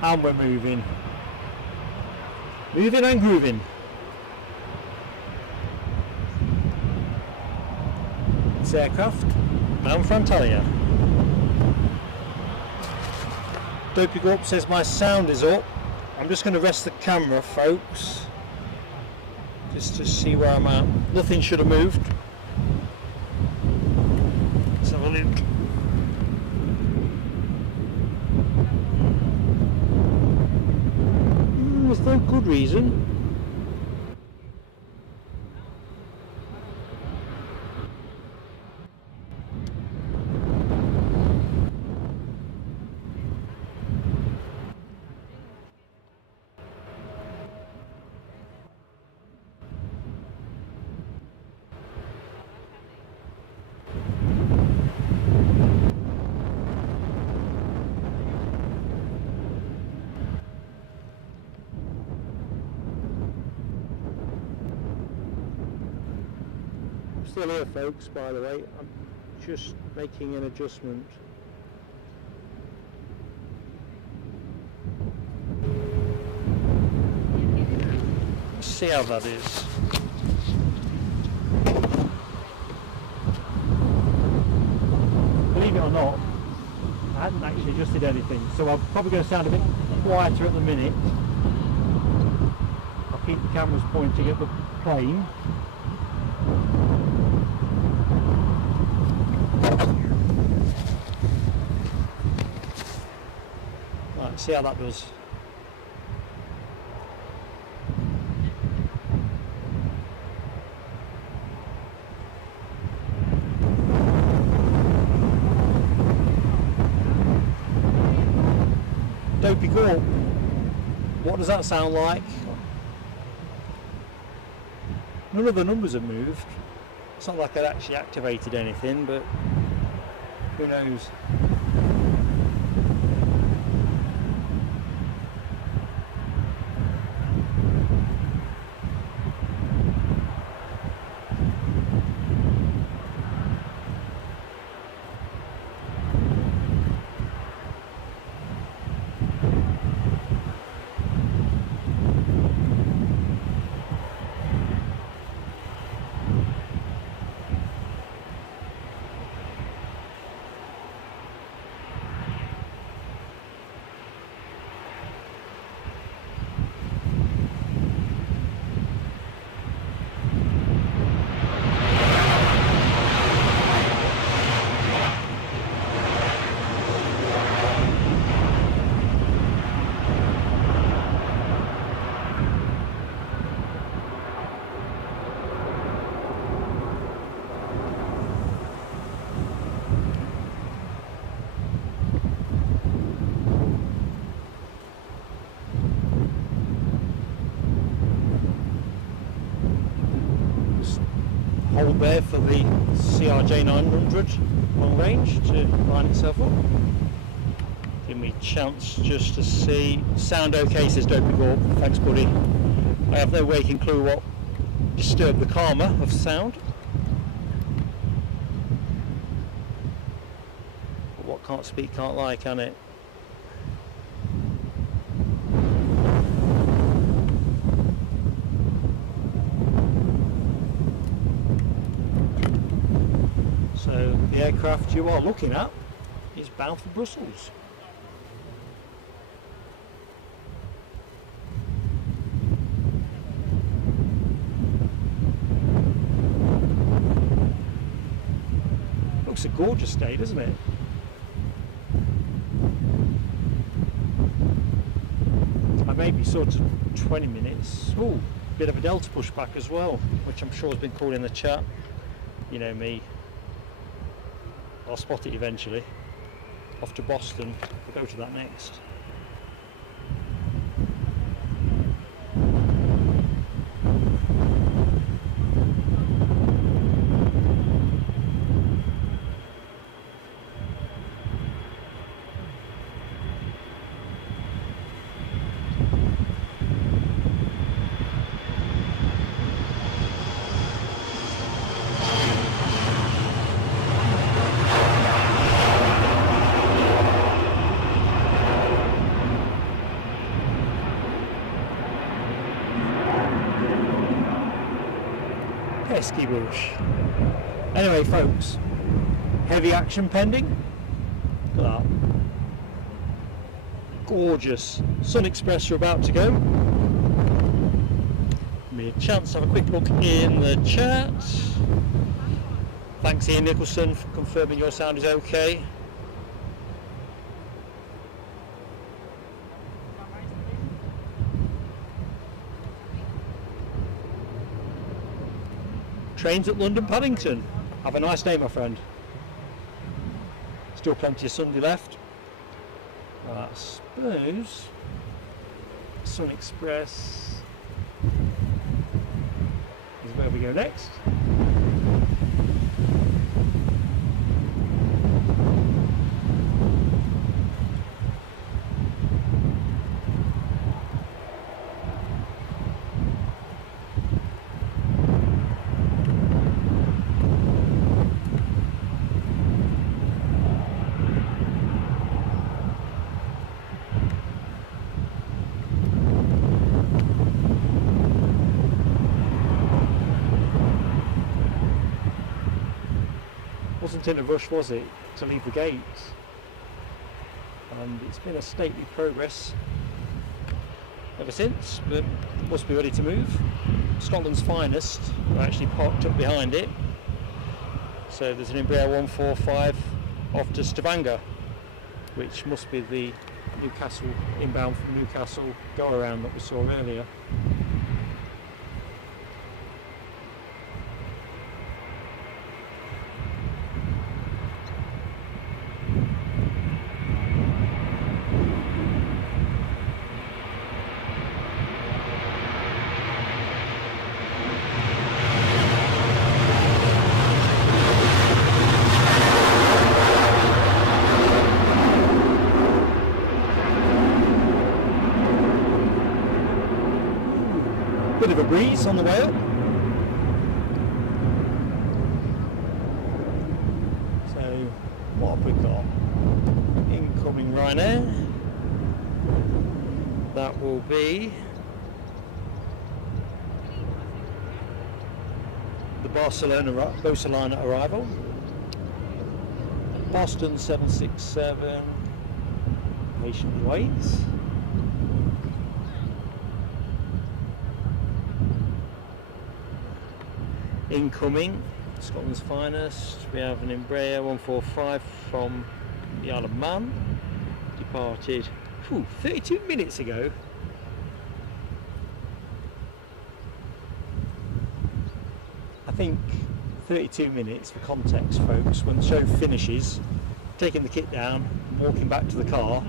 And we're moving and grooving. This aircraft bound for Antalya. Dopey Gorp says my sound is up. I'm just going to rest the camera, folks, just to see where I'm at. Nothing should have moved. Let's have a look. There's no good reason. Still here, folks, by the way. I'm just making an adjustment. Let's see how that is. Believe it or not, I hadn't actually adjusted anything, so I'm probably going to sound a bit quieter at the minute. I'll keep the cameras pointing at the plane. Right, see how that does. Dopey Gorp. What does that sound like? None of the numbers have moved. It's not like I'd actually activated anything, but who knows? Hold there for the CRJ 900 long range to line itself up. Give me a chance just to see. Sound okay, says Dopey Gorp. Thanks, buddy. I have no waking clue what disturbed the karma of sound. But what can't speak can't lie, can it? So the aircraft you are looking at is bound for Brussels. Looks a gorgeous day, doesn't it? I may be sort of 20 minutes. Oh, bit of a Delta pushback as well, which I'm sure has been called in the chat. You know me. I'll spot it eventually. Off to Boston, we'll go to that next. Pesky bush. Anyway, folks, heavy action pending. Look at that. Gorgeous. Sun Express are about to go. Give me a chance to have a quick look in the chat. Thanks, Ian Nicholson, for confirming your sound is okay. Trains at London Paddington. Have a nice day, my friend. Still plenty of Sunday left. I suppose Sun Express is where we go next. Wasn't in a rush, was it, to leave the gate? And it's been a stately progress ever since, but must be ready to move. Scotland's finest are actually parked up behind it. So there's an Embraer 145 off to Stavanger, which must be the Newcastle, inbound from Newcastle go around that we saw earlier. Bit of a breeze on the way up. So what have we got? Incoming Ryanair. That will be the Barcelona arrival. Boston 767 patiently waits. Incoming, Scotland's finest, we have an Embraer 145 from the Isle of Man, departed 32 minutes ago. I think 32 minutes, for context folks, when the show finishes, taking the kit down, walking back to the car,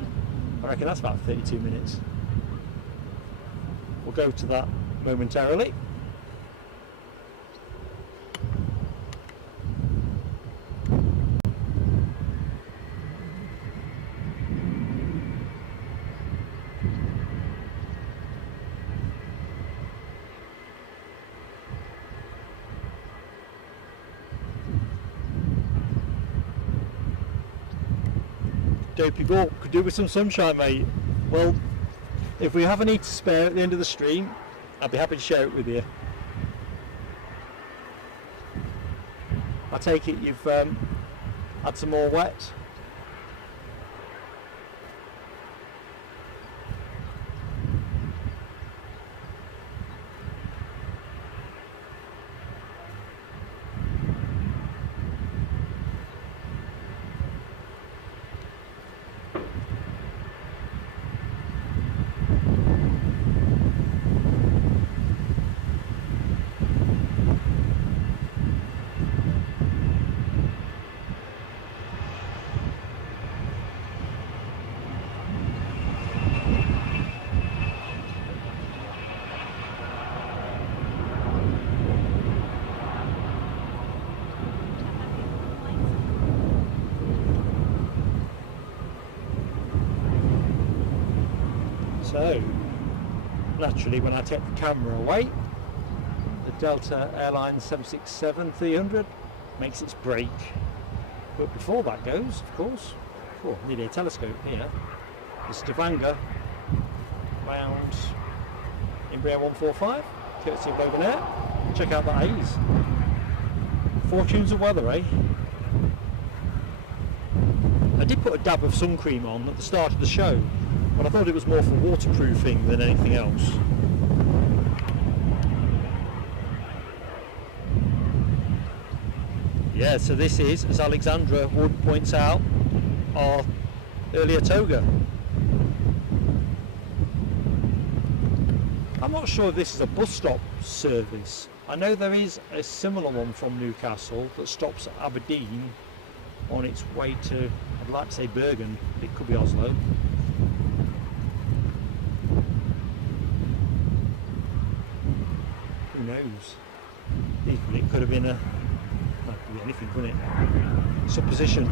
I reckon that's about 32 minutes. We'll go to that momentarily. Dopey Gorp could do with some sunshine, mate. Well, if we have any to spare at the end of the stream, I'd be happy to share it with you. I take it you've had some more wet. So, naturally, when I take the camera away, the Delta Airlines 767-300 makes its break. But before that goes, of course, need a telescope here, the Stavanger round Embraer 145, courtesy of Loganair. Check out that haze. Fortunes of weather, eh? I did put a dab of sun cream on at the start of the show, but I thought it was more for waterproofing than anything else. Yeah, so this is, as Alexandra Wood points out, our earlier toga. I'm not sure if this is a bus stop service. I know there is a similar one from Newcastle that stops at Aberdeen on its way to, I'd like to say Bergen, but it could be Oslo. Who knows? Equally, it could have been a, well, it could be anything, couldn't it? Supposition.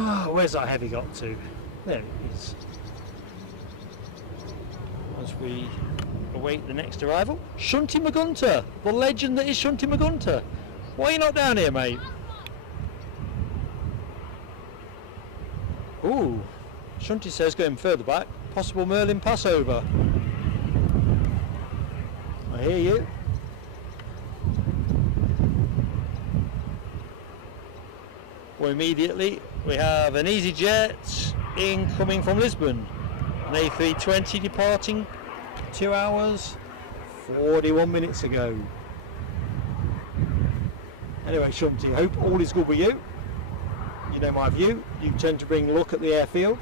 Oh, where's our heavy got to? There it is. As we await the next arrival. Shunty McGunter, the legend that is Shunty McGunter. Why are you not down here, mate? Ooh, Shunty says going further back, possible Merlin Passover. I hear you. Well, immediately we have an easyJet incoming from Lisbon. An A320 departing 2 hours 41 minutes ago. Anyway, Shunty, hope all is good with you. You know my view, you tend to bring luck at the airfield.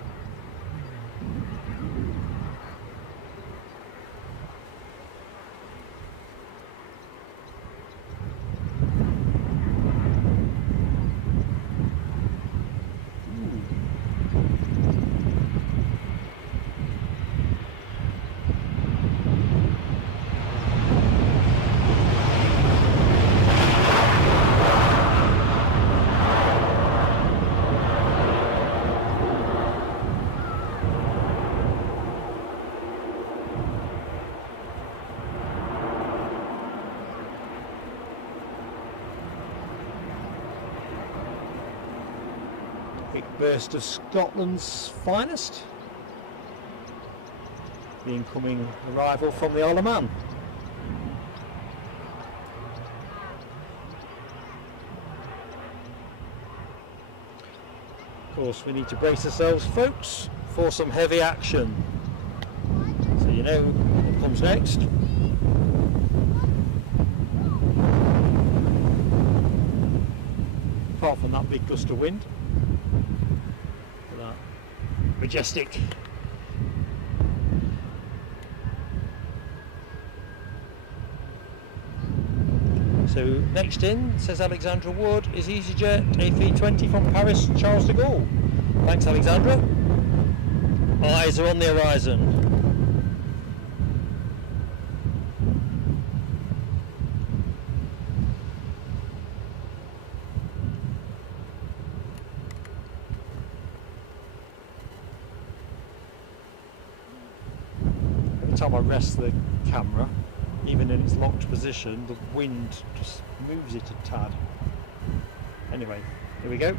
Burst of Scotland's finest. The incoming arrival from the Isle of Man. Of course, we need to brace ourselves, folks, for some heavy action. So you know what comes next. Apart from that big gust of wind. Majestic. So next in, says Alexandra Wood, is easyJet A320 from Paris Charles de Gaulle. Thanks, Alexandra. Eyes are on the horizon. Time I rest the camera, even in its locked position, the wind just moves it a tad. Anyway, here we go.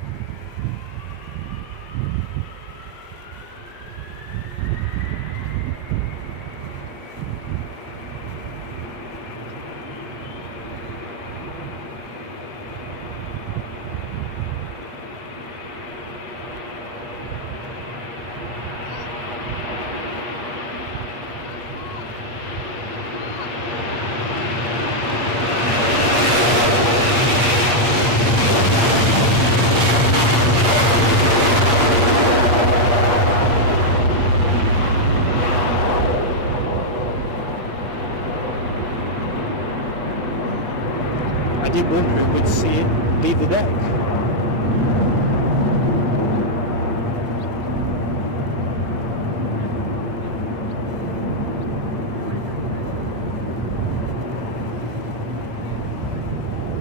I did wonder if we'd see it leave the deck.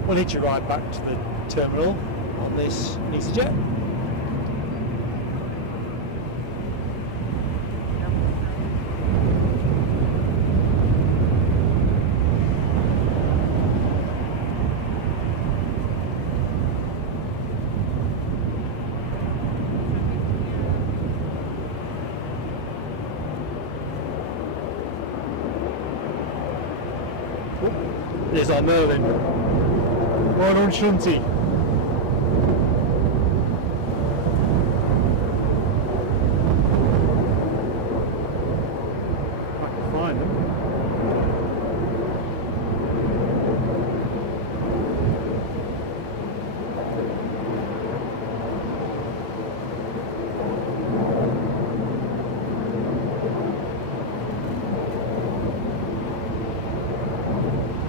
We'll hitch a ride back to the terminal on this easyJet. There's our Merlin. Well on, Shunty. I can find them.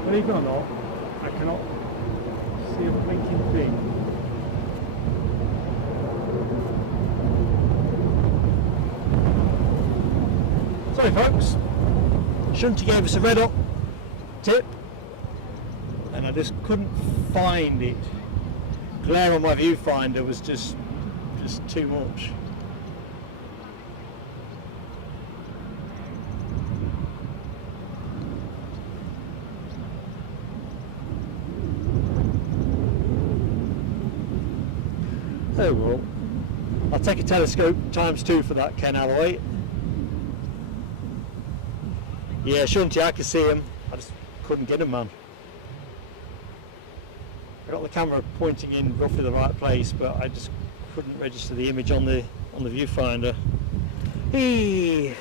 Believe it or not, I cannot see a blinking thing. Sorry folks, Shunty gave us a red hot tip and I just couldn't find it. Glare on my viewfinder was just just too much. Oh well, I'll take a telescope ×2 for that, Ken Alloy. Yeah, Shunty, I could see him. I just couldn't get him, man. I got the camera pointing in roughly the right place, but I just couldn't register the image on the viewfinder. Hey.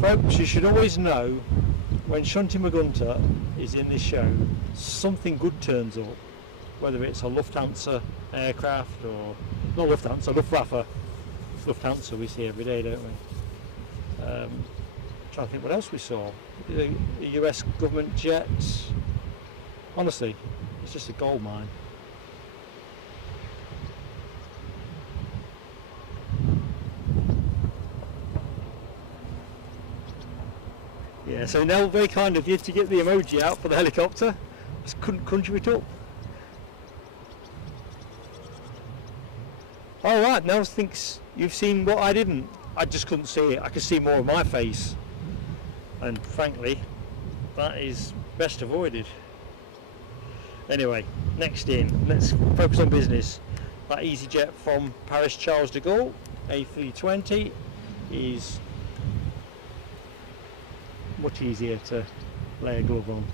Folks, you should always know when Shunty Magunta is in this show, something good turns up, whether it's a Lufthansa aircraft or not Lufthansa, Luftwaffe. Lufthansa we see every day, don't we? Trying to think what else we saw. The US government jet. Honestly, it's just a gold mine. Yeah, so Nell, very kind of you to get the emoji out for the helicopter. Just couldn't conjure it up. All right, Nell thinks you've seen what I didn't. I just couldn't see it. I could see more of my face. And frankly, that is best avoided. Anyway, next in, let's focus on business. That easyJet from Paris Charles de Gaulle, A320, is much easier to lay a glove on.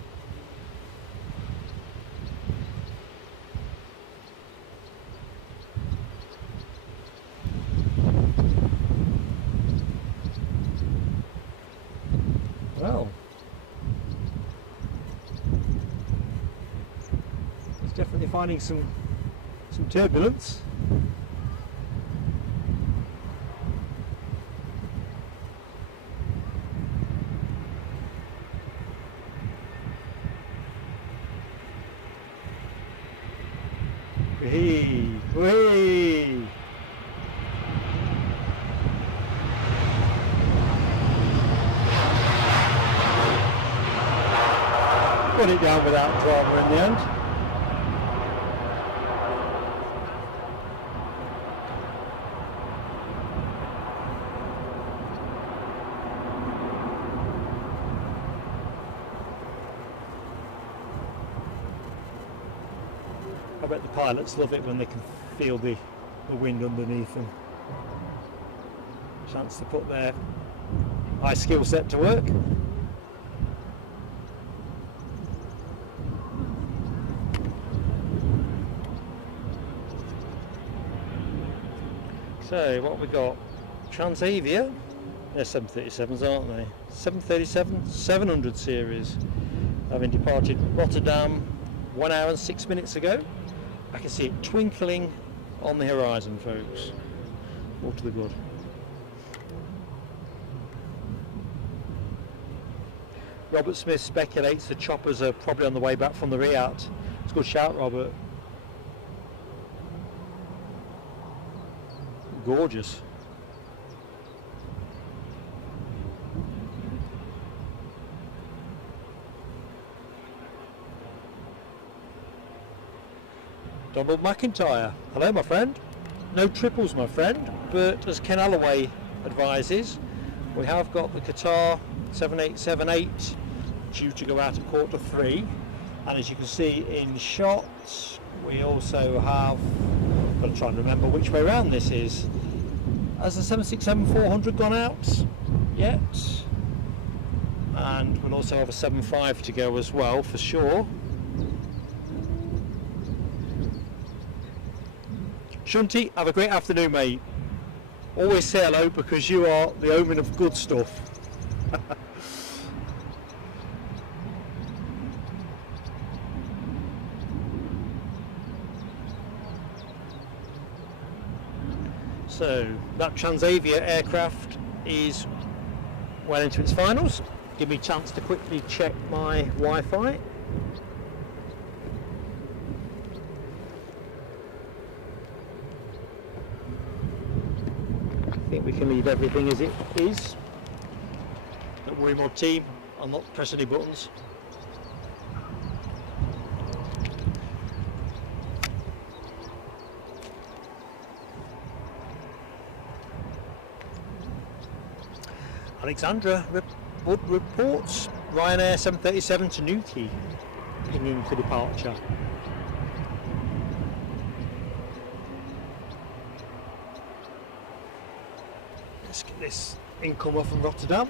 Well, it's definitely finding some turbulence. Whee! Whee! Put it down without drama in the end. I bet the pilots love it when they can feel the wind underneath them. Chance to put their high skill set to work. So what we got? Transavia. They're 737s, aren't they? 737-700 series, having departed Rotterdam 1 hour and 6 minutes ago. I can see it twinkling on the horizon, folks. All to the good. Robert Smith speculates the choppers are probably on the way back from the Riyadh. It's a good shout, Robert. Gorgeous. Donald McIntyre. Hello, my friend. No triples, my friend, but as Ken Alloway advises, we have got the Qatar 787-8 due to go out at 2:45, and as you can see in shots, we also have, I'm trying to remember which way around this is. Has the 767-400 gone out yet? And we'll also have a 75 to go as well, for sure. Shunty, have a great afternoon, mate. Always say hello because you are the omen of good stuff. So that Transavia aircraft is well into its finals. Give me a chance to quickly check my Wi-Fi. I think we can leave everything as it is. Don't worry, mod team, I'll not press any buttons. Alexandra Wood reports Ryanair 737 to Newquay, pinging for departure. Let's get this incomer from Rotterdam.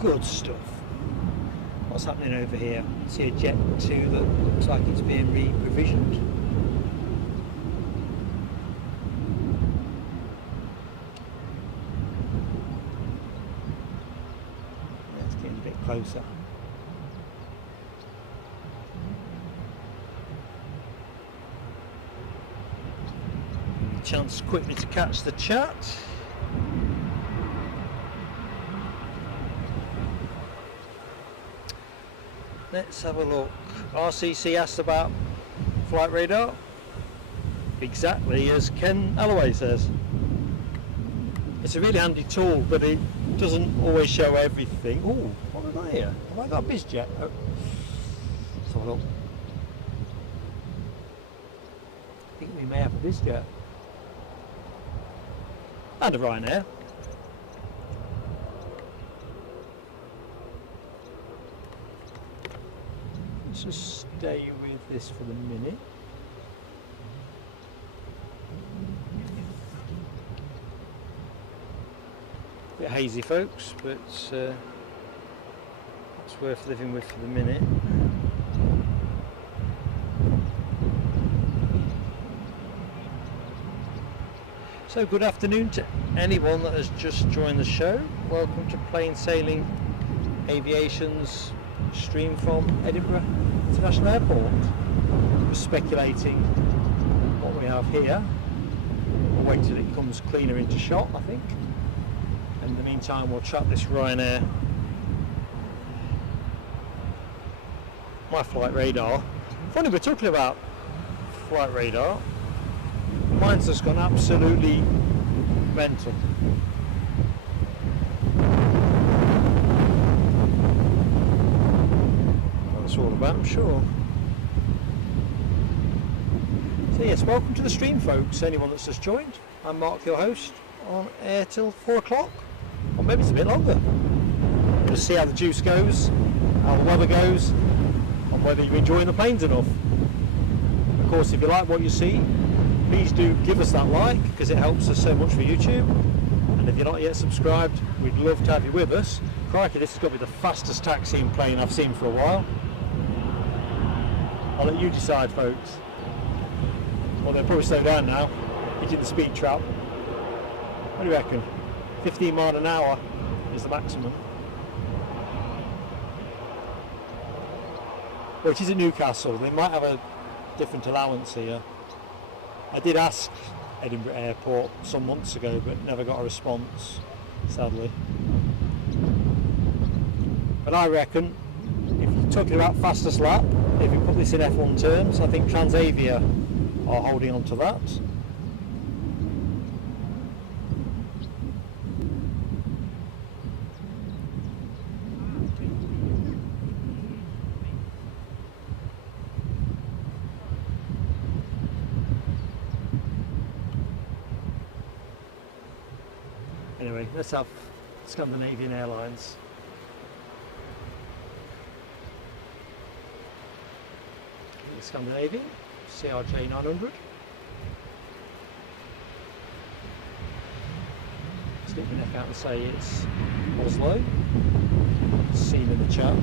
Good stuff. What's happening over here? See a Jet 2 that looks like it's being re-provisioned. It's getting a bit closer. Chance quickly to catch the chat. Let's have a look. RCC asked about flight radar. Exactly as Ken Alloway says. It's a really handy tool, but it doesn't always show everything. Oh, what have I here? Have I got a BizJet? Oh. Let's have a look. I think we may have a BizJet. And a Ryanair. Let's just stay with this for the minute. Bit hazy, folks, but it's worth living with for the minute. So good afternoon to anyone that has just joined the show. Welcome to Plain Sailing Aviation's stream from Edinburgh International Airport. We're speculating what we have here. We'll wait till it comes cleaner into shot, I think. In the meantime, we'll track this Ryanair. My flight radar. Funny, we're talking about flight radar. Mine's just gone absolutely mental. That's all about, I'm sure. So yes, welcome to the stream, folks. Anyone that's just joined, I'm Mark, your host, on air till 4 o'clock, or maybe it's a bit longer. We'll see how the juice goes, how the weather goes, and whether you're enjoying the planes enough. Of course, if you like what you see, please do give us that like, because it helps us so much for YouTube. And if you're not yet subscribed, we'd love to have you with us. Crikey, this has got to be the fastest taxiing plane I've seen for a while. I'll let you decide, folks. Well, they'll probably slow down now, hitting the speed trap. What do you reckon? 15 miles an hour is the maximum. Well, it is in Newcastle. They might have a different allowance here. I did ask Edinburgh Airport some months ago, but never got a response, sadly. But I reckon, if you're talking about fastest lap, if you put this in F1 terms, I think Transavia are holding on to that. Anyway, let's have Scandinavian Airlines. Scandinavian CRJ 900. Stick my neck out and say it's Oslo. Seen in the chat.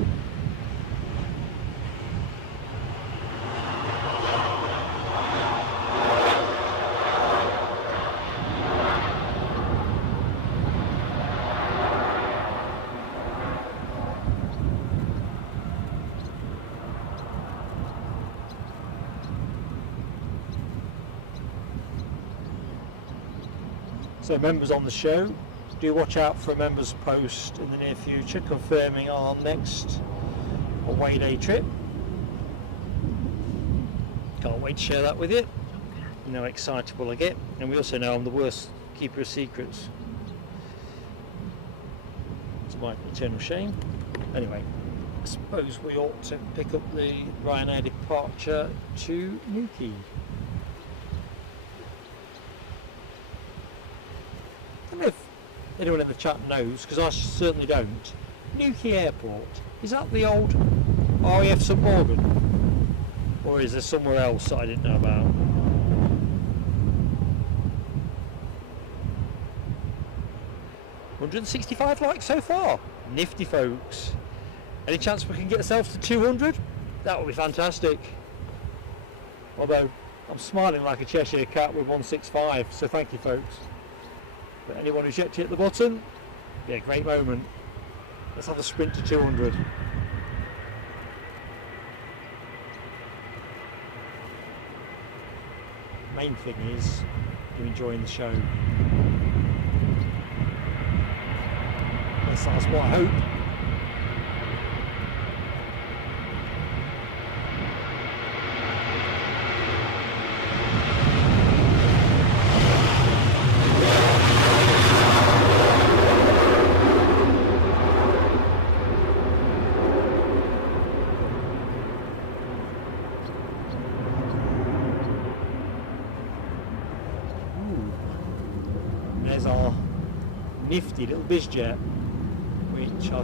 So members on the show, do watch out for a members post in the near future confirming our next away day trip. Can't wait to share that with you. You know how excitable I get, and we also know I'm the worst keeper of secrets. It's my eternal shame. Anyway, I suppose we ought to pick up the Ryanair departure to Newquay. I don't know if anyone in the chat knows, because I certainly don't. Newquay Airport, is that the old RAF St Morgan? Or is there somewhere else that I didn't know about? $165 likes so far. Nifty folks. Any chance we can get ourselves to 200? That would be fantastic. Although I'm smiling like a Cheshire cat with 165, so thank you folks. But anyone who's yet to hit the button, yeah, great moment. Let's have a sprint to 200. Main thing is you're enjoying the show. That's what I hope. Nifty little BizJet, which I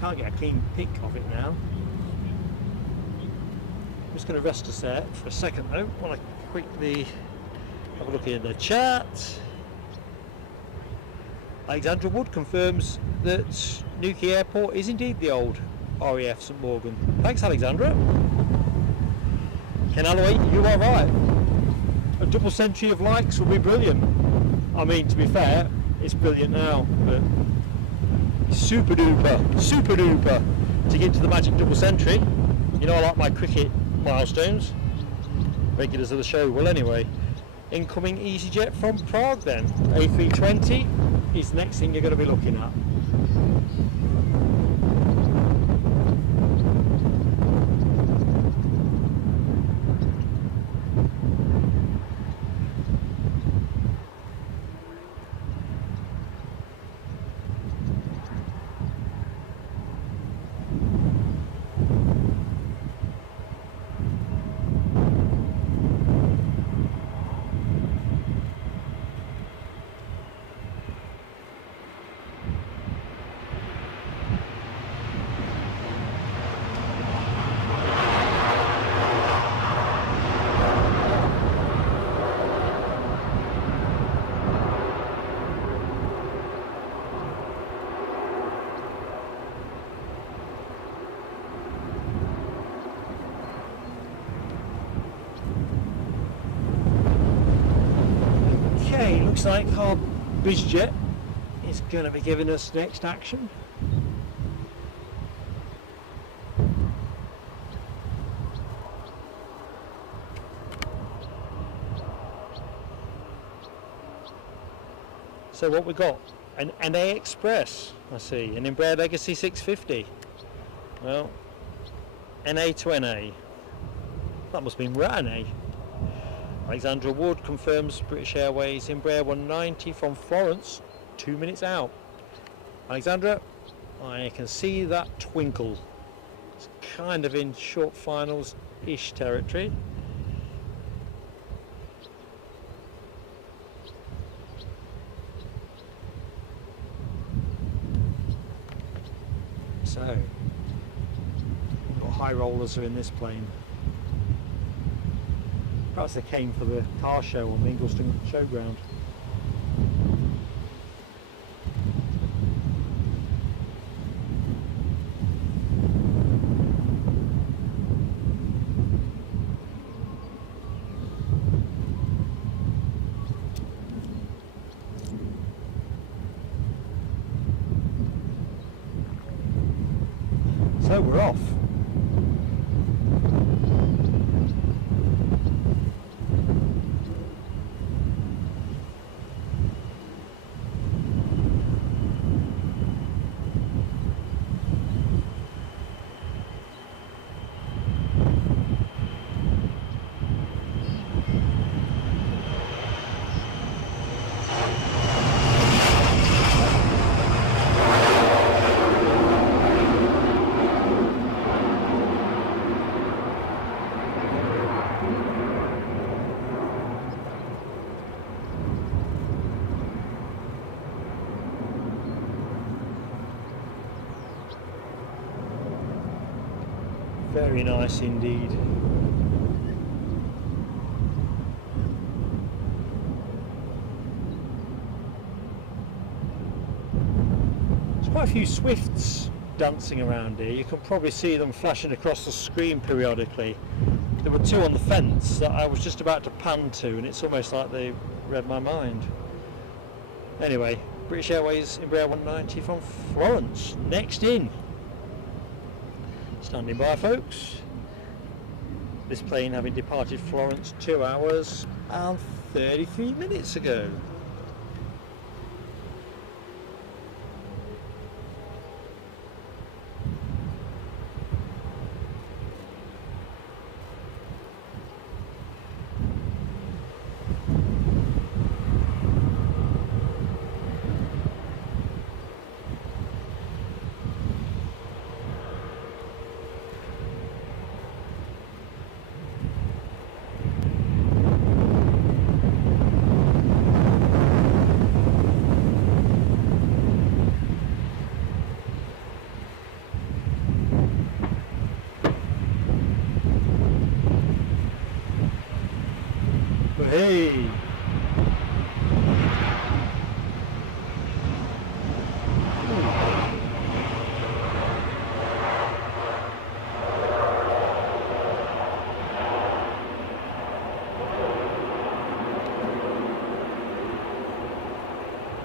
can't get a clean pic of it now. I'm just going to rest a set for a second though. I want to quickly have a look in the chat. Alexandra Wood confirms that Newquay Airport is indeed the old RAF St Morgan. Thanks Alexandra. Ken Alloway, you are right. A double century of likes would be brilliant. I mean, to be fair, it's brilliant now, but super duper to get to the magic double century. You know I like my cricket milestones. Regulars of the show will anyway. Incoming easyJet from Prague then. A320 is the next thing you're going to be looking at. Looks like our BizJet is going to be giving us next action. So what we got? An NA Express, I see, an Embraer Legacy 650. Well, NA to NA. That must mean we're at NA. Alexandra Wood confirms British Airways Embraer 190 from Florence, 2 minutes out. Alexandra, I can see that twinkle. It's kind of in short finals-ish territory. So, what high rollers are in this plane? Perhaps they came for the car show on the Ingliston Showground. So we're off. Very nice indeed. There's quite a few Swifts dancing around here. You can probably see them flashing across the screen periodically. There were two on the fence that I was just about to pan to, and it's almost like they read my mind. Anyway, British Airways Embraer 190 from Florence, next in. Standing by, folks. This plane having departed Florence 2 hours and 33 minutes ago. Hey!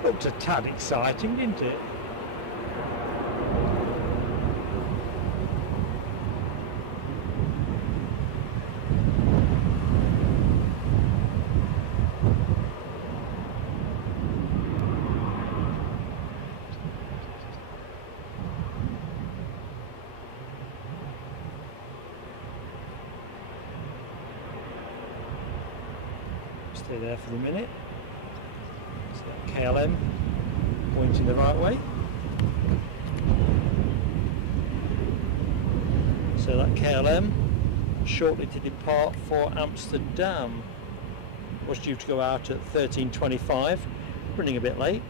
Looked a tad exciting, didn't it? Stay there for the minute. So that KLM pointing the right way. So that KLM shortly to depart for Amsterdam. Was due to go out at 13:25, running a bit late.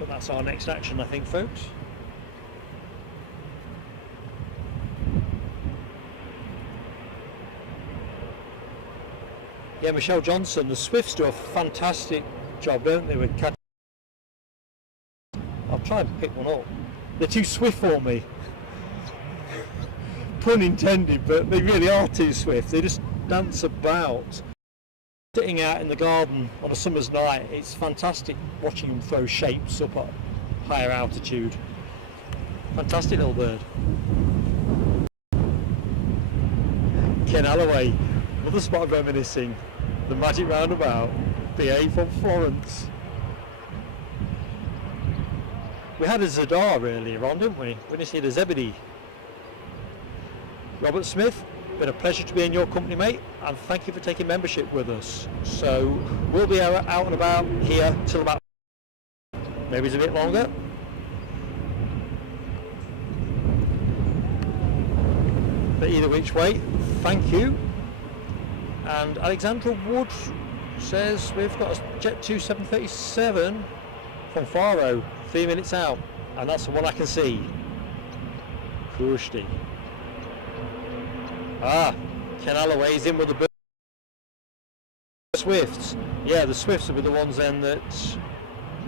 But that's our next action, I think, folks. Yeah, Michelle Johnson, the Swifts do a fantastic job, don't they, with Qatar? I'll try and pick one up. They're too swift for me. Pun intended, but they really are too swift. They just dance about. Sitting out in the garden on a summer's night, it's fantastic watching them throw shapes up at higher altitude. Fantastic little bird. Ken Alloway, another spot reminiscing. The Magic Roundabout, BA from Florence. We had a Zadar earlier on, didn't we? We didn't see the Zebedee. Robert Smith, been a pleasure to be in your company, mate, and thank you for taking membership with us. So we'll be out and about here till about, maybe it's a bit longer. But either which way, thank you. And Alexandra Wood says we've got a Jet 2 737 from Faro, 3 minutes out, and that's the one I can see. Krusty. Ah, Ken Holloway's in with the Swifts. Yeah, the Swifts will be the ones then that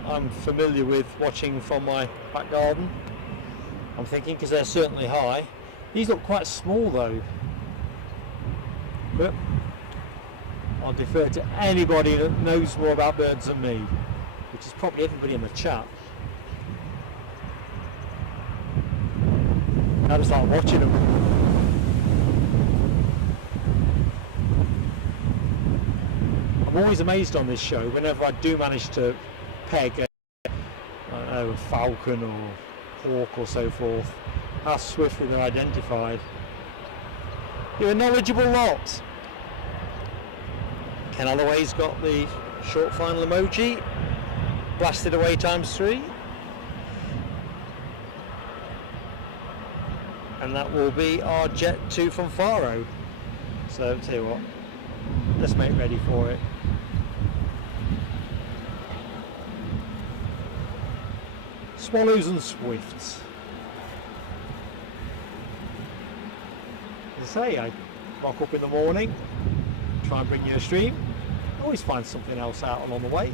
I'm familiar with watching from my back garden. I'm thinking, because they're certainly high. These look quite small though. But I'll defer to anybody that knows more about birds than me, which is probably everybody in the chat. I just like watching them. I'm always amazed on this show whenever I do manage to peg I don't know, a falcon or hawk or so forth, how swiftly they're identified. You're a knowledgeable lot. Ken Holloway's got the short final emoji, blasted away ×3, and that will be our Jet 2 from Faro. So tell you what, let's make ready for it. Swallows and Swifts. As I say, I rock up in the morning, try and bring you a stream. Always find something else out along the way.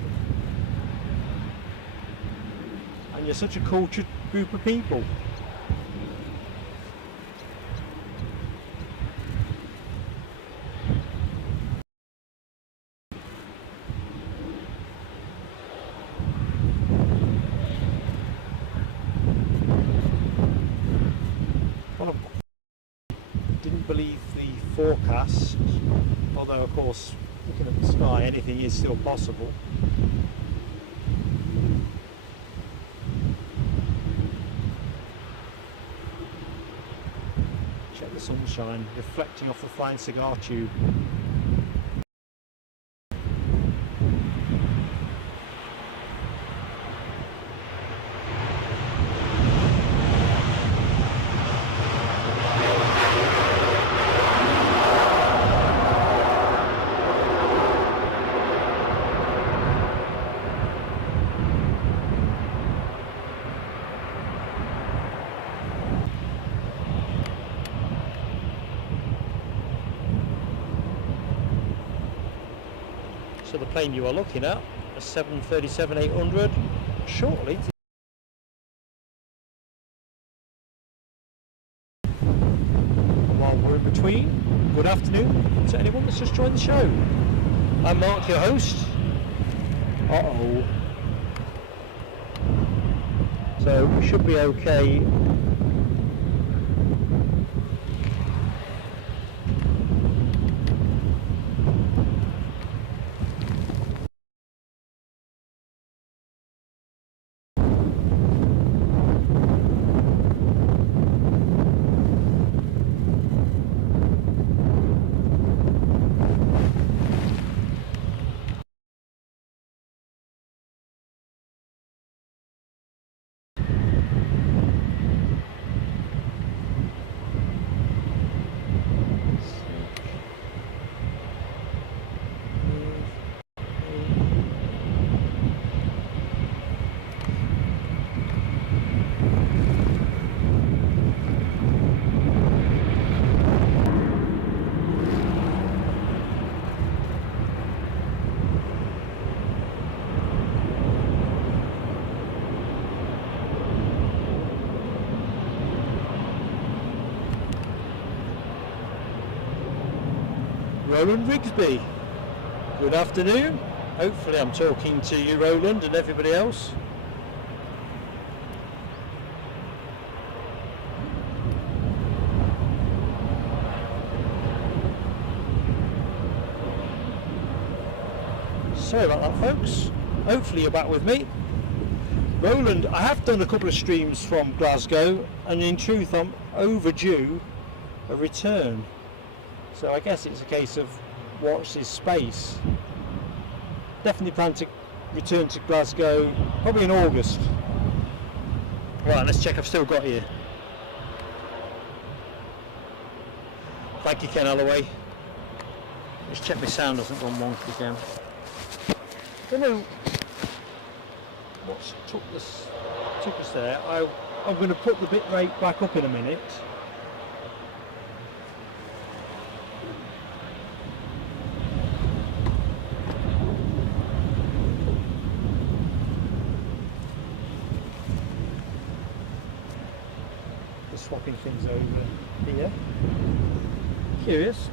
And you're such a cultured group of people. Believe the forecast, although of course looking at the sky anything is still possible. Check the sunshine reflecting off the flying cigar tube. So the plane you are looking at, a 737-800, shortly. While we're in between, good afternoon to anyone that's just joined the show. I'm Mark, your host. Uh-oh. So we should be okay. Roland Rigsby, good afternoon. Hopefully I'm talking to you, Roland, and everybody else. Sorry about that, folks. Hopefully you're back with me. Roland, I have done a couple of streams from Glasgow, and in truth I'm overdue a return. So I guess it's a case of watch this space. Definitely plan to return to Glasgow probably in August. Right, let's check I've still got you. Thank you, Ken Holloway. Just check my sound hasn't gone wonky again. I don't know what's took us there. I'm going to put the bit rate back up in a minute. swapping things over here. Curious.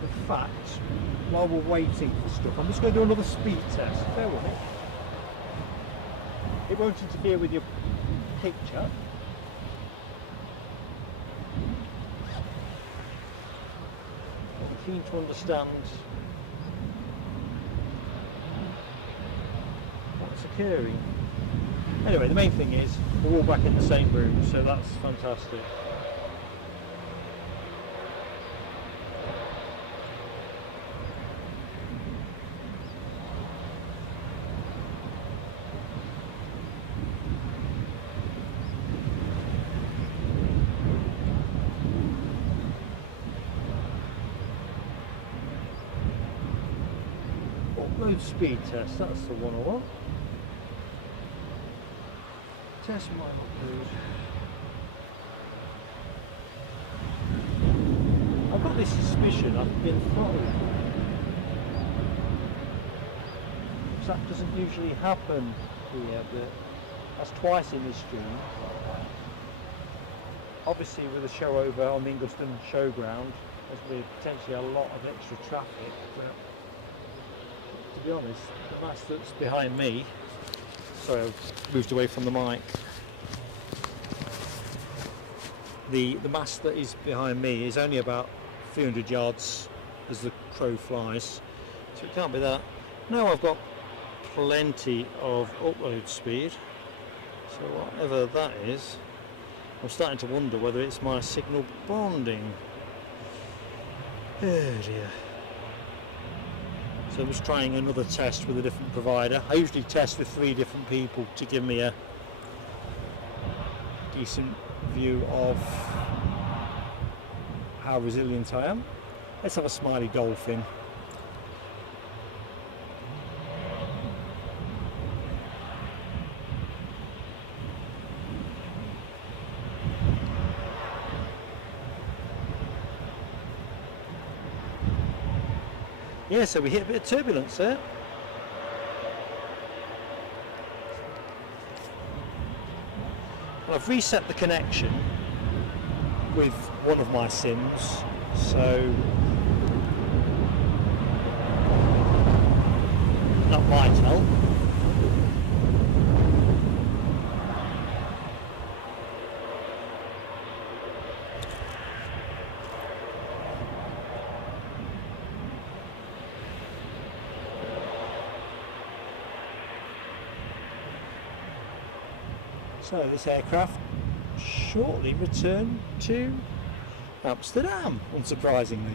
In fact, while we're waiting for stuff, I'm just going to do another speed test. Bear with me. It won't interfere with your picture. I'm keen to understand what's occurring. Anyway, the main thing is we're all back in the same room, so that's fantastic. Upload speed test, that's the one I want. Test my upload. I've got this suspicion I've been throttled. That doesn't usually happen here, but that's twice in this stream. Obviously with a show over on the Ingliston showground, there's been potentially a lot of extra traffic, but to be honest, the mast that's behind me, sorry I've moved away from the mic, the mast that is behind me is only about 300 yards as the crow flies, so it can't be that. Now I've got plenty of upload speed, so whatever that is, I'm starting to wonder whether it's my signal bonding. Oh dear. So I'm just trying another test with a different provider. I usually test with 3 different people to give me a decent view of how resilient I am. Let's have a smiley dolphin. Yeah, so we hit a bit of turbulence there. Well, I've reset the connection with one of my sims, so that might help. So this aircraft shortly return to Amsterdam, unsurprisingly.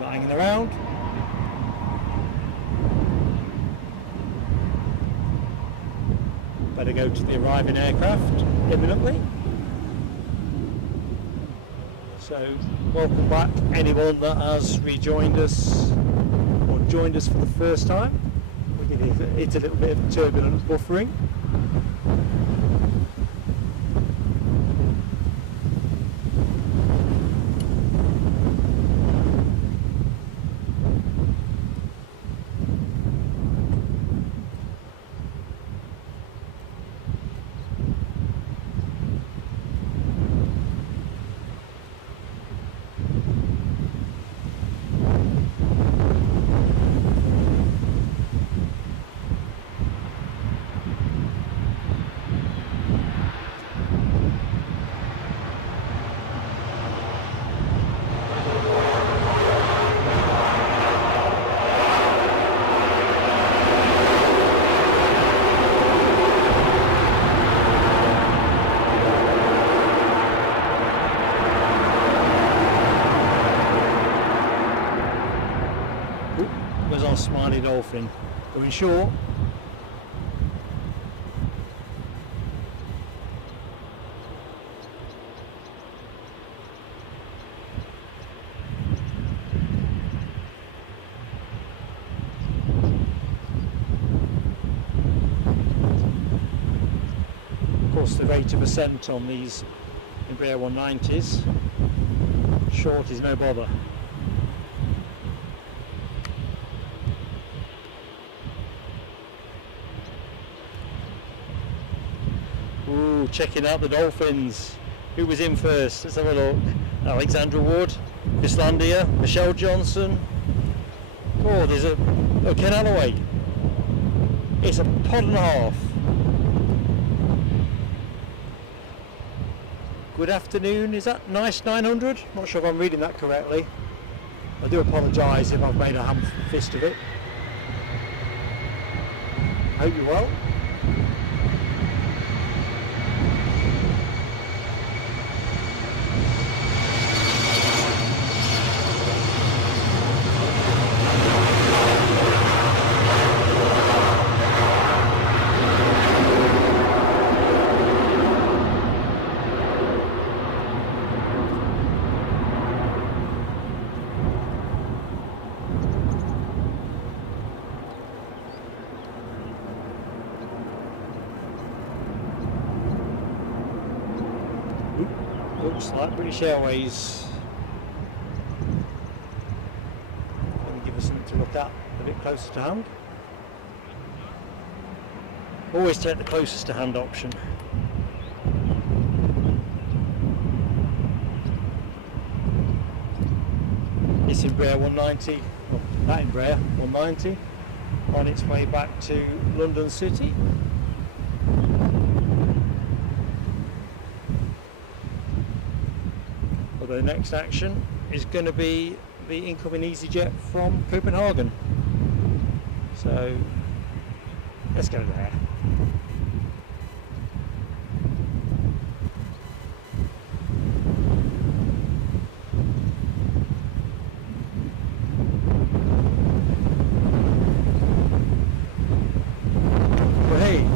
Not hanging around. Better go to the arriving aircraft imminently. So welcome back anyone that has rejoined us or joined us for the first time. We did hit a little bit of turbulence buffering. Smiley dolphin going short. thrust of 80% on these Embraer 190s. Short is no bother. Ooh, checking out the dolphins. Who was in first? Let's have a look. Alexandra Wood, Islandia, Michelle Johnson. Oh, there's a Ken Alloway. It's a pod and a half. Good afternoon, is that Nice 900? Not sure if I'm reading that correctly. I do apologise if I've made a ham fist of it. Hope you're well. Looks like British Airways going to give us something to look at a bit closer to hand. Always take the closest to hand option. This Embraer 190, well, that Embraer 190 on its way back to London City. The next action is going to be the incoming easyJet from Copenhagen. So let's go there. Well, hey,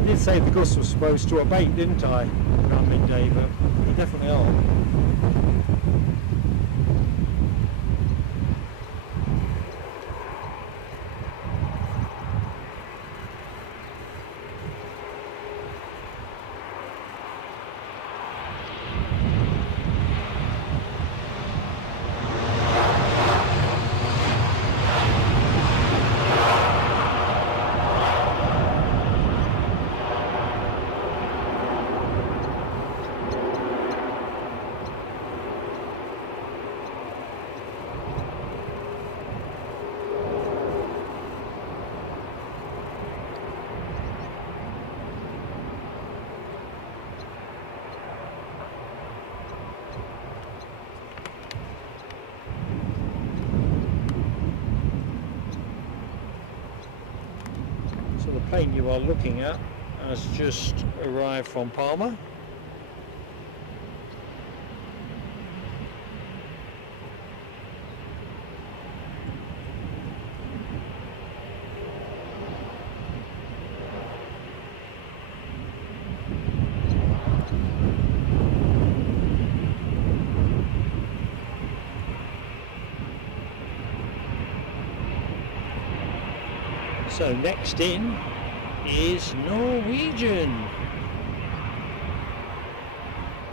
I did say the gusts were supposed to abate, didn't I? Around midday, but they definitely are. So the plane you are looking at has just arrived from Palma. So next in is Norwegian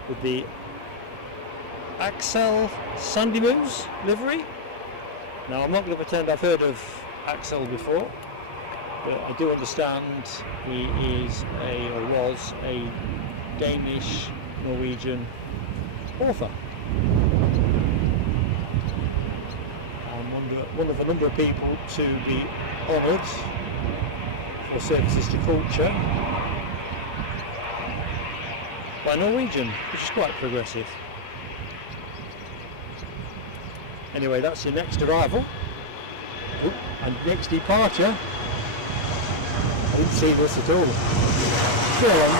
with the Axel Sandemus livery. Now I'm not going to pretend I've heard of Axel before, but I do understand he is or was a Danish Norwegian author. And one of a number of people to be honoured for services to culture by Norwegian, which is quite progressive. Anyway, that's your next arrival. Ooh, and next departure. I didn't see this at all. Go on.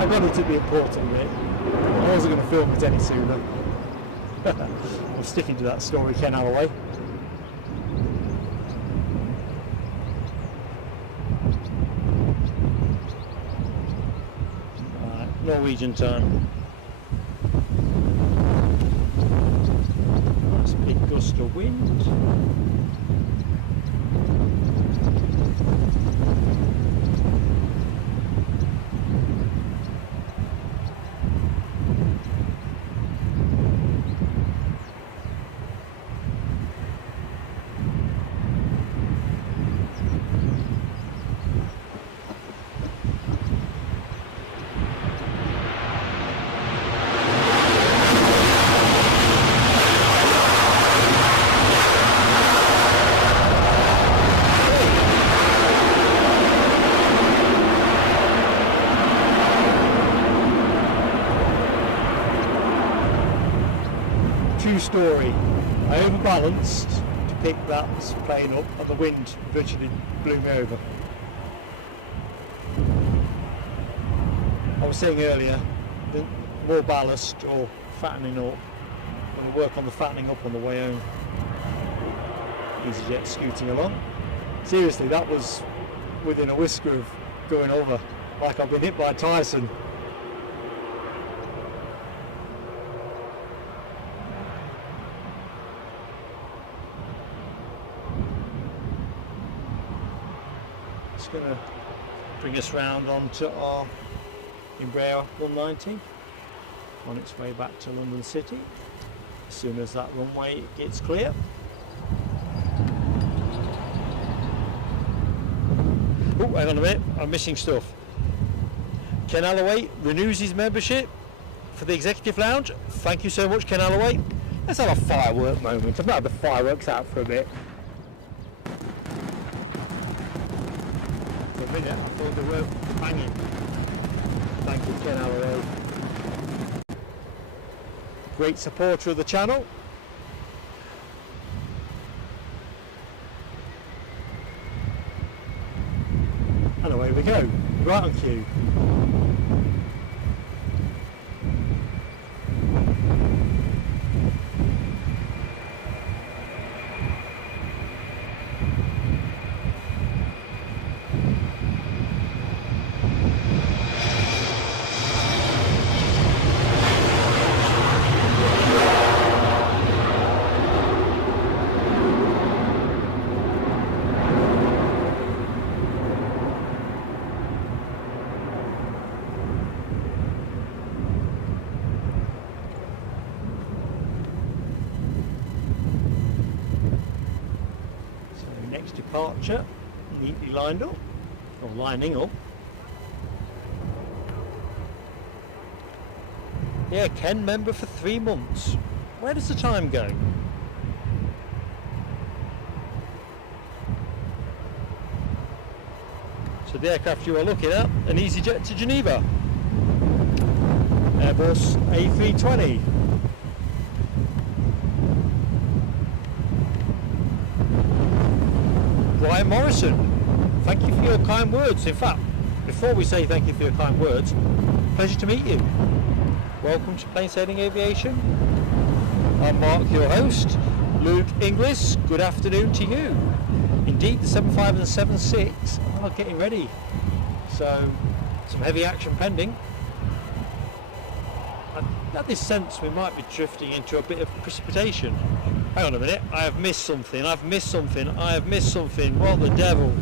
I got it to be important, mate. I wasn't going to film it any sooner. I'm sticking to that story, Ken Alloway. Right, Norwegian time. Nice big gust of wind. True story. I overbalanced to pick that plane up and the wind virtually blew me over. I was saying earlier, the more ballast or fattening up, I'm going to work on the fattening up on the way home. easyJet scooting along. Seriously, that was within a whisker of going over, like I've been hit by Tyson. It's going to bring us round onto our Embraer 190 on its way back to London City as soon as that runway gets clear. Oh, hang on a minute, I'm missing stuff. Ken Alloway renews his membership for the Executive Lounge. Thank you so much, Ken Alloway. Let's have a firework moment. I've not had the fireworks out for a bit. For a minute, I thought they were banging. Thank you, Ken Alloway. Great supporter of the channel. And away we go, right on cue. Departure, neatly lined up, or lining up. Yeah, Ken, member for 3 months. Where does the time go? So the aircraft you are looking at, an easyJet to Geneva, Airbus A320. Brian Morrison, thank you for your kind words. In fact, before we say thank you for your kind words, pleasure to meet you. Welcome to Plain Sailing Aviation. I'm Mark, your host. Luke Inglis, good afternoon to you. Indeed, the 75 and the 76 are getting ready. So, some heavy action pending. I had this sense we might be drifting into a bit of precipitation. Hang on a minute, I have missed something, I've missed something, I have missed something. What the devil?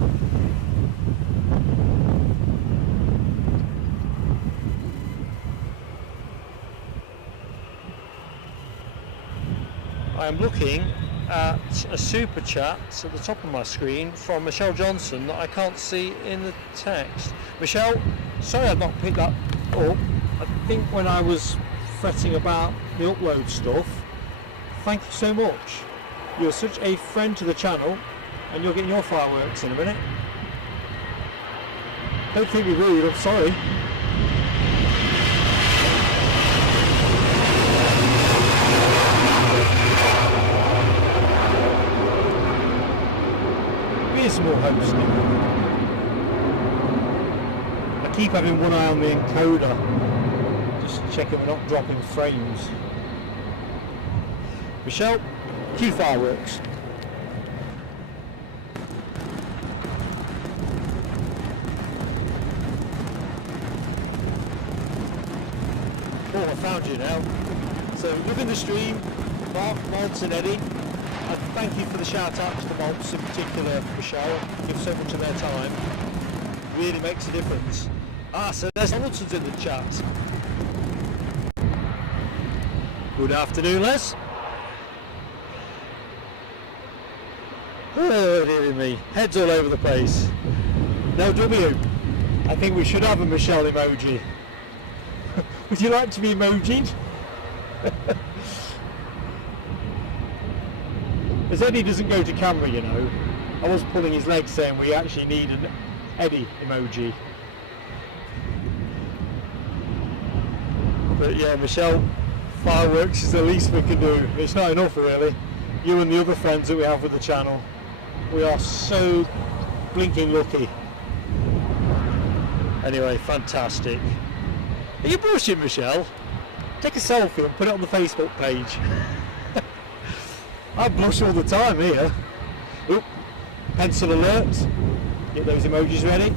I am looking at a super chat at the top of my screen from Michelle Johnson that I can't see in the text. Michelle, sorry I've not picked that up. I think when I was fretting about the upload stuff, thank you so much. You're such a friend to the channel, and you're getting your fireworks in a minute. Don't think me rude, I'm sorry. Here's some more hosting. I keep having one eye on the encoder, just checking we're not dropping frames. Michelle, cue fireworks. Oh, I found you now. So, loving the stream, Mark, Lawrence and Eddie. And thank you for the shout out to the mods, in particular Michelle, give so much of their time, really makes a difference. So there's Hamilton's in the chat. Good afternoon, Les. Oh dearie me, heads all over the place. No W, I think we should have a Michelle emoji. Would you like to be emojied? As Eddie doesn't go to camera, you know, I was pulling his leg saying we actually need an Eddie emoji. But yeah, Michelle, fireworks is the least we can do. It's not enough really. You and the other friends that we have with the channel, we are so blinking lucky. Anyway, fantastic. Are you blushing, Michelle? Take a selfie and put it on the Facebook page. I blush all the time here. Oop, pencil alert. Get those emojis ready.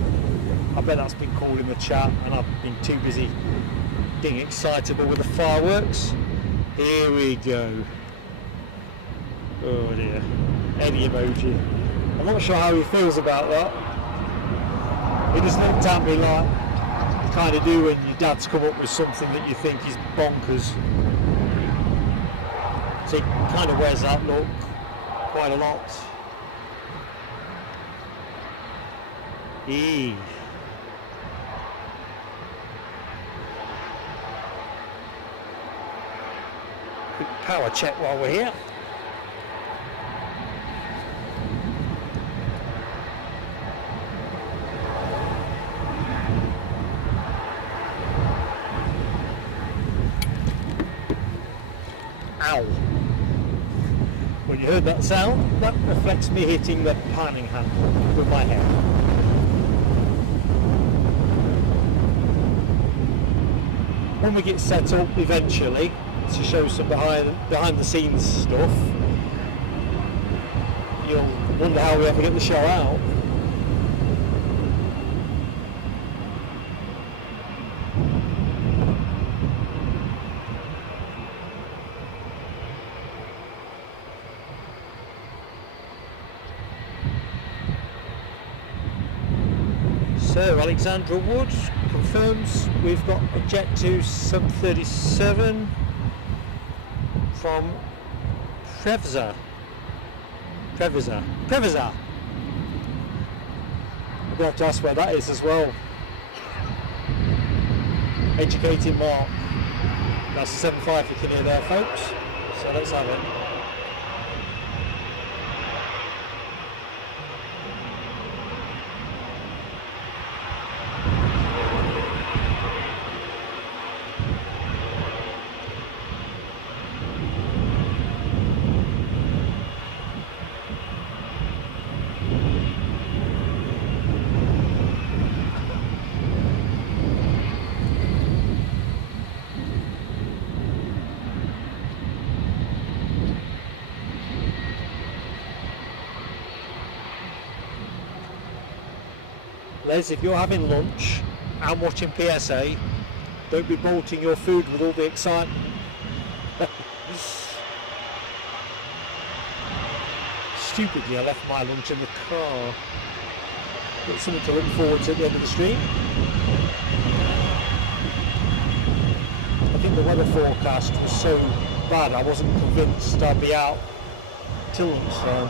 I bet that's been called in the chat and I've been too busy getting excitable with the fireworks. Here we go. Oh dear. Eddie emoji. I'm not sure how he feels about that. He just looked at me like you kind of do when your dad's come up with something that you think is bonkers. So he kind of wears that look quite a lot. Quick power check while we're here. Ow. When you heard that sound, that reflects me hitting the panning handle with my head. When we get set up eventually to show some behind the scenes stuff, you'll wonder how we ever get the show out. So Alexandra Wood confirms we've got a Jet 2 sub-37 from Preveza. I'm going to have to ask where that is as well. Educated Mark. That's the 75 you can hear there, folks. So let's have it. Les, if you're having lunch and watching PSA, don't be bolting your food with all the excitement. Stupidly, I left my lunch in the car. Got something to look forward to at the end of the stream. I think the weather forecast was so bad I wasn't convinced I'd be out till lunchtime.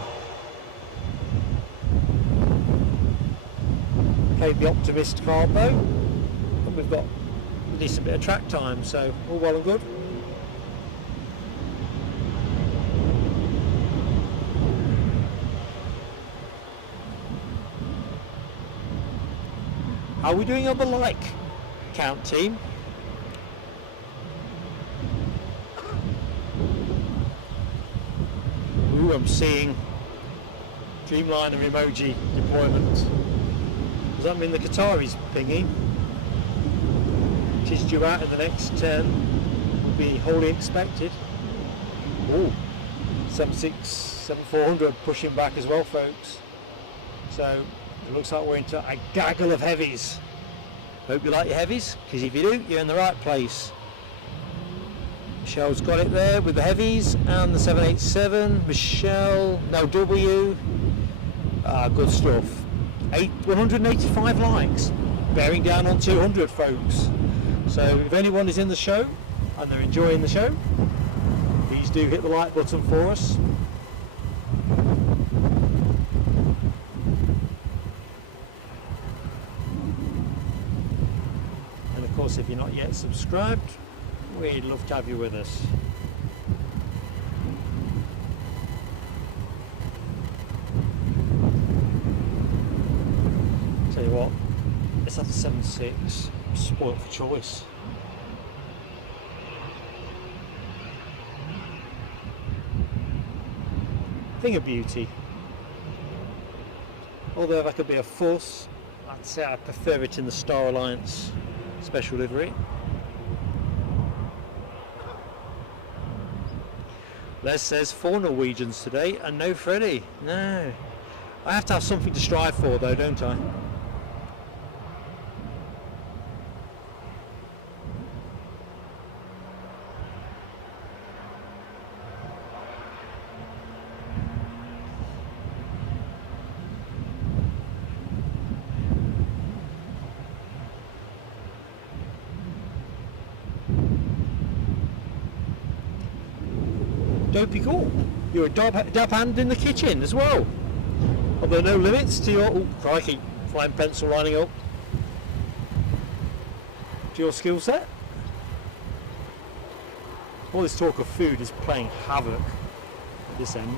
Played the Optimist card though, and we've got a decent bit of track time, so all well and good. How are we doing on the like count, team? Ooh, I'm seeing Dreamliner emoji deployment. Does that mean the Qatari's pinging? It is due out in the next 10. Will be wholly expected. Ooh, 76, 7400 pushing back as well, folks. So it looks like we're into a gaggle of heavies. Hope you like your heavies, because if you do, you're in the right place. Michelle's got it there with the heavies and the 787. Michelle, no W. Good stuff. 185 likes, bearing down on 200, folks. So if anyone is in the show and they're enjoying the show, please do hit the like button for us. And of course, if you're not yet subscribed, we'd love to have you with us. Tell you what, let's have the 76. Spoiled for choice. Thing of beauty. Although if I could be a fuss, I'd say I prefer it in the Star Alliance special livery. Les says 4 Norwegians today and no Freddie. No. I have to have something to strive for though, don't I? Don't be cool. You're a dab hand in the kitchen as well. Are there no limits to your... Oh, crikey. Flying pencil lining up. To your skill set? All this talk of food is playing havoc at this end.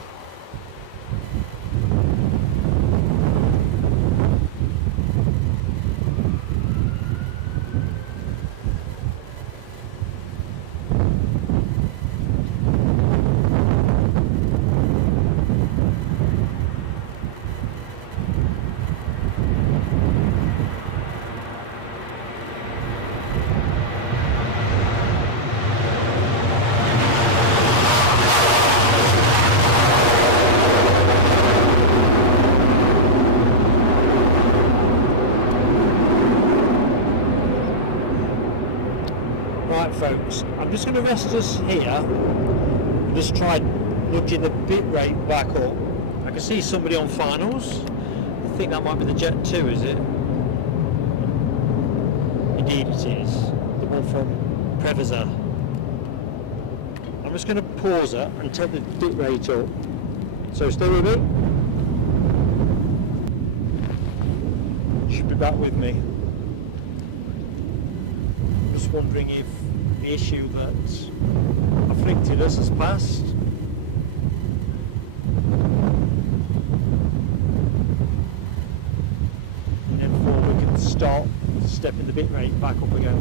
Folks, I'm just going to rest us here and just try nudging the bit rate back up. I can see somebody on finals. I think that might be the Jet 2, is it? Indeed it is. The one from Preveza. I'm just going to pause it and take the bit rate up. So stay with me. Should be back with me. Just wondering if the issue that afflicted us has passed. And therefore we can start stepping the bit rate back up again.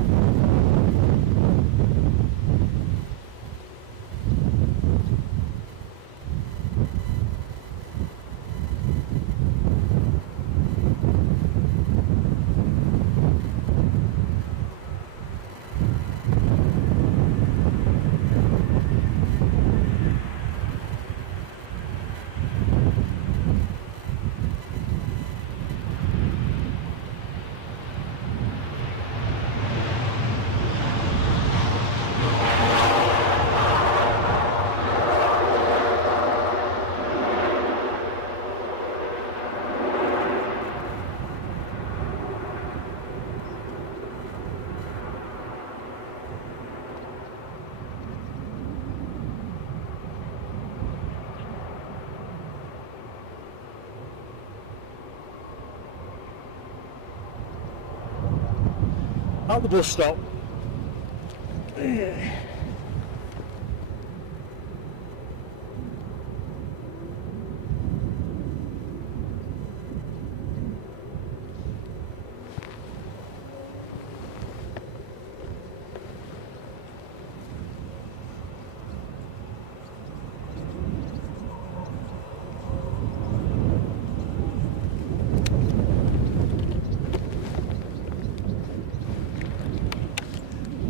At the bus stop.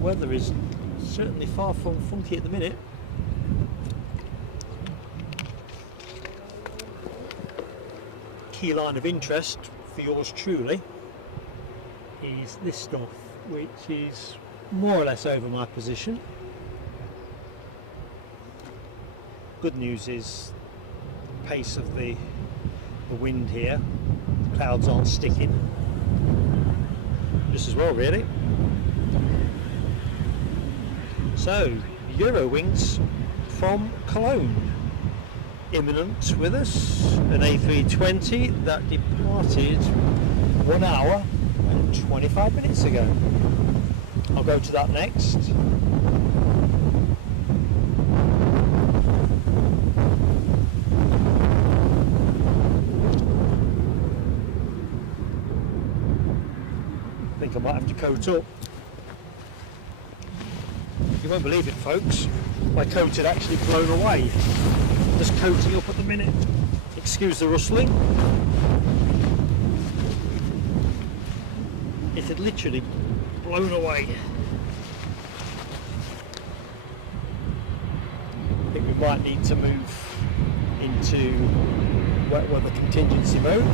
Weather is certainly far from funky at the minute. Key line of interest for yours truly is this stuff, which is more or less over my position. Good news is the pace of the wind here, the clouds aren't sticking. Just as well, really. So, Eurowings from Cologne, imminent with us, an A320 that departed 1 hour and 25 minutes ago. I'll go to that next. I think I might have to coat up. You won't believe it, folks, my coat had actually blown away. Just coating up at the minute. Excuse the rustling. It had literally blown away. I think we might need to move into wet weather contingency mode.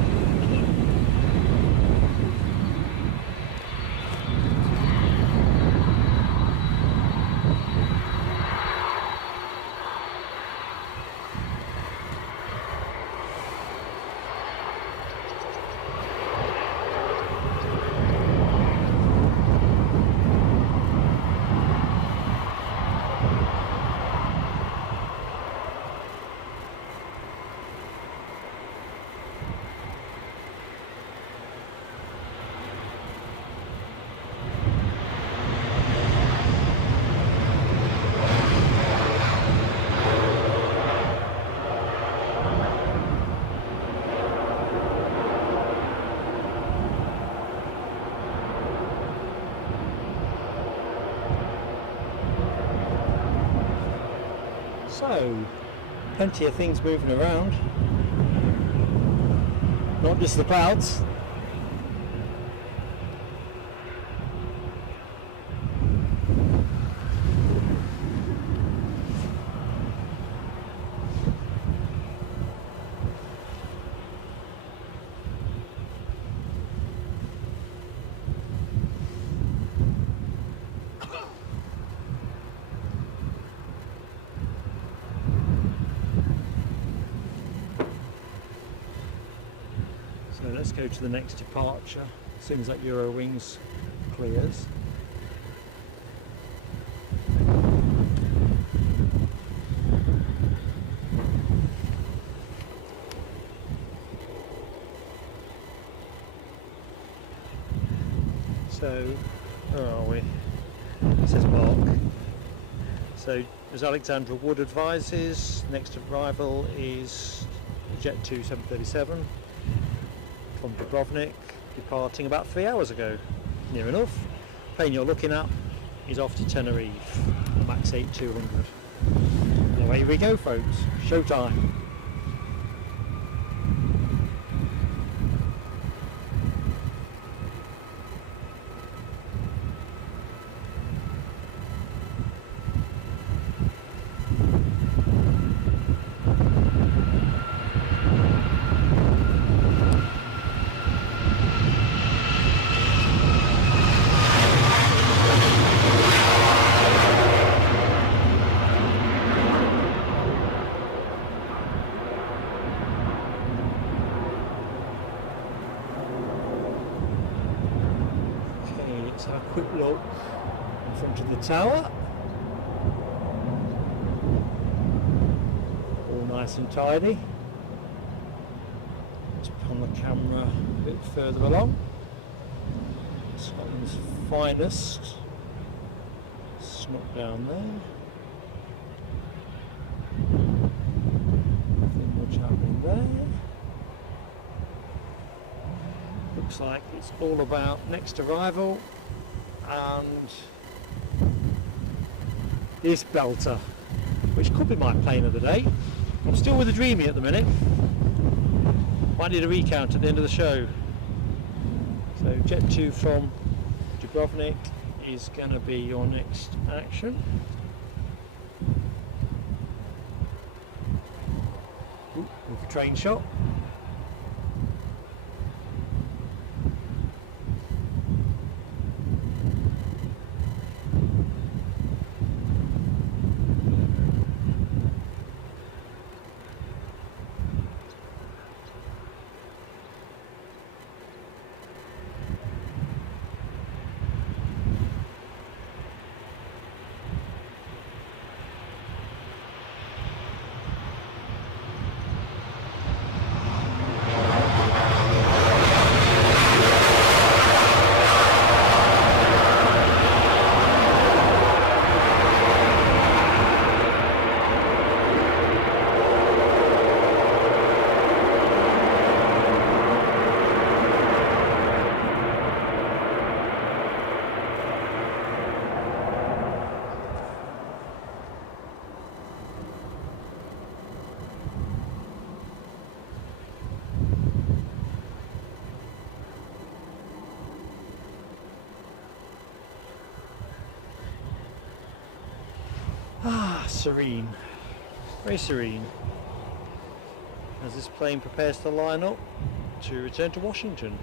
So, plenty of things moving around, not just the clouds. So let's go to the next departure as soon as that Eurowings clears. So, where are we? It says Mark. So, as Alexandra Wood advises, next arrival is Jet 2 737 from Dubrovnik, departing about 3 hours ago. Near enough. Plane you're looking at is off to Tenerife, the Max 8200. And away we go, folks. Showtime. Let's have a quick look in front of the tower. All nice and tidy. Let's put on the camera a bit further along. Scotland's finest. Snuck down there. Nothing much happening there. Looks like it's all about next arrival and this belter, which could be my plane of the day. I'm still with the Dreamy at the minute. Might need a recount at the end of the show. So Jet 2 from Dubrovnik is going to be your next action. Ooh, with a train shot. Serene, very serene, as this plane prepares to line up to return to Washington.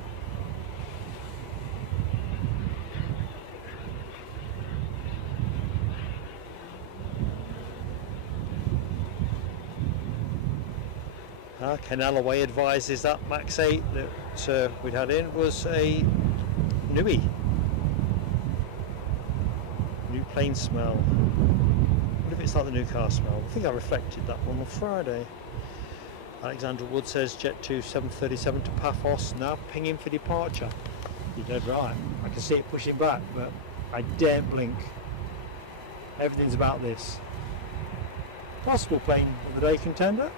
Ken Alloway advises that Max 8 that we'd had in was a newie. New plane smell. What if it's like the new car smell? I think I reflected that one on Friday. Alexandra Wood says Jet 2 737 to Paphos, now pinging for departure. You're dead right. I can see it pushing back, but I daren't blink. Everything's about this. Possible plane of the day contender.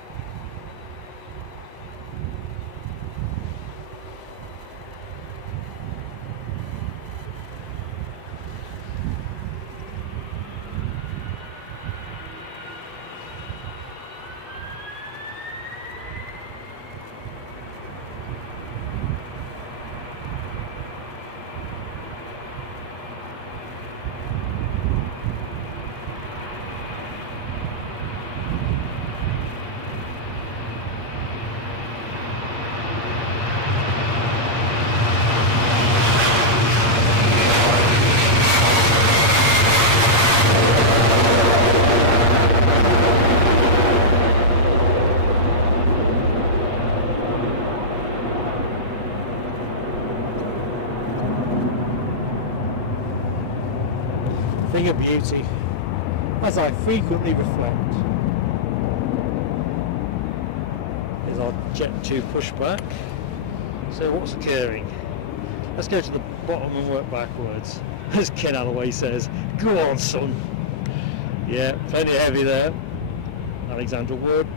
Thing of beauty, as I frequently reflect, is our Jet 2 pushback. So what's occurring? Let's go to the bottom and work backwards. As Ken Alloway says, go on son. Yeah, plenty heavy there. Alexandra Wood,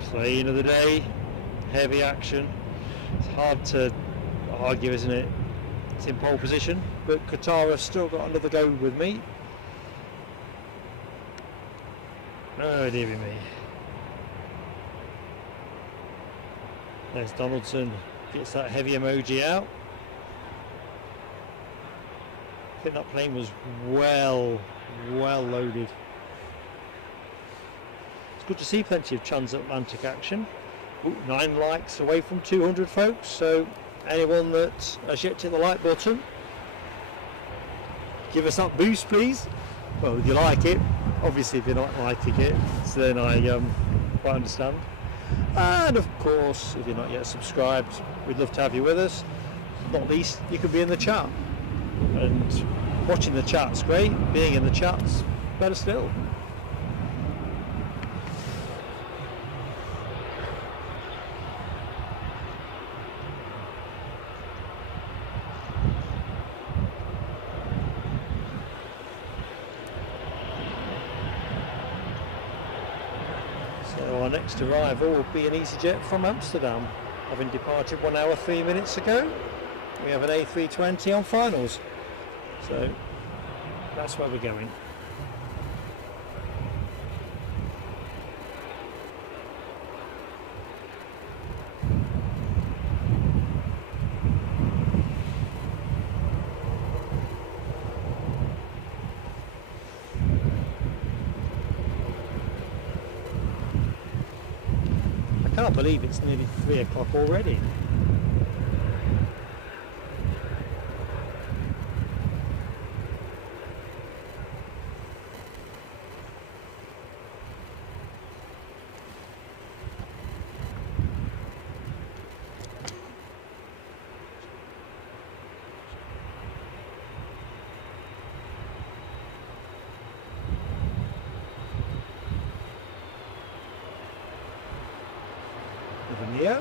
plane of the day, heavy action. It's hard to argue, isn't it? It's in pole position, but Qatar have still got another go with me. Oh dear me. There's Donaldson, gets that heavy emoji out. I think that plane was well loaded. It's good to see plenty of transatlantic action. Ooh, 9 likes away from 200 folks, so anyone that has yet to hit the like button, give us that boost please. Well, if you like it, obviously if you're not liking it, so then I quite understand. And of course, if you're not yet subscribed, we'd love to have you with us. Not least, you could be in the chat. And watching the chat's great, being in the chat's better still. So our next arrival will be an easyJet from Amsterdam, having departed 1 hour 3 minutes ago. We have an A320 on finals, so that's where we're going. I can't believe it's nearly 3 o'clock already. Yeah.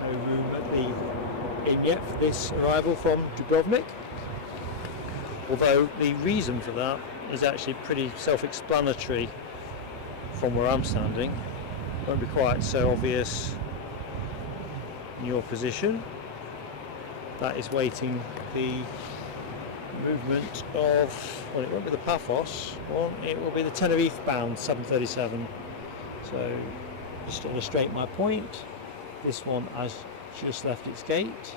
No room at the inn yet for this arrival from Dubrovnik. Although the reason for that is actually pretty self-explanatory from where I'm standing. Won't be quite so obvious in your position. That is waiting the movement of, well, it won't be the Paphos one, it will be the Tenerife bound 737. So just to illustrate my point, this one has just left its gate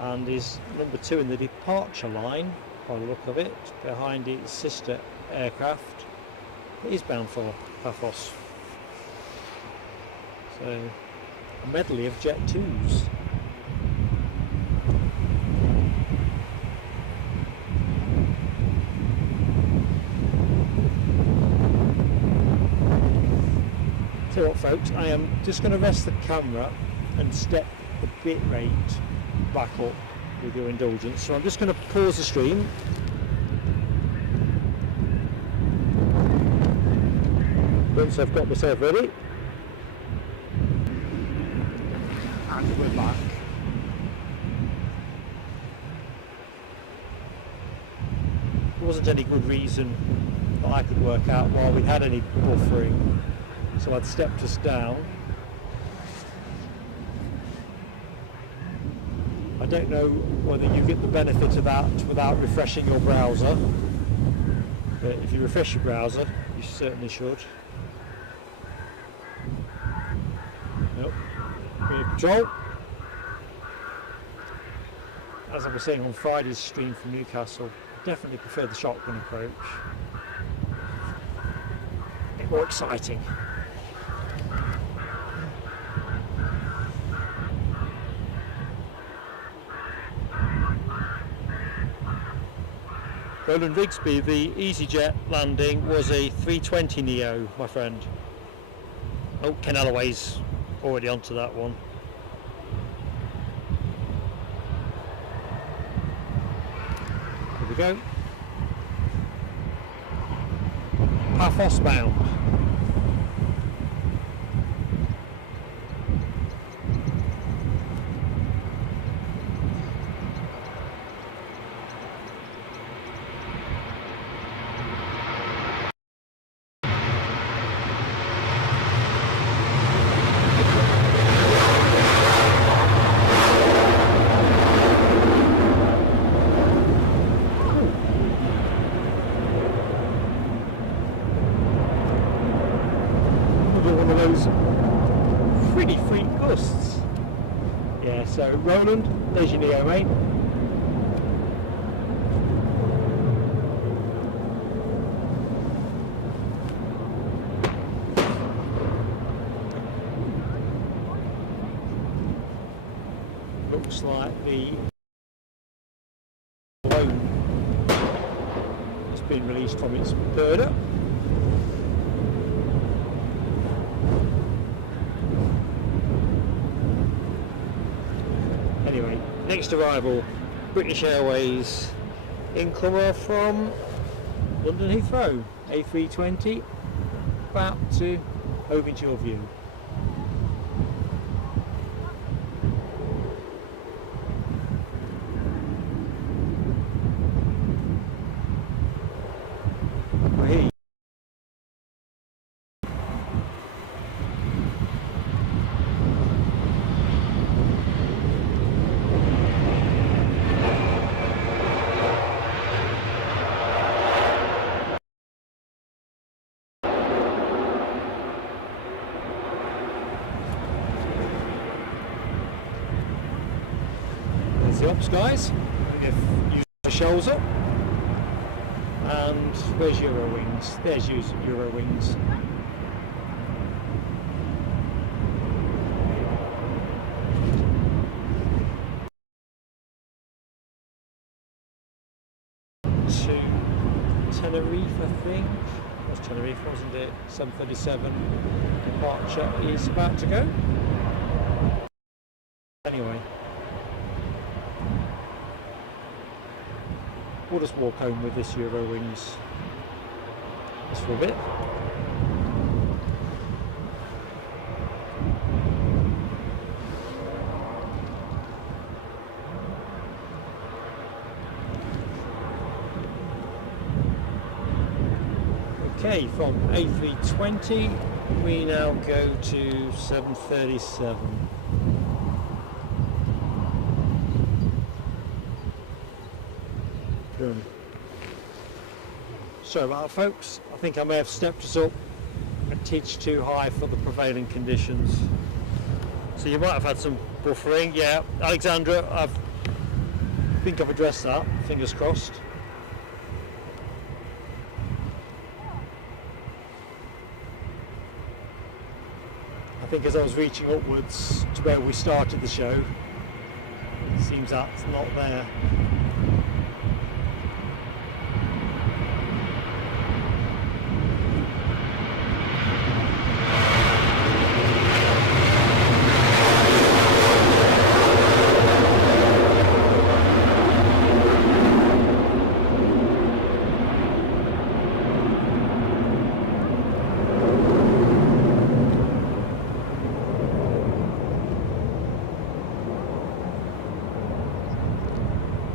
and is number 2 in the departure line by the look of it, behind its sister aircraft. It is bound for Paphos. So a medley of Jet 2s. So what folks, I am just going to rest the camera and step the bit rate back up with your indulgence. So I'm just going to pause the stream. Once I've got myself ready. And we're back. There wasn't any good reason that I could work out why we had any buffering. So I'd stepped us down. I don't know whether you get the benefit of that without refreshing your browser, but if you refresh your browser, you certainly should. Nope. Rear Patrol. As I was saying on Friday's stream from Newcastle, I definitely prefer the shotgun approach. A bit more exciting. Roland Rigsby, the easyJet landing was a 320 Neo, my friend. Oh, Ken Alloway's already onto that one. Here we go. Paphos bound. So Roland, there's your Neo, mate. Looks like the balloon has been released from its girder. Anyway, next arrival, British Airways, incomer from London Heathrow, A320, about to over into your view. The ops guys, if you the shoals up, and where's Eurowings? There's Eurowings. To Tenerife, I think. That was Tenerife, wasn't it? 737 departure is about to go. Anyway. We'll just walk home with this Eurowings just for a bit. Okay, from A320 we now go to 737. room. Sorry about that, folks. I think I may have stepped us up a titch too high for the prevailing conditions. So you might have had some buffering. Yeah, Alexandra, I think I've addressed that, fingers crossed. I think as I was reaching upwards to where we started the show, it seems that's not there.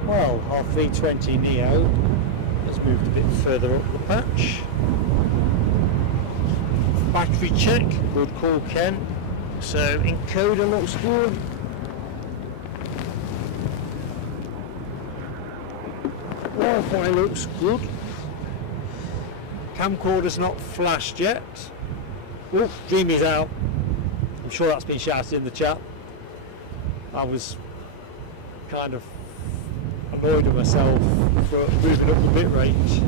Well, our 320 Neo has moved a bit further up the patch. Battery check, good call Ken. So encoder looks good. Wi-Fi looks good. Camcorder's not flashed yet. Oh, Dreamy's out. I'm sure that's been shouted in the chat. I was kind of annoyed with myself for moving up the bit range.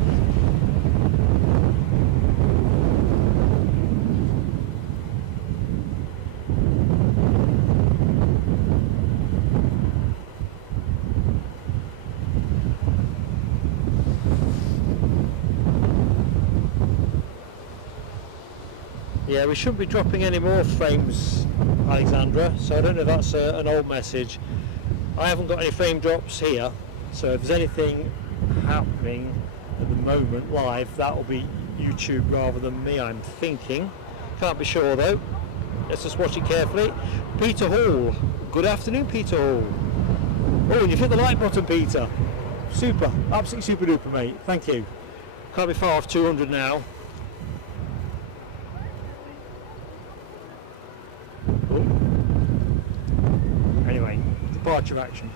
Yeah, we shouldn't be dropping any more frames, Alexandra, so I don't know if that's an old message. I haven't got any frame drops here. So if there's anything happening at the moment live, that will be YouTube rather than me, I'm thinking. Can't be sure though. Let's just watch it carefully. Peter Hall. Good afternoon, Peter Hall. Oh, and you've hit the like button, Peter. Super. Absolutely super duper, mate. Thank you. Can't be far off 200 now. Oh. Anyway, departure action.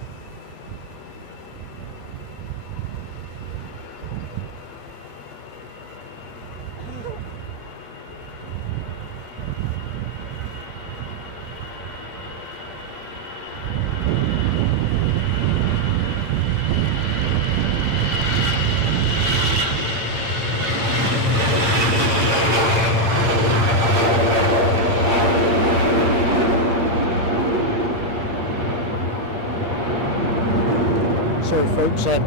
Sorry folks, I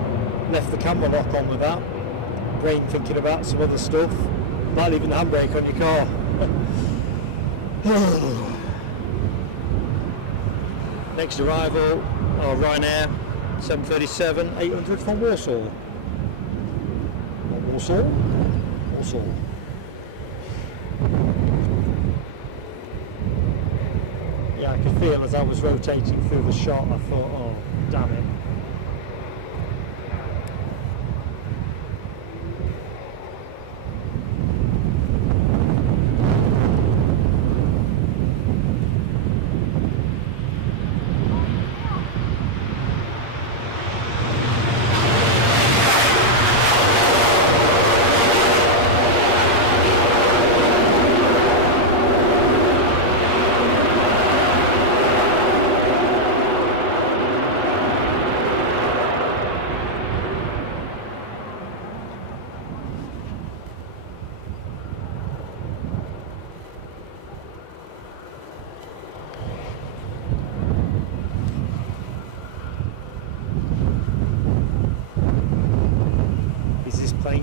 left the camera lock on with that. Brain thinking about some other stuff. Might leave the handbrake on your car. Next arrival, our Ryanair 737-8 from Warsaw. Not Warsaw? Warsaw. Yeah, I could feel as I was rotating through the shot, I thought, oh, damn it.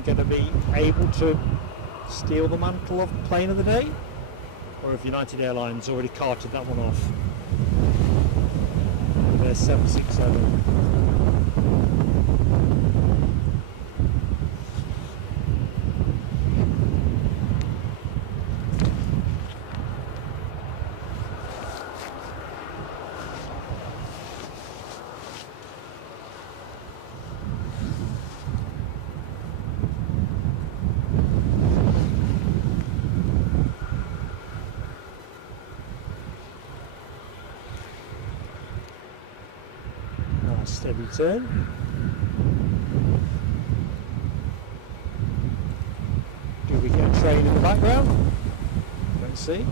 Going to be able to steal the mantle of plane of the day, or have United Airlines already carted that one off? There's 767. Steady turn. plane in the background. Let's see.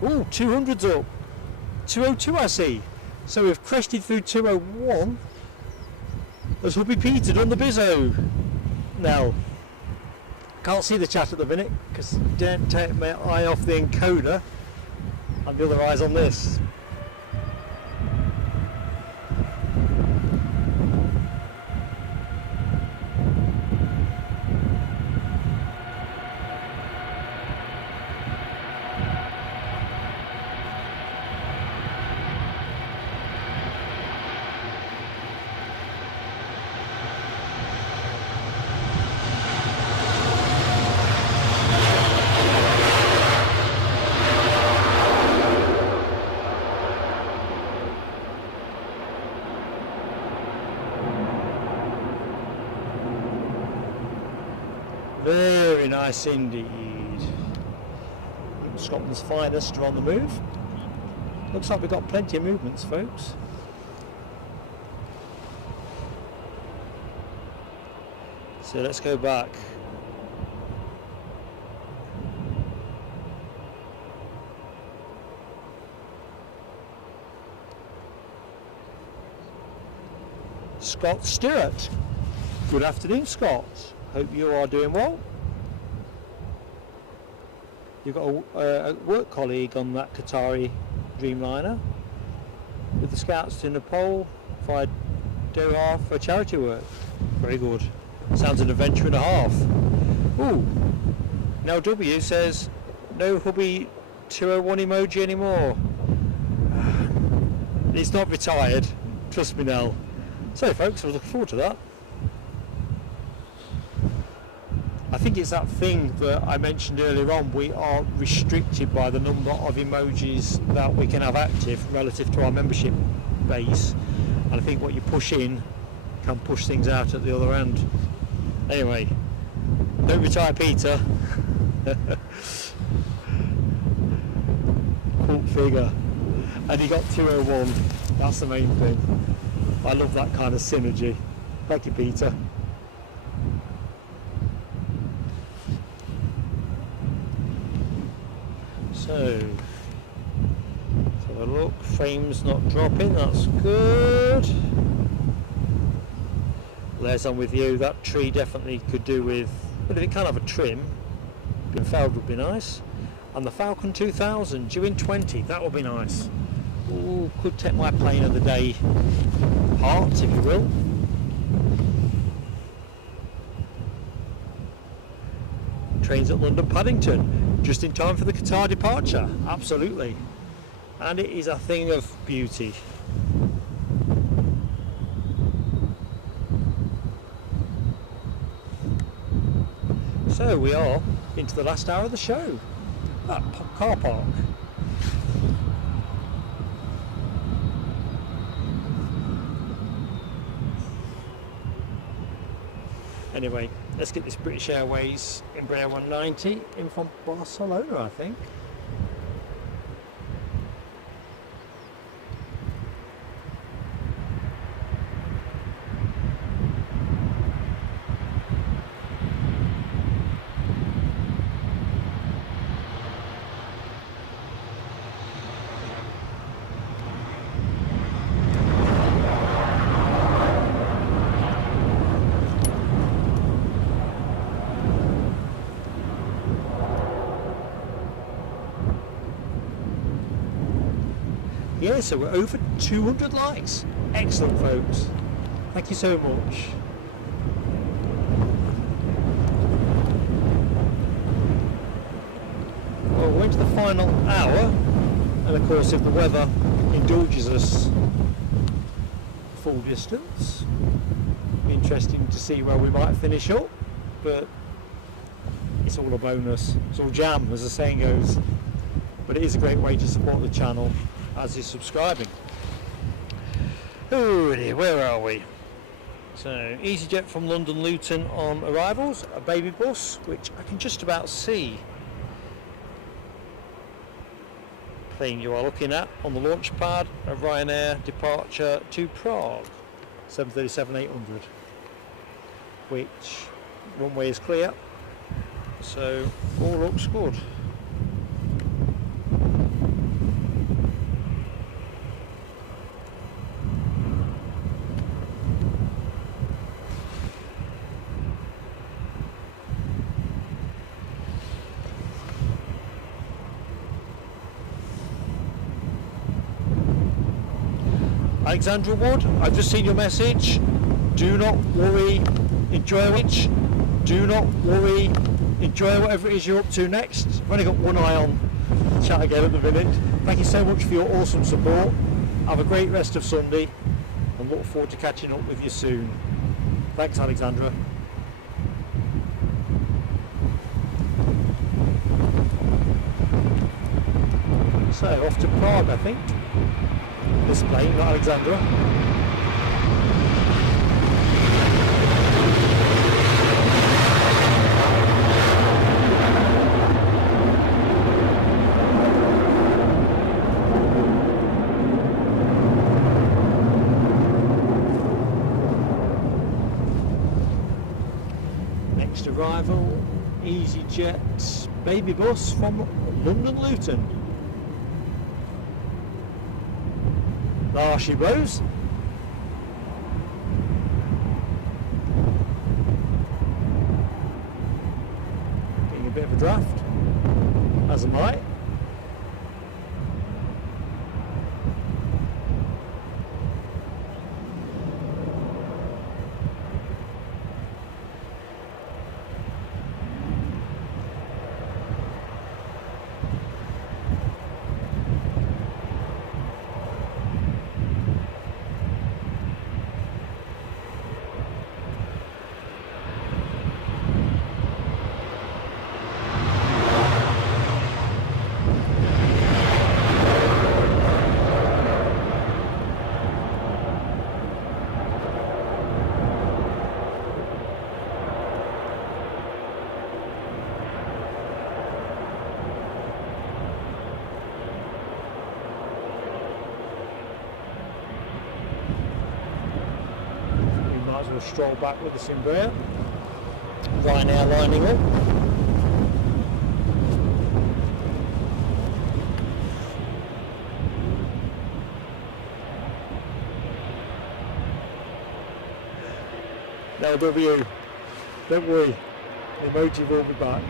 Ooh, 200's up. 202 I see. So we've crested through 201 as Hubby Peter done the bizzo. Now, can't see the chat at the minute because don't take my eye off the encoder and the other eye's on this. Very nice indeed. Scotland's finest are on the move. Looks like we've got plenty of movements, folks. So let's go back. Scott Stewart. Good afternoon, Scott. Hope you are doing well. You've got a work colleague on that Qatari Dreamliner with the scouts to Nepal via Doha for charity work. Very good. Sounds an adventure and a half. Ooh. Now W says no Hubby 201 emoji anymore. It's not retired. Trust me, Nell. So folks, I was looking forward to that. I think it's that thing that I mentioned earlier on. We are restricted by the number of emojis that we can have active relative to our membership base, and I think what you push in can push things out at the other end. Anyway, don't retire Peter. Cult figure. And he got 201. That's the main thing. I love that kind of synergy. Thank you, Peter. So, let's have a look. Frame's not dropping, that's good. Les, I'm with you. That tree definitely could do with, but if it can't have a trim, being felled would be nice. And the Falcon 2000 due in 20, that would be nice. Ooh, could take my plane of the day apart, if you will. Trains at London Paddington, just in time for the Qatar departure, absolutely. And it is a thing of beauty. So we are into the last hour of the show. That car park. Anyway, let's get this British Airways Embraer 190 in from Barcelona, I think. Yeah, so we're over 200 likes. Excellent, folks. Thank you so much. Well, we're into the final hour, and of course, if the weather indulges us full distance, it'll be interesting to see where we might finish up, but it's all a bonus. It's all jam, as the saying goes. But it is a great way to support the channel, as is subscribing. Oh dear, where are we? So, easyJet from London Luton on arrivals, a baby bus, which I can just about see. Plane you are looking at on the launch pad, a Ryanair departure to Prague, 737-800, which runway is clear, so all looks good. Alexandra Wood, I've just seen your message. Do not worry, enjoy it. Do not worry, enjoy whatever it is you're up to next. I've only got one eye on chat again at the minute. Thank you so much for your awesome support. Have a great rest of Sunday and look forward to catching up with you soon. Thanks, Alexandra. So, off to Prague, I think. This plane, not Alexandra. Next arrival, easyJet baby bus from London Luton. There she goes. Getting a bit of a draft, as am I. We'll stroll back with the Embraer. Ryanair lining up. No, W, don't worry, the emoji will be back.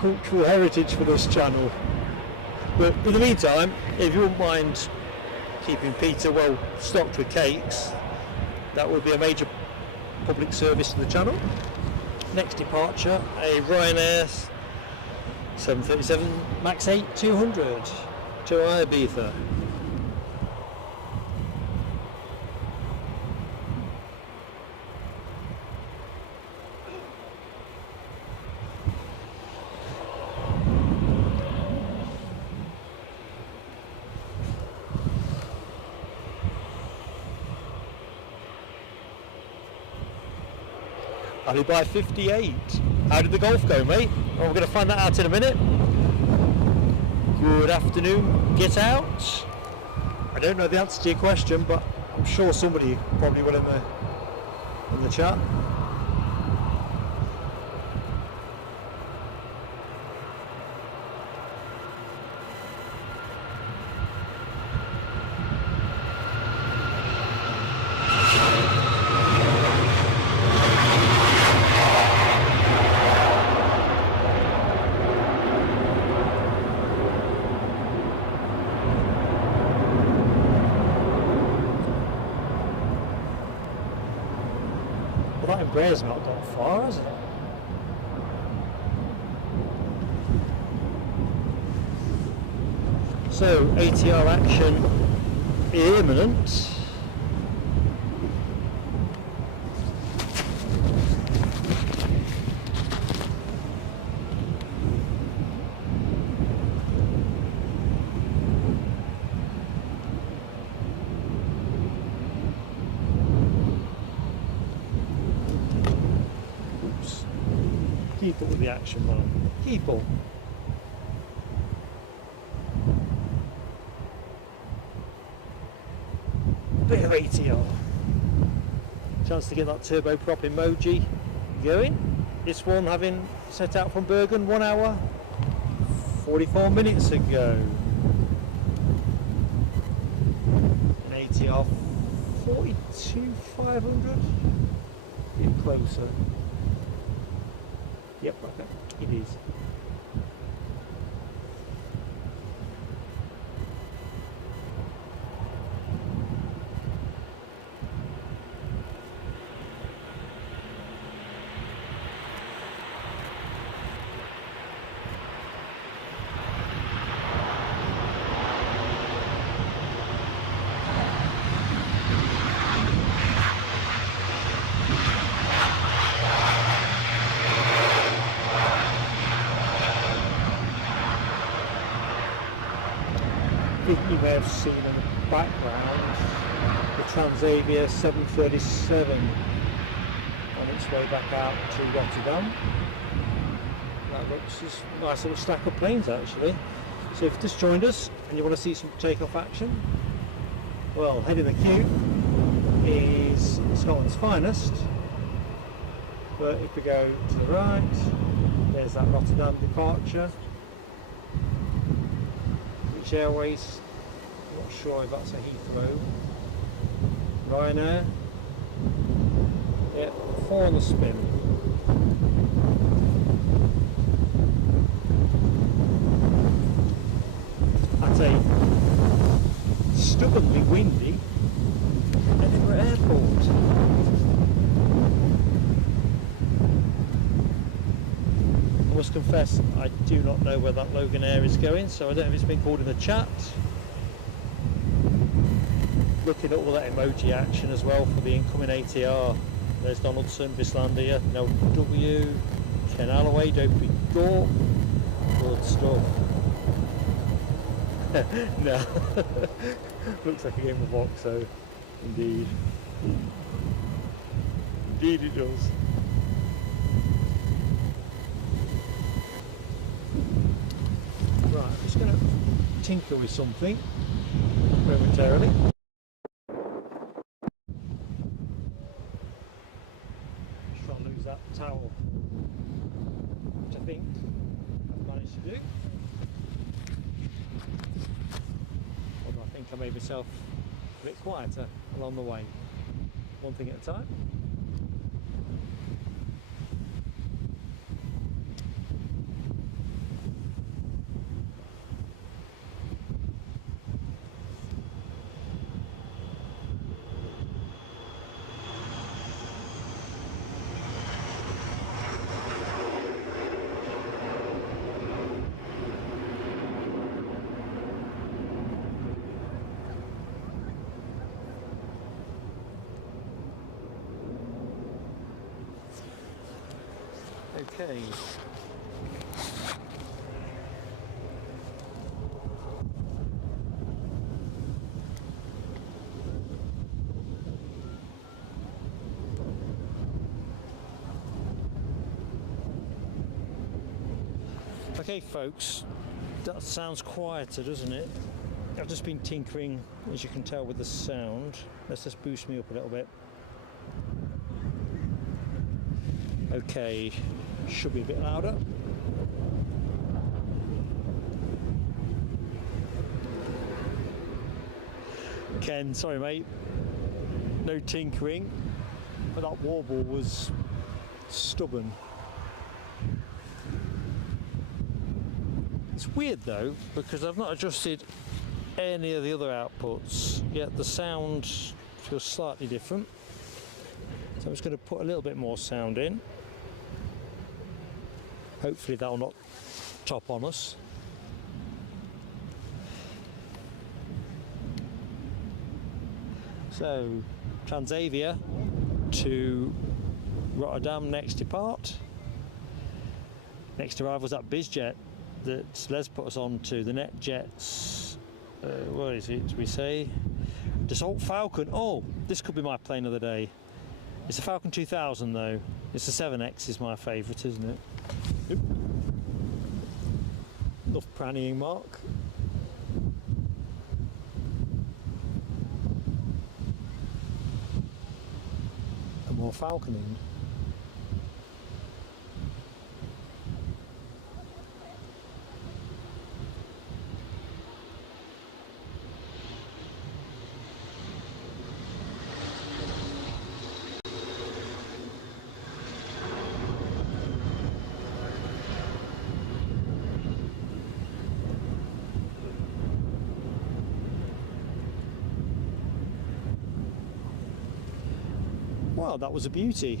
Cultural heritage for this channel. But in the meantime, if you wouldn't mind keeping Peter well stocked with cakes, that would be a major public service to the channel. Next departure, a Ryanair 737 MAX 8-200 to Ibiza. Ali by 58. How did the golf go, mate? Well, we're going to find that out in a minute. Good afternoon, get out. I don't know the answer to your question, but I'm sure somebody probably will in the chat. Well, that Embraer's not gone far, has it? So, ATR action imminent. Keep up with the action, man. Keep up. Bit of ATR. Chance to get that turboprop emoji going. This one having set out from Bergen 1 hour 44 minutes ago. An ATR 42,500. Get closer. Yep, okay, it is. I think you may have seen in the background the Transavia 737 on its way back out to Rotterdam. That looks a nice little stack of planes actually. So if you've just joined us and you want to see some takeoff action, well, head in the queue is Scotland's finest. But if we go to the right, there's that Rotterdam departure. Airways, I'm not sure if that's a Heathrow. Ryanair, yeah, 4 on the spin. At a stubbornly windy Edinburgh Airport. I must confess, I do not know where that Loganair is going, so I don't know if it's been called in the chat. Looking at all that emoji action as well for the incoming ATR. There's Donaldson, Bislandia, no W, Ken Alloway, Dopey Gore. Good stuff. No. Looks like a game of Voxo. Indeed. Indeed it does. Right, I'm just going to tinker with something momentarily. Just trying to lose that towel, which I think I've managed to do. Although I think I made myself a bit quieter along the way. One thing at a time. Okay. Okay folks, that sounds quieter, doesn't it? I've just been tinkering, as you can tell, with the sound. Let's just boost me up a little bit. Okay, should be a bit louder. Ken, sorry mate, no tinkering, but that warble was stubborn. It's weird though, because I've not adjusted any of the other outputs, yet the sound feels slightly different. So I'm just going to put a little bit more sound in. Hopefully that will not top on us. So, Transavia to Rotterdam next depart. Next arrival was that BizJet that Les put us on to, the NetJets. What is it we say? Dassault Falcon. Oh, this could be my plane of the day. It's a Falcon 2000 though. It's a 7X is my favourite, isn't it? Oop. Enough prannying, Mark. And more falconing. Well, that was a beauty.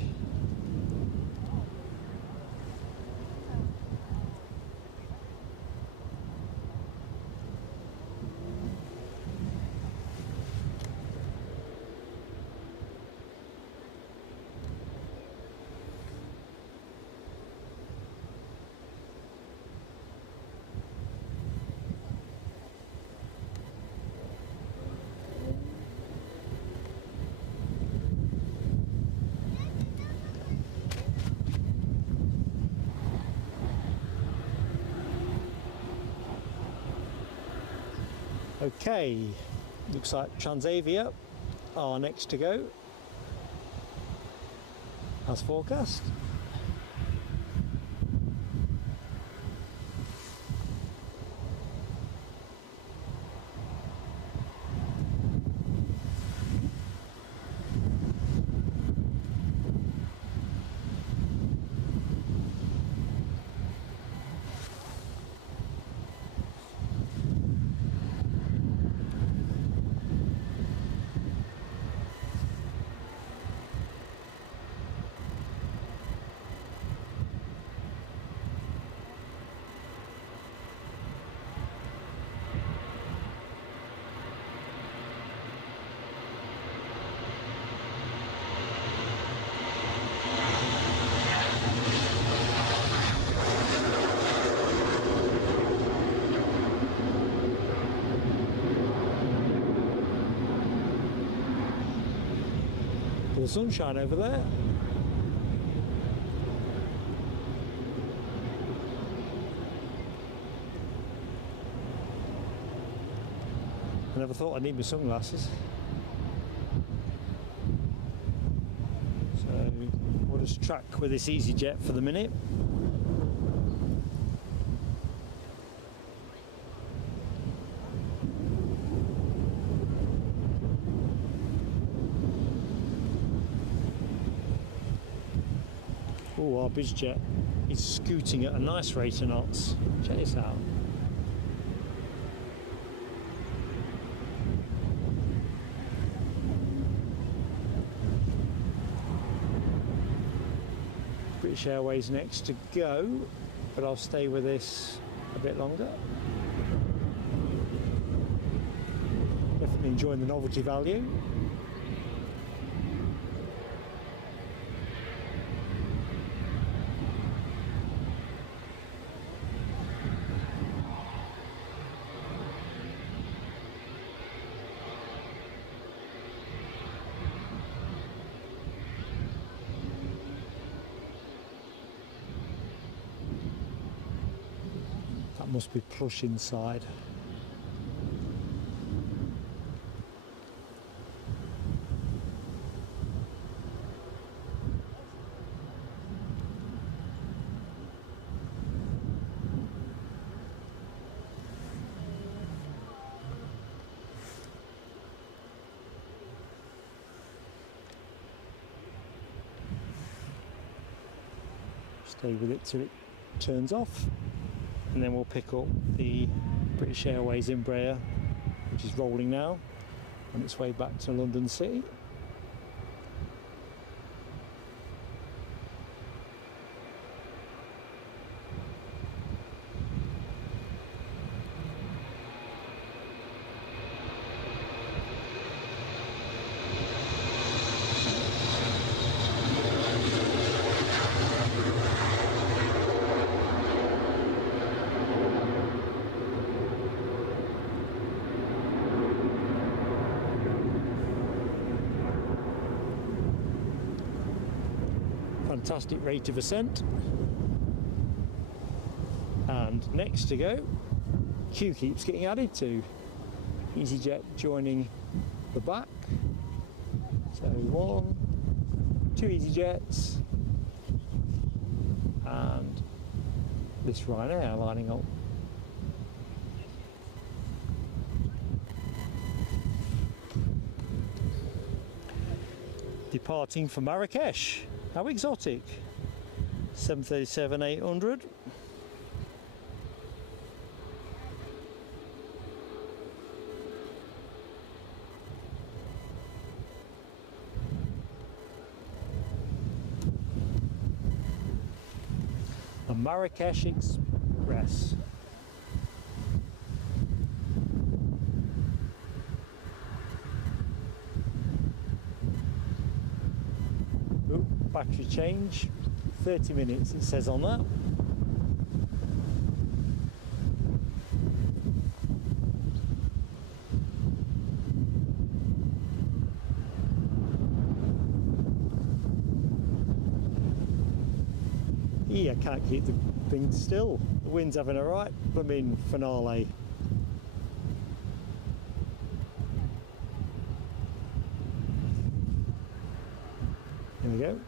Okay, looks like Transavia are next to go, as forecast. The sunshine over there. I never thought I'd need my sunglasses. So we'll just track with this easyJet for the minute. Oh, our BizJet is scooting at a nice rate of knots. Check this out. British Airways next to go, but I'll stay with this a bit longer. Definitely enjoying the novelty value. Must be plush inside. Stay with it till it turns off. And then we'll pick up the British Airways Embraer, which is rolling now on its way back to London City. Fantastic rate of ascent. And next to go, queue keeps getting added to. easyJet joining the back. So 1, 2 easyJets, and this Ryanair lining up. Departing for Marrakesh. How exotic. 737-800. The Marrakesh Express. Battery change, 30 minutes it says on that. Yeah, I can't keep the thing still. The wind's having a right blooming finale. There we go.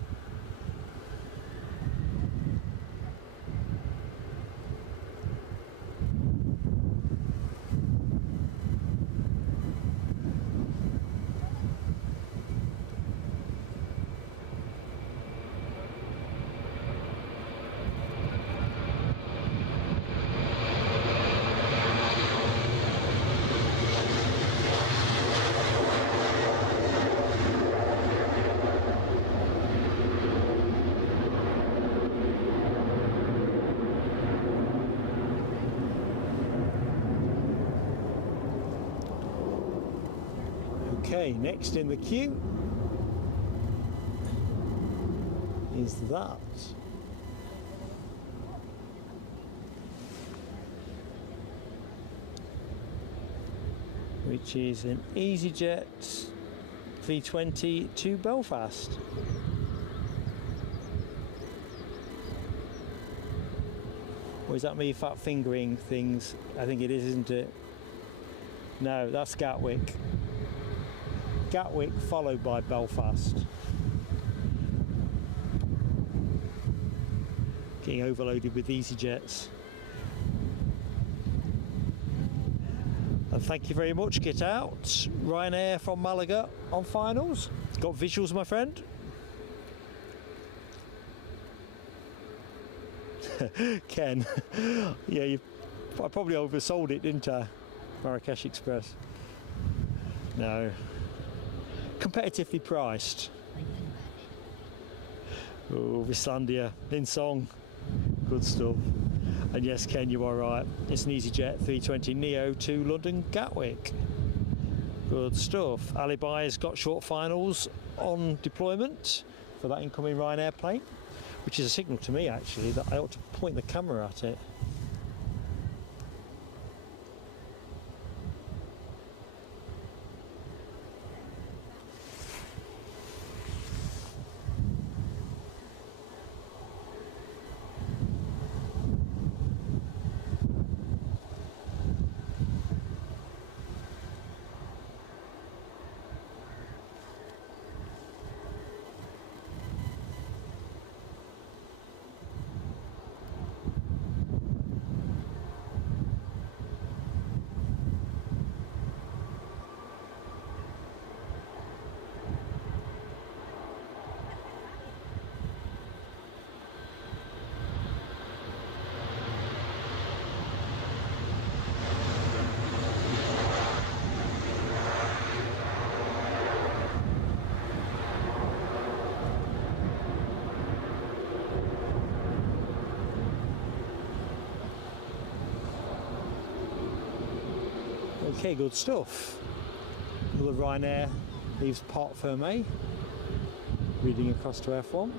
Okay, next in the queue is that. Which is an easyJet 320 to Belfast. Or is that me fat fingering things? I think it is, isn't it? No, that's Gatwick. Gatwick followed by Belfast. Getting overloaded with easyJets. And thank you very much, get out. Ryanair from Malaga on finals. Got visuals, my friend? Ken. Yeah, I probably oversold it, didn't I? Marrakesh Express. No. Competitively priced. Oh, Vislandia, in song. Good stuff. And yes, Ken, you are right. It's an easyJet 320 Neo to London Gatwick. Good stuff. Alibi has got short finals on deployment for that incoming Ryanair plane, which is a signal to me actually that I ought to point the camera at it. Okay, good stuff. The Ryanair leaves Port Fermé, reading across to F1.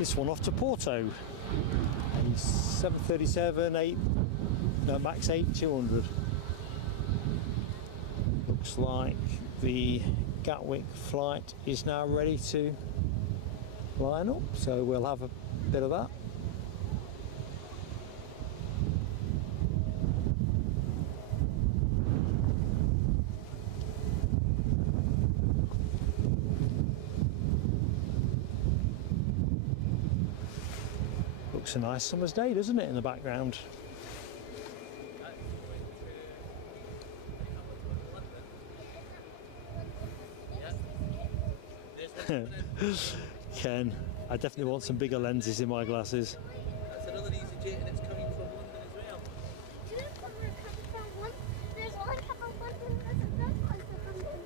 This one off to Porto. 737-8, no, max 8 200. Looks like the Gatwick flight is now ready to line up, so we'll have a bit of that. Looks a nice summer's day, doesn't it, in the background? Ken, I definitely want some bigger lenses in my glasses. That's another easyJet and it's coming from London as well. There's one coming from London, there's another one from London.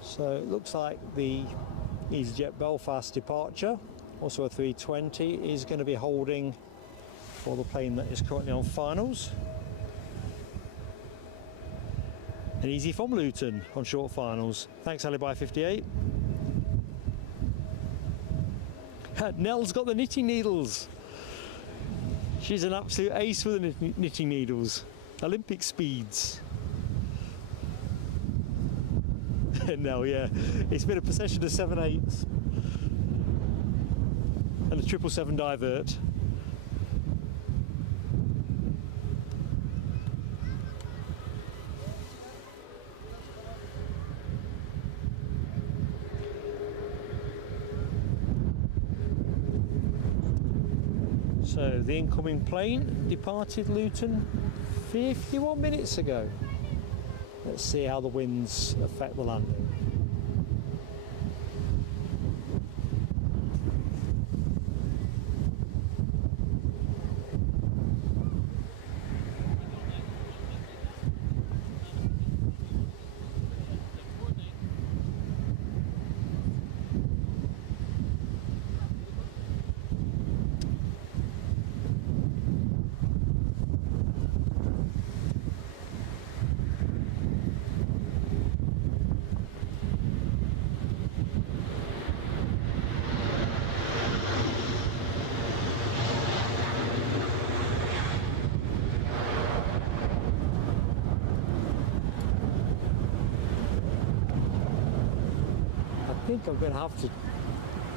So it looks like the easyJet Belfast departure, also a 320, is going to be holding for the plane that is currently on finals. An easy from Luton on short finals. Thanks Alibi 58. Nell's got the knitting needles. She's an absolute ace with the knitting needles. Olympic speeds. No, yeah, it's been a procession of 7-8s and a 777 divert. So the incoming plane departed Luton 51 minutes ago. Let's see how the winds affect the landing. I think I'm going to have to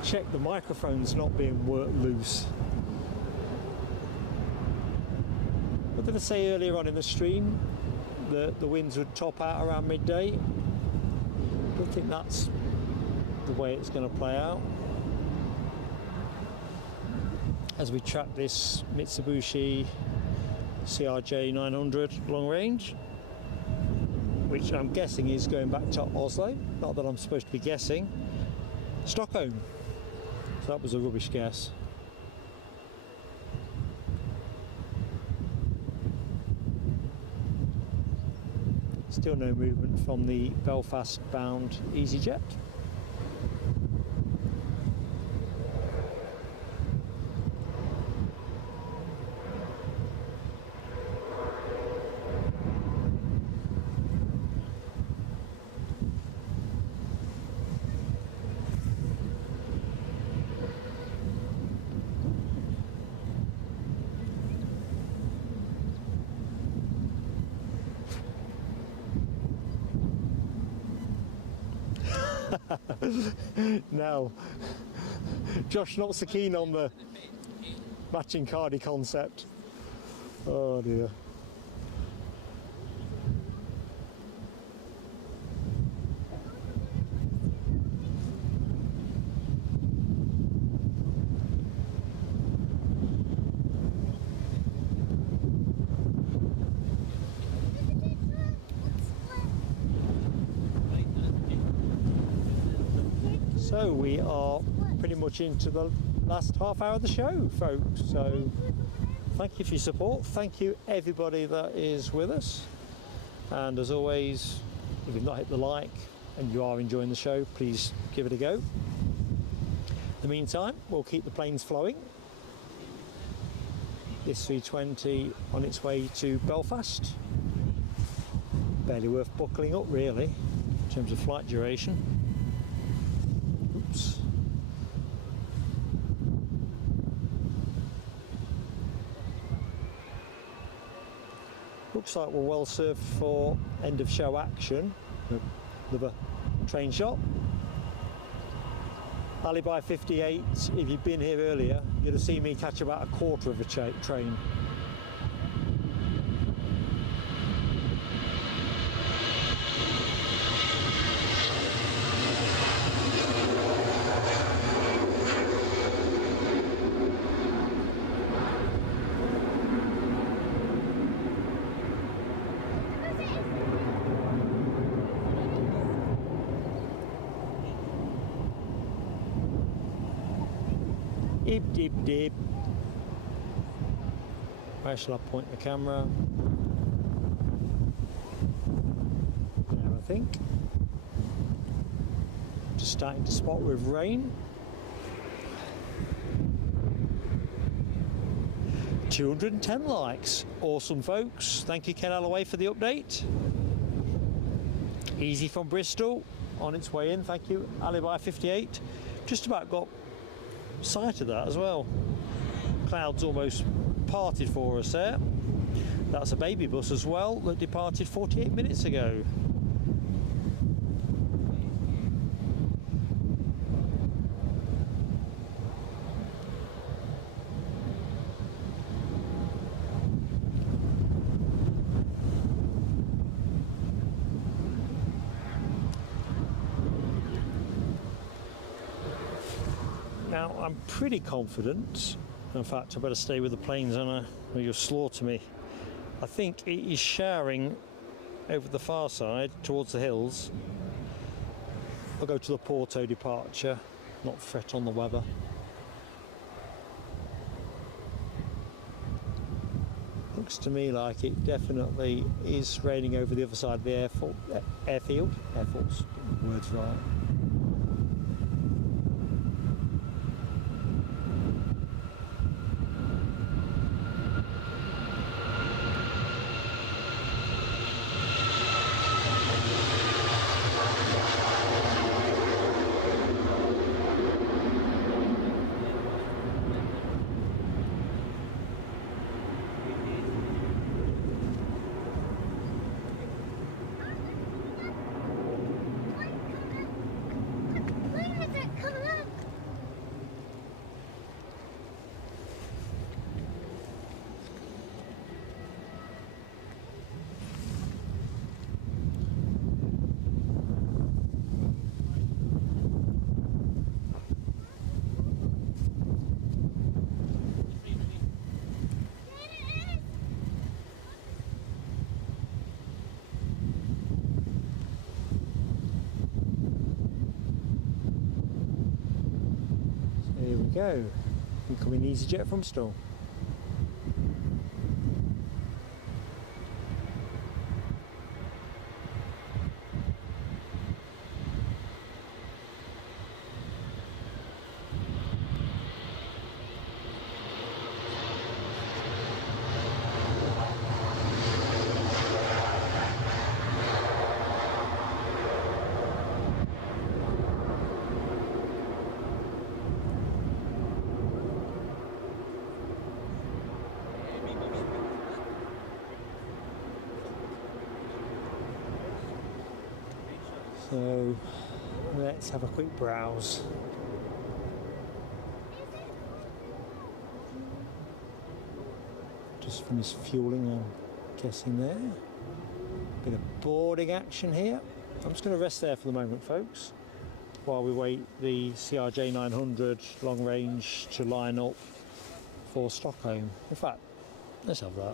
check the microphone's not being worked loose. What did I say earlier on in the stream? The winds would top out around midday. I don't think that's the way it's going to play out. As we track this Mitsubishi CRJ 900 long range, which I'm guessing is going back to Oslo, not that I'm supposed to be guessing, Stockholm. So that was a rubbish guess. Still no movement from the Belfast bound easyJet. No, Josh not so keen on the matching cardi concept. Oh dear. So we are pretty much into the last half hour of the show, folks. So thank you for your support. Thank you everybody that is with us. And as always, if you've not hit the like and you are enjoying the show, please give it a go. In the meantime, we'll keep the planes flowing. This 320 on its way to Belfast. Barely worth buckling up really, in terms of flight duration. Oops. Looks like we're well served for end of show action. Another train shot. Alibi 58, if you'd been here earlier, you'd have seen me catch about a quarter of a train. Dip, dip, dip. Where shall I point the camera? There, I think. Just starting to spot with rain. 210 likes. Awesome, folks. Thank you, Ken Alloway, for the update. Easy from Bristol on its way in. Thank you, Alibi 58. Just about got sight of that as well. Clouds almost parted for us there. That's a baby bus as well that departed 48 minutes ago. Now, I'm pretty confident, in fact I better stay with the planes or you'll slaughter me. I think it is showering over the far side towards the hills. I'll go to the Porto departure, not fret on the weather. Looks to me like it definitely is raining over the other side of the airfield. Air Force, words right. Go. Incoming easyJet from Bristol. So let's have a quick browse. Just finished fueling, I'm guessing there. Bit of boarding action here. I'm just going to rest there for the moment, folks, while we wait the CRJ 900 long range to line up for Stockholm. In fact, let's have that.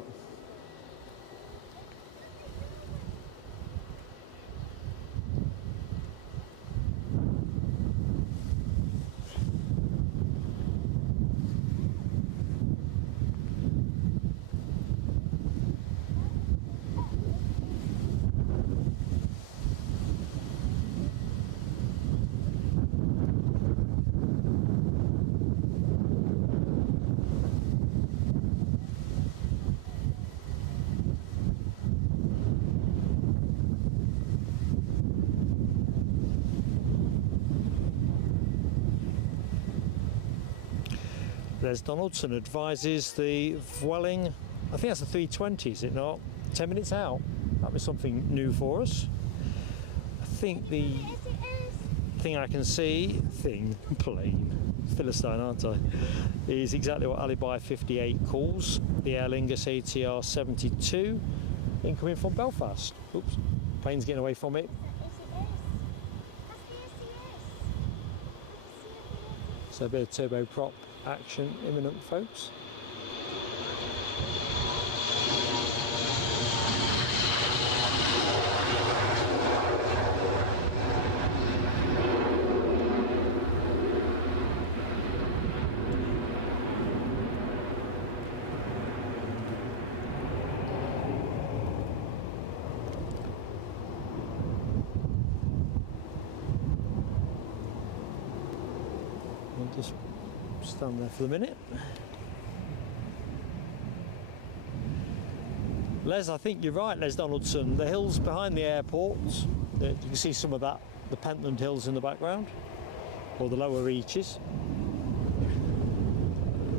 Les Donaldson advises the Vueling, I think that's a 320, is it not? 10 minutes out. That was something new for us. I think the thing I can see, plane, Philistine aren't I, is exactly what Alibi 58 calls the Aer Lingus ATR 72 incoming from Belfast. Oops, plane's getting away from it. So a bit of turboprop action imminent, folks. Just stand there for the minute. Les, I think you're right, Les Donaldson. The hills behind the airport, you can see some of that, the Pentland Hills in the background, or the lower reaches.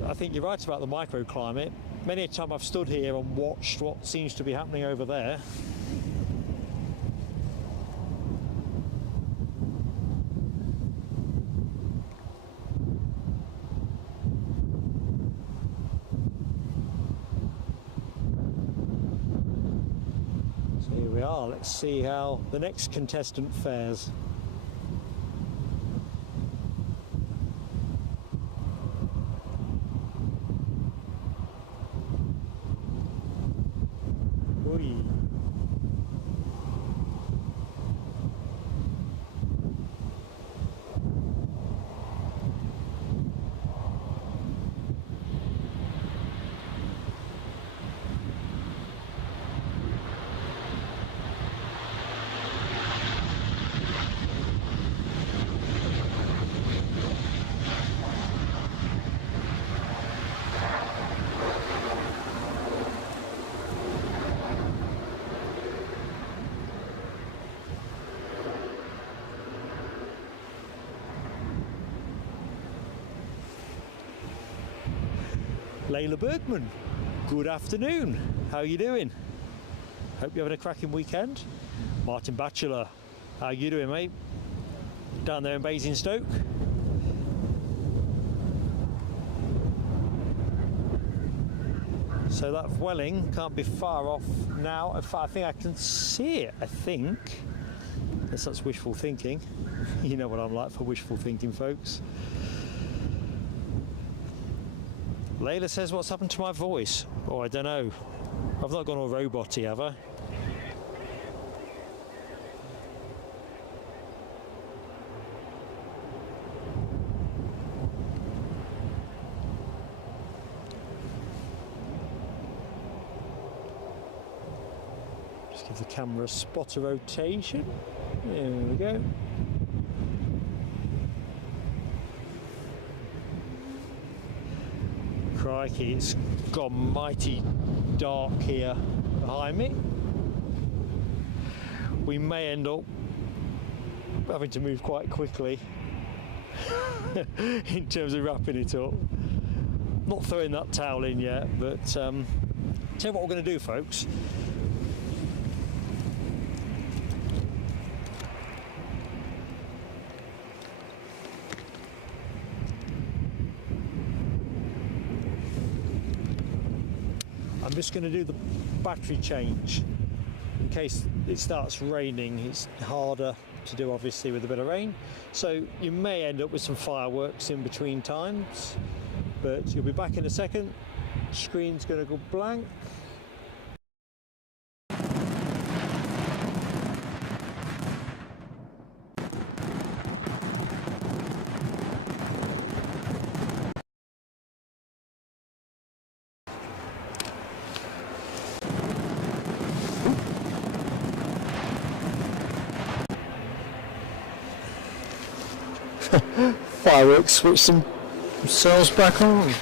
I think you're right about the microclimate. Many a time I've stood here and watched what seems to be happening over there. Let's see how the next contestant fares. Oi. Layla Bergman, good afternoon. How are you doing? Hope you're having a cracking weekend. Martin Batchelor, how are you doing, mate? Down there in Basingstoke. So that Vueling can't be far off now. In fact, I think I can see it, I think. Unless that's wishful thinking. You know what I'm like for wishful thinking, folks. Layla says, what's happened to my voice? Oh, I don't know. I've not gone all robot-y, have I? Just give the camera a spotter rotation. There we go. Crikey, it's gone mighty dark here behind me. We may end up having to move quite quickly in terms of wrapping it up. Not throwing that towel in yet, but tell you what we're going to do, folks. I'm just going to do the battery change in case it starts raining. It's harder to do, obviously, with a bit of rain, so you may end up with some fireworks in between times, but you'll be back in a second. Screen's going to go blank. Fireworks switch themselves back on.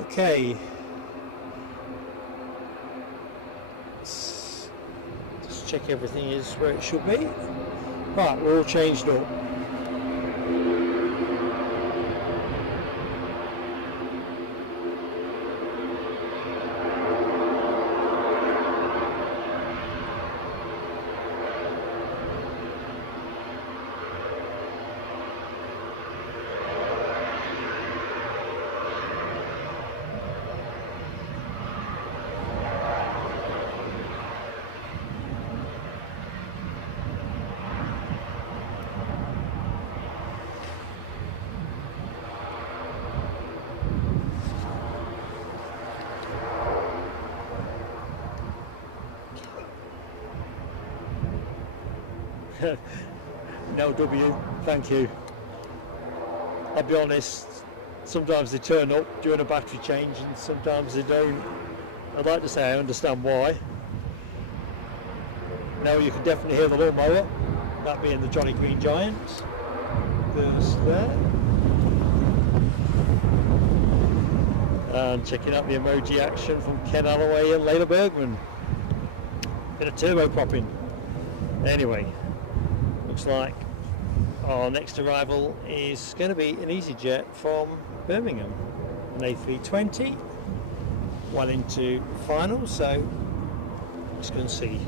Okay. check everything is where it should be. Right, we're all changed up. No W, thank you. I'll be honest, sometimes they turn up during a battery change and sometimes they don't. I'd like to say I understand why. Now you can definitely hear the lawnmower, that being the Johnny Green Giant. There's there. And checking out the emoji action from Ken Alloway and Layla Bergman. Bit of turbo popping. Anyway, looks like our next arrival is going to be an easyJet from Birmingham, an A320, well into finals, so let's go and see.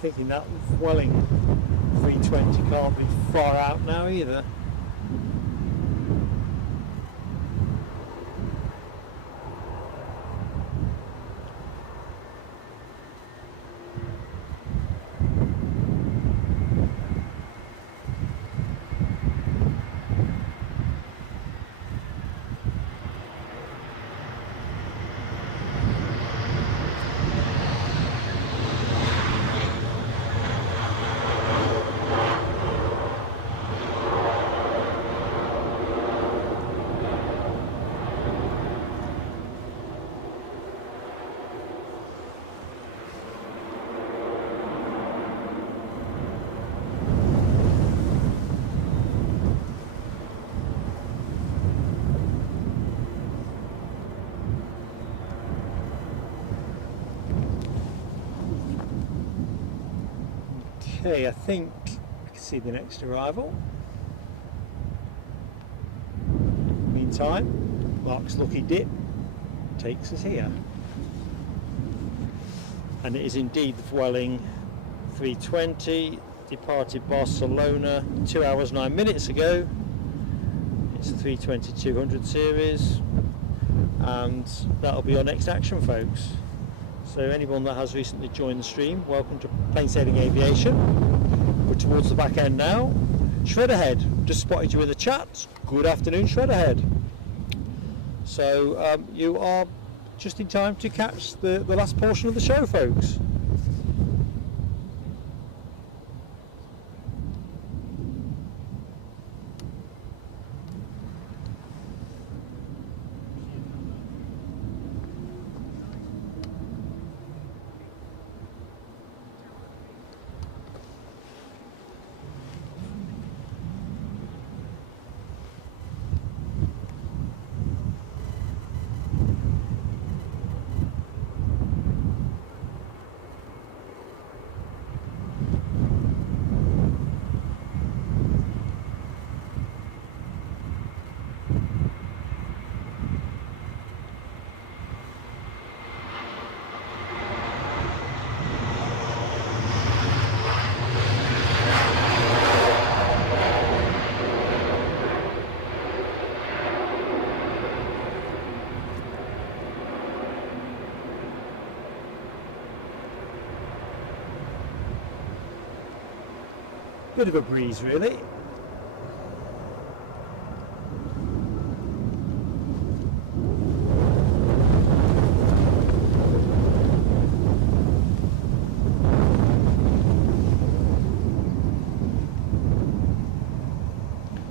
Thinking that Vueling 320 can't be far out now either. Okay, I think I can see the next arrival. Meantime, Mark's lucky dip takes us here. And it is indeed the Vueling 320, departed Barcelona 2 hours 9 minutes ago. It's a 320-200 series, and that'll be our next action, folks. So anyone that has recently joined the stream, welcome to Plain Sailing Aviation. We're towards the back end now. Shred Ahead, just spotted you in the chat. Good afternoon, Shred Ahead. So you are just in time to catch the last portion of the show, folks. Bit of a breeze, really.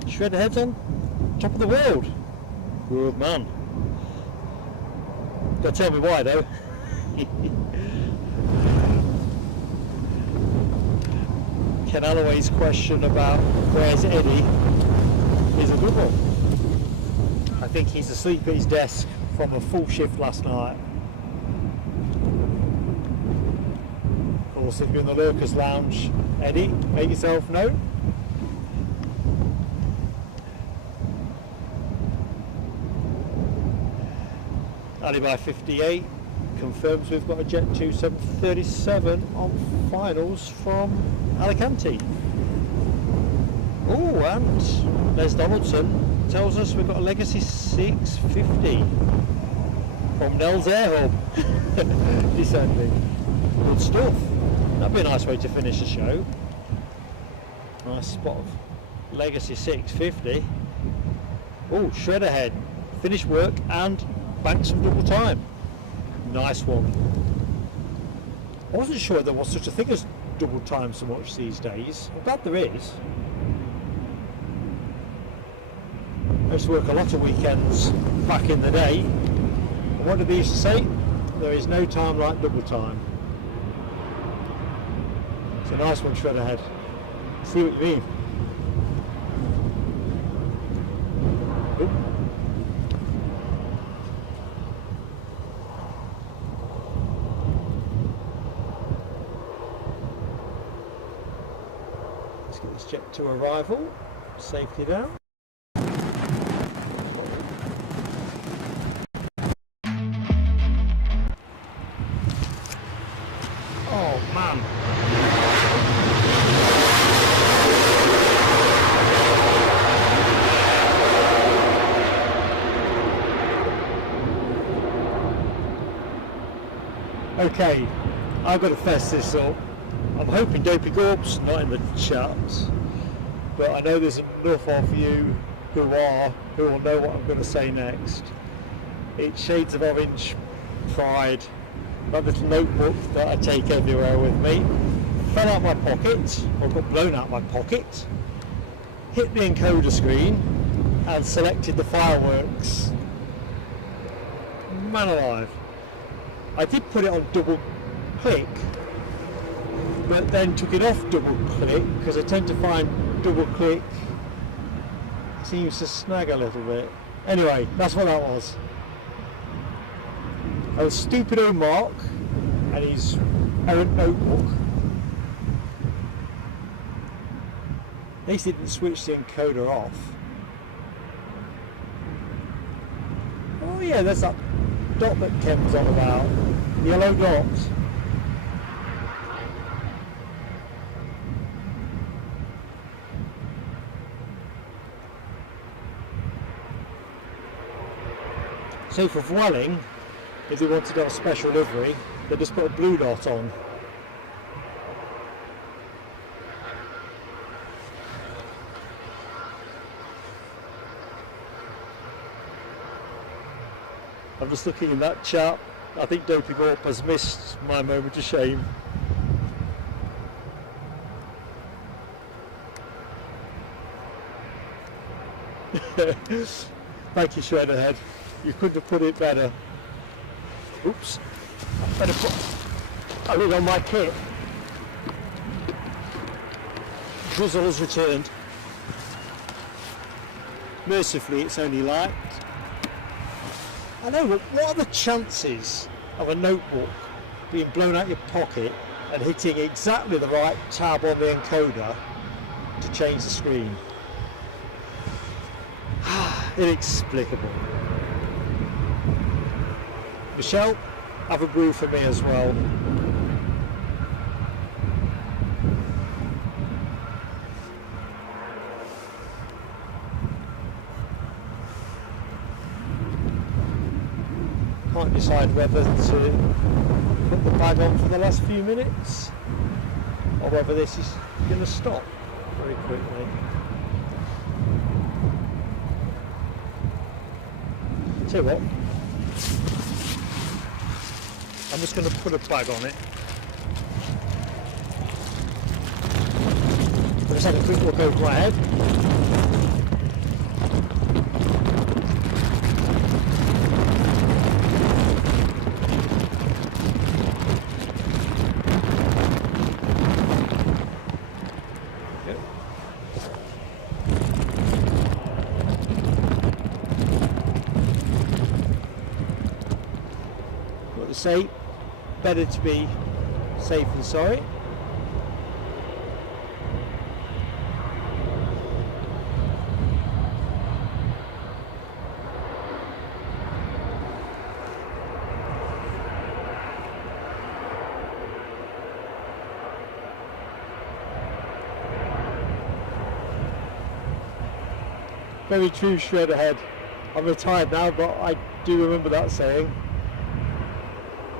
Shred Ahead's on. top of the world. Good man. Don't tell me why though. Ken Alloway's question about where's Eddie is a good one. I think he's asleep at his desk from a full shift last night. Of course, if you're in the Lurkers Lounge, Eddie, make yourself known. Alibi 58 confirms we've got a Jet 2737 on finals from Alicante. Oh, and Les Donaldson tells us we've got a Legacy 650 from Nell's Air Hub descending. Good stuff. That'd be a nice way to finish the show. Nice spot of Legacy 650. Oh, shred ahead. Finish work and bank some double time. Nice one. I wasn't sure there was such a thing as double time so much these days. I'm glad there is. I used to work a lot of weekends back in the day. And what did they used to say? There is no time like double time. It's a nice one, shred ahead. See what you mean. Oop. Let's get this jet to arrival. Safety down. Oh man. Okay, I've got to fess this up. I'm hoping Dopey Gorb's not in the chat, but I know there's enough of you who will know what I'm going to say next. It's shades of orange pride. My little notebook that I take everywhere with me fell out my pocket, or got blown out my pocket, hit the encoder screen and selected the fireworks. Man alive. I did put it on double click, but then took it off double click because I tend to find double click seems to snag a little bit. Anyway, that's what that was. I was stupid old Mark and his errant notebook. At least he didn't switch the encoder off. Oh yeah, there's that dot that Ken was on about. Yellow dot. So for Vueling, if they wanted to have a special livery, they just put a blue dot on. I'm just looking in that chat. I think Dopey Gorp has missed my moment of shame. Thank you, Shredderhead. You couldn't have put it better. Oops. I better put a lid on my kit. Drizzle has returned. Mercifully, it's only light. I know, but what are the chances of a notebook being blown out your pocket and hitting exactly the right tab on the encoder to change the screen? Inexplicable. Michelle, have a brew for me as well. Can't decide whether to put the bag on for the last few minutes or whether this is going to stop very quickly. Tell you what, I'm just going to put a bag on it. I'll just have a quick look over my head. to say, better to be safe than sorry. Very true, straight ahead. I'm retired now, but I do remember that saying.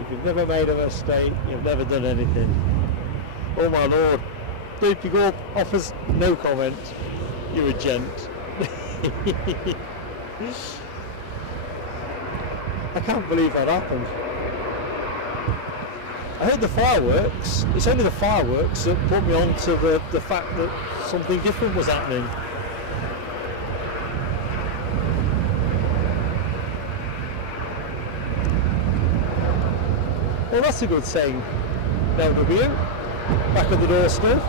If you've never made a mistake, you've never done anything. Oh my lord. Dude, Pigot offers no comment. You're a gent. I can't believe that happened. I heard the fireworks. It's only the fireworks that put me on to the fact that something different was happening. Well, that's a good saying, LW. Back at the doorstep.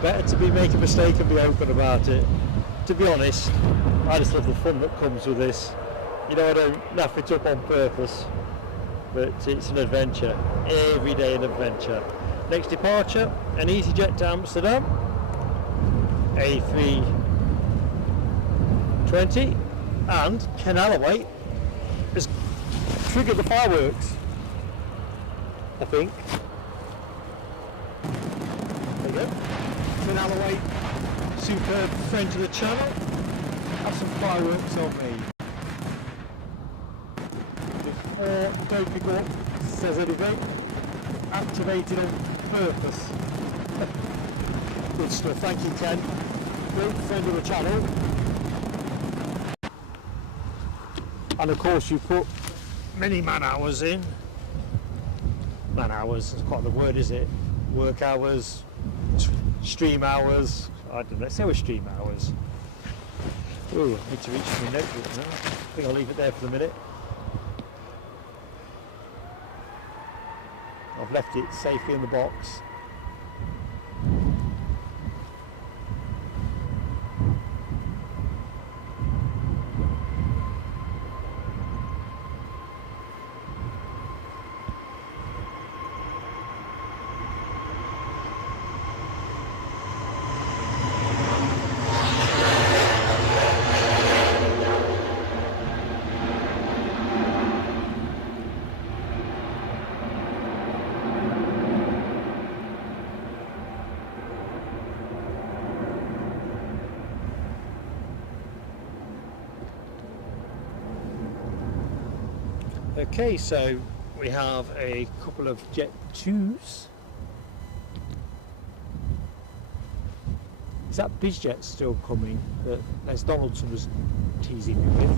Better to be make a mistake and be open about it. To be honest, I just love the fun that comes with this. You know, I don't laugh it up on purpose, but it's an adventure. Every day an adventure. Next departure, an easyJet to Amsterdam. A320, and Ken Alloway has triggered the fireworks. I think. There you go. Ken Alloway, superb friend to the channel. Have some fireworks on me. Before Don't Pigot says anything, activated on purpose. Good stuff, thank you Ken. Great friend of the channel. And of course you put many man hours in. Man hours, it's quite the word, is it? Work hours, stream hours, I don't know, let's say we're stream hours. Ooh, I need to reach for my notebook now. I think I'll leave it there for the minute. I've left it safely in the box. Okay, so we have a couple of Jet 2s. Is that BizJet still coming that Les Donaldson was teasing me with?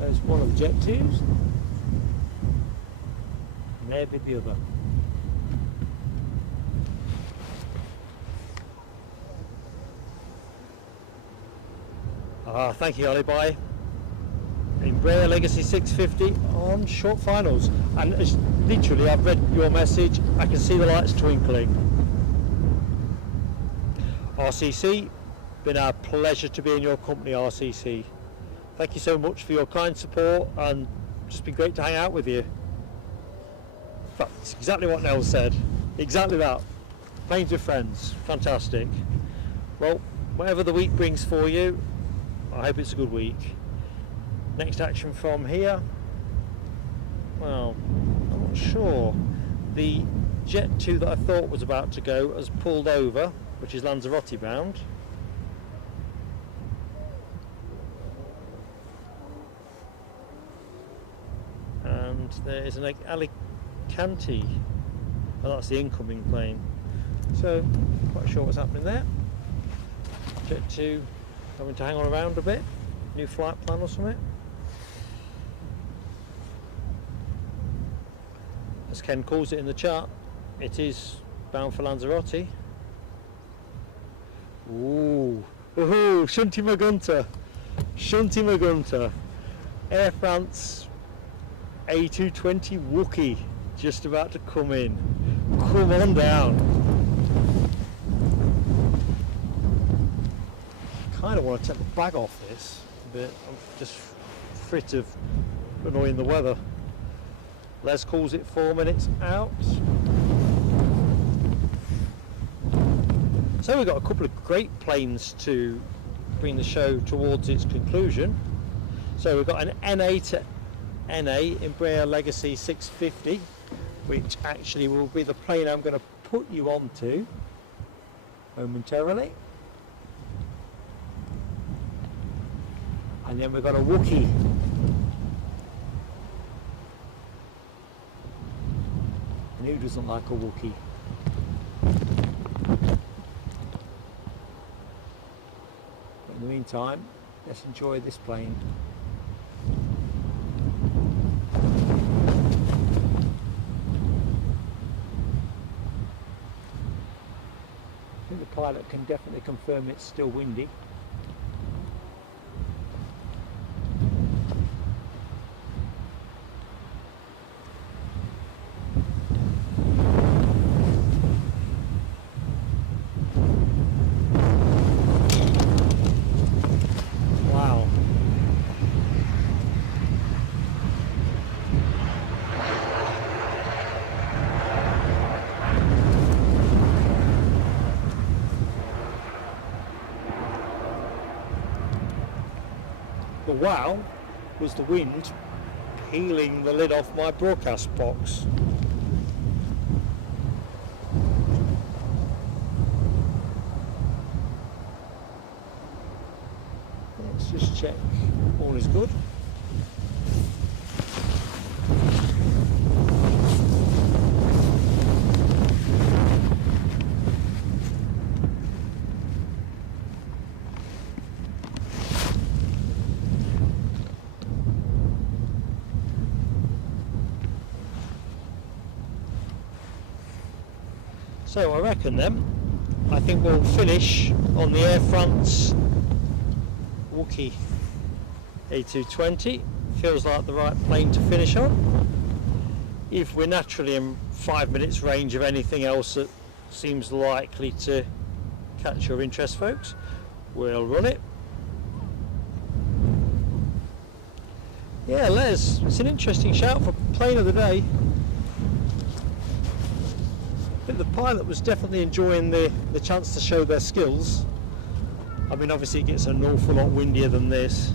There's one of the Jet 2s. And there be the other. Ah, thank you, Alibi. Air Legacy 650 on short finals, and literally I've read your message, I can see the lights twinkling. RCC, been our pleasure to be in your company, RCC. Thank you so much for your kind support, and just been great to hang out with you. That's exactly what Nell said, exactly that. Planes with friends, fantastic. Well, whatever the week brings for you, I hope it's a good week. Next action from here, well, I'm not sure. The Jet 2 that I thought was about to go has pulled over, which is Lanzarote bound. And there is an Alicante, oh, that's the incoming plane. So, quite sure what's happening there. Jet 2 having to hang on around a bit, new flight plan or something. As Ken calls it in the chat, it is bound for Lanzarote. Ooh, ooh, Shunty Magunta, Shunty Magunta. Air France A220 Wookie just about to come in. Come on down. Kind of want to take the bag off this, but I'm just frit of annoying the weather. Les calls it 4 minutes out. So we've got a couple of great planes to bring the show towards its conclusion. So we've got an NA to NA Embraer Legacy 650, which actually will be the plane I'm going to put you onto momentarily. And then we've got a Wookiee. And who doesn't like a Wookiee? But in the meantime, let's enjoy this plane. I think the pilot can definitely confirm it's still windy. The wow was the wind peeling the lid off my broadcast box. Let's just check all is good. So I reckon then, I think we'll finish on the Air France Wookiee A220. Feels like the right plane to finish on. If we're naturally in 5 minutes range of anything else that seems likely to catch your interest, folks, we'll run it. Yeah, Les, it's an interesting shout for plane of the day. I think the pilot was definitely enjoying the chance to show their skills. I mean, obviously it gets an awful lot windier than this.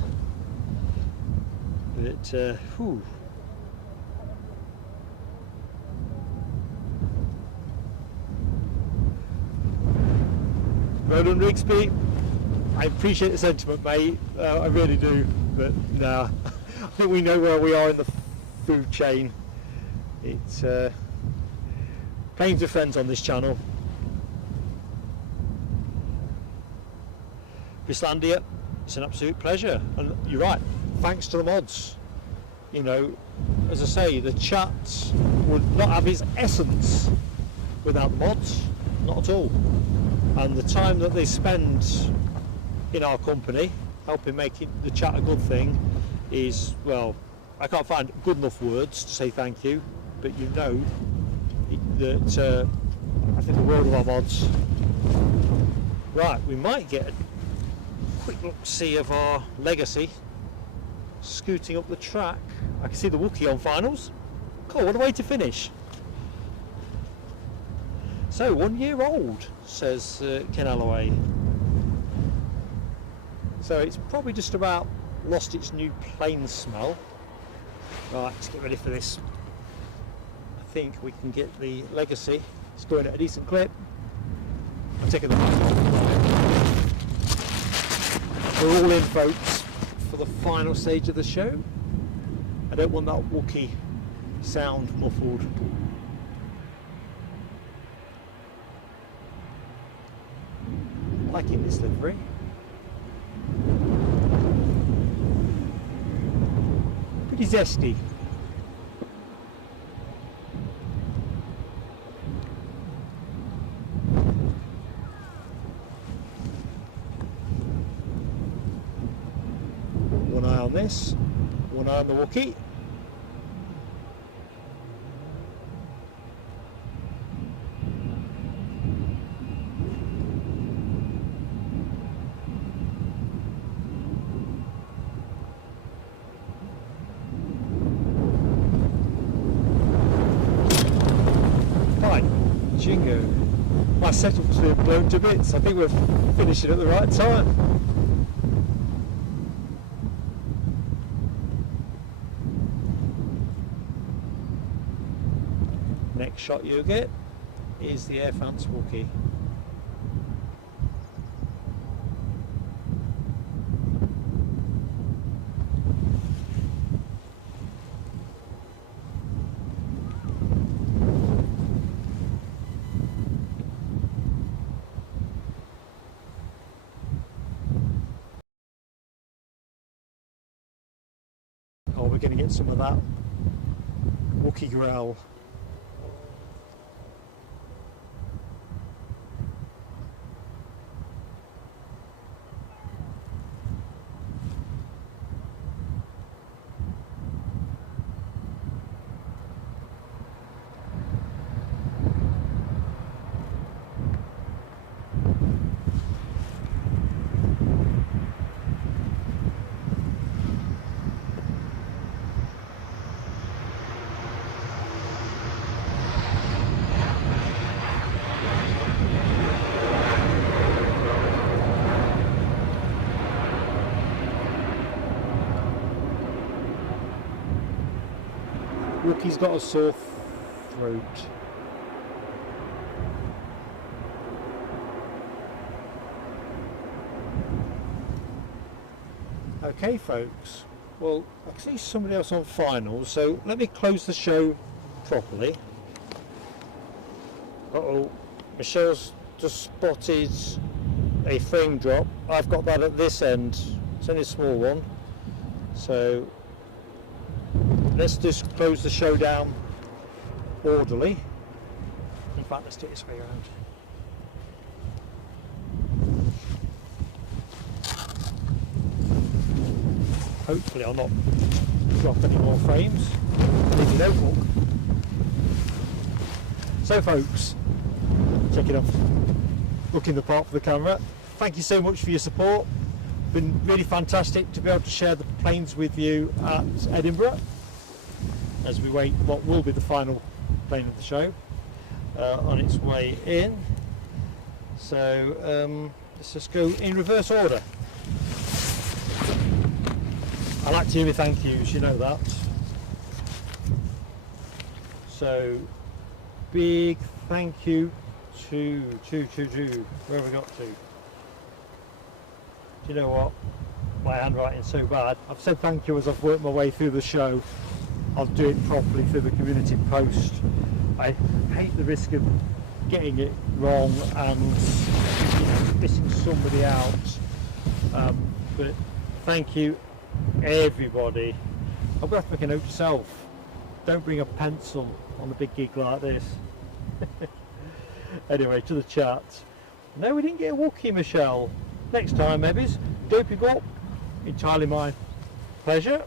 But, whew. Well done, Rigsby. I appreciate the sentiment, mate. I really do. But, nah. I think we know where we are in the food chain. It's... planes are friends on this channel. Bislandia, it's an absolute pleasure. And you're right, thanks to the mods. You know, as I say, the chat would not have its essence without the mods. Not at all. And the time that they spend in our company, helping make the chat a good thing, is, well, I can't find good enough words to say thank you, but you know that I think the world of our mods. Right, we might get a quick look see of our Legacy scooting up the track. I can see the Wookiee on finals. Cool, what a way to finish. So, 1 year old, says Ken Alloway. So it's probably just about lost its new plane smell. Right, let's get ready for this. I think we can get the Legacy. It's going at a decent clip. I'm taking the mic off. We're all in, folks, for the final stage of the show. I don't want that Wookiee sound muffled. Liking this livery. Pretty zesty. One eye on this, one eye on the Wookiee. Jingo. My setup's been blown to bits. I think we're finishing at the right time. Next shot you'll get is the Air France Wookie. Oh, we're going to get some of that Wookie growl. Wookie's got a sore throat. Okay folks, well I can see somebody else on finals, so let me close the show properly. Uh-oh, Michelle's just spotted a frame drop. I've got that at this end, it's only a small one, so let's just close the show down orderly. In fact, let's do it this way around. Hopefully I'll not drop any more frames. Leave the notebook. So folks, check it off. Looking the part for the camera. Thank you so much for your support. Been really fantastic to be able to share the planes with you at Edinburgh as we wait what will be the final plane of the show on its way in. So let's just go in reverse order. I like to hear my thank yous, you know that. So big thank you to where have we got to? Do you know what? My handwriting's so bad. I've said thank you as I've worked my way through the show. I'll do it properly through the community post. I hate the risk of getting it wrong and missing somebody out. But thank you everybody. I'm going to have to make a note yourself. Don't bring a pencil on a big gig like this. Anyway, to the chat. No, we didn't get a Wookie, Michelle. Next time, maybe. Dopey Gulp. Entirely my pleasure.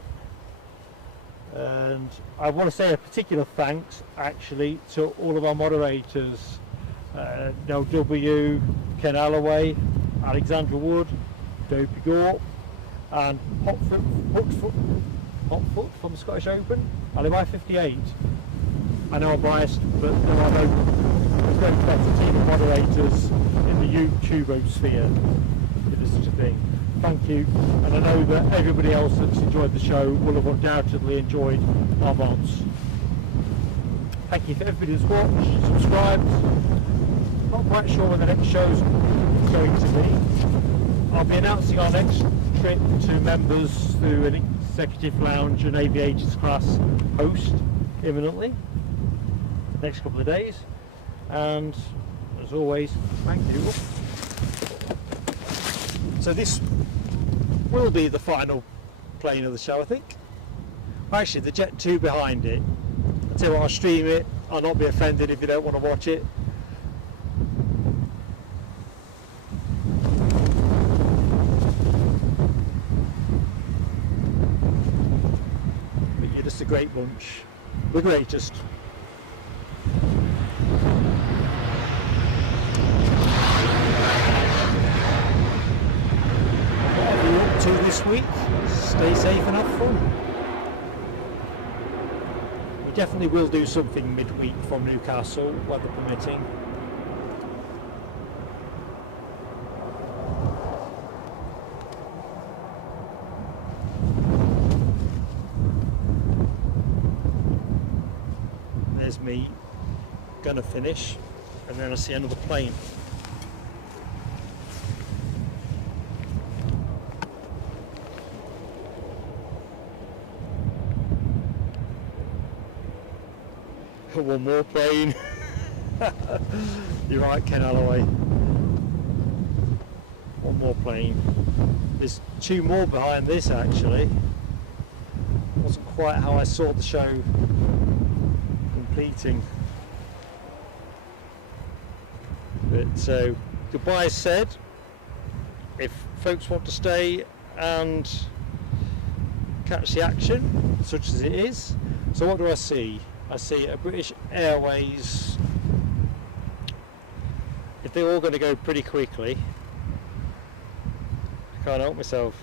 And I want to say a particular thanks actually to all of our moderators, Noel W, Ken Alloway, Alexandra Wood, Dopey Gorp, and Hotfoot from the Scottish Open, Alibi 58. I know I'm biased, but there are no better team of moderators in the YouTube sphere, if there's such a thing. Thank you, and I know that everybody else that's enjoyed the show will have undoubtedly enjoyed our mods. Thank you for everybody who's watched, subscribed. Not quite sure when the next show's going to be. I'll be announcing our next trip to members through an executive lounge and aviators class host imminently, next couple of days. And as always, thank you. So this will be the final plane of the show, I think. Actually, the Jet 2 behind it. I'll tell you what, I'll stream it. I'll not be offended if you don't want to watch it. But you're just a great bunch. The greatest. To this week, stay safe and have fun. We definitely will do something midweek from Newcastle, weather permitting. there's me gonna finish, and then I see another plane. One more plane. You're right, Ken Alloway. One more plane. There's two more behind this actually. Wasn't quite how I saw the show completing. But so goodbye said. If folks want to stay and catch the action, such as it is. So what do I see? I see a British Airways. If they're all going to go pretty quickly, I can't help myself.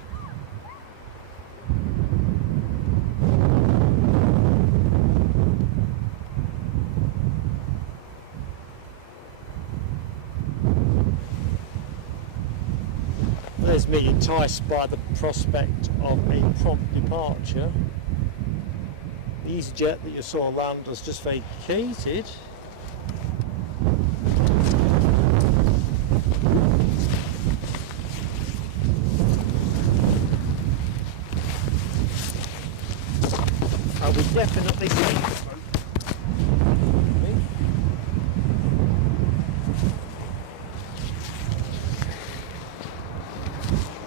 There's me enticed by the prospect of a prompt departure. The easyJet that you saw land has just vacated. I would definitely say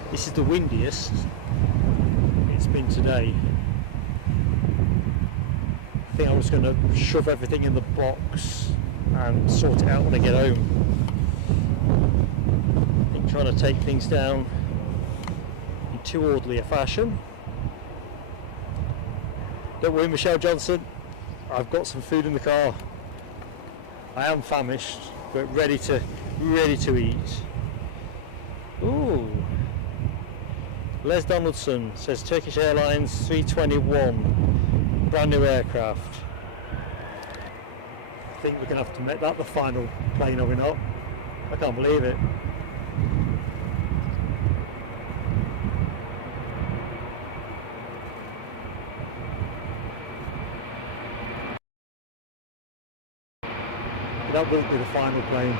this is the windiest it's been today. I think I'm just going to shove everything in the box and sort it out when I get home. I think trying to take things down in too orderly a fashion. Don't worry, Michelle Johnson, I've got some food in the car. I am famished, but ready to eat. Ooh. Les Donaldson says Turkish Airlines 321, brand new aircraft. I think we're going to have to make that the final plane, are we not? I can't believe it. But that will be the final plane.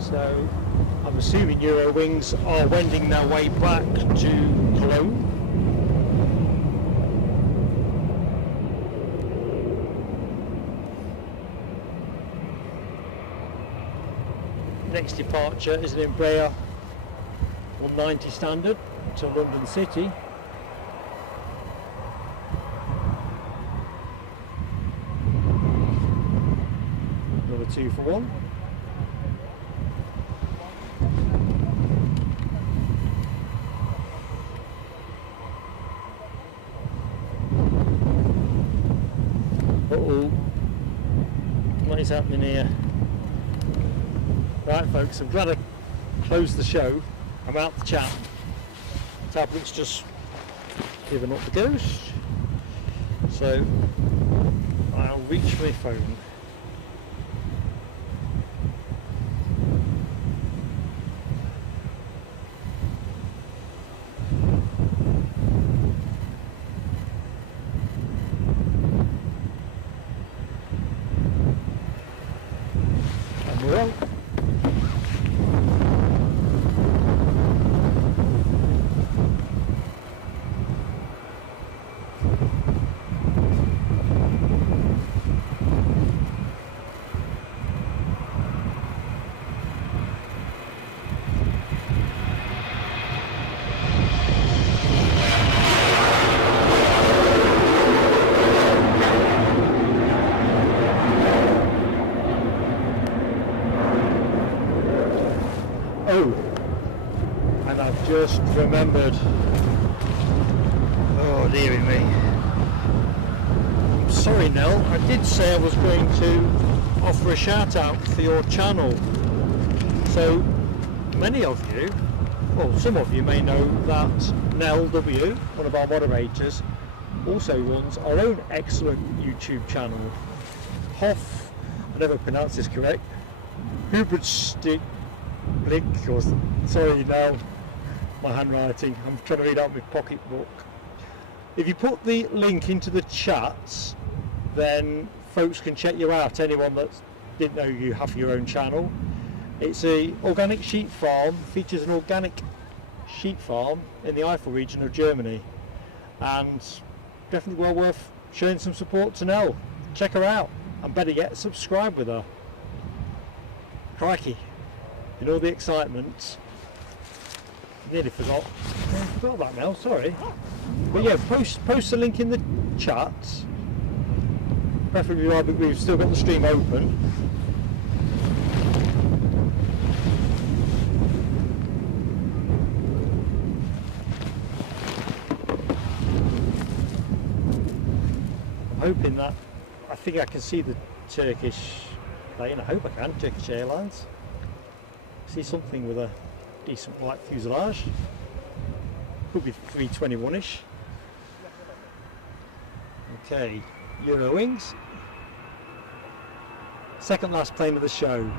So I'm assuming Eurowings are wending their way back to Cologne. Next departure is an Embraer 190 standard to London City. Another 2 for 1. Uh-oh, what is happening here? Right folks, I'm glad I closed the show. I'm out the chat. Tablet's just given up the ghost. So I'll reach my phone. And we're on. And I've just remembered, oh dearie me, I'm sorry Nell, I did say I was going to offer a shout out for your channel. So many of you well, some of you may know that Nell W, one of our moderators, also runs our own excellent YouTube channel, Hoff, I never pronounce this correct, Hubertstick Blick, or sorry now, my handwriting, I'm trying to read out my pocketbook. If you put the link into the chat, then folks can check you out, anyone that didn't know you have your own channel. It's a organic sheep farm, features an organic sheep farm in the Eifel region of Germany, and definitely well worth showing some support to Nell. Check her out, and better yet, subscribe with her. Crikey, in all the excitement, nearly forgot. I forgot that now, sorry. But yeah, post the link in the chat, preferably while we've still got the stream open. Hoping that, I think I can see the Turkish plane, I hope I can, Turkish Airlines. See something with a decent white fuselage, could be 321ish. Okay, Eurowings, second last plane of the show.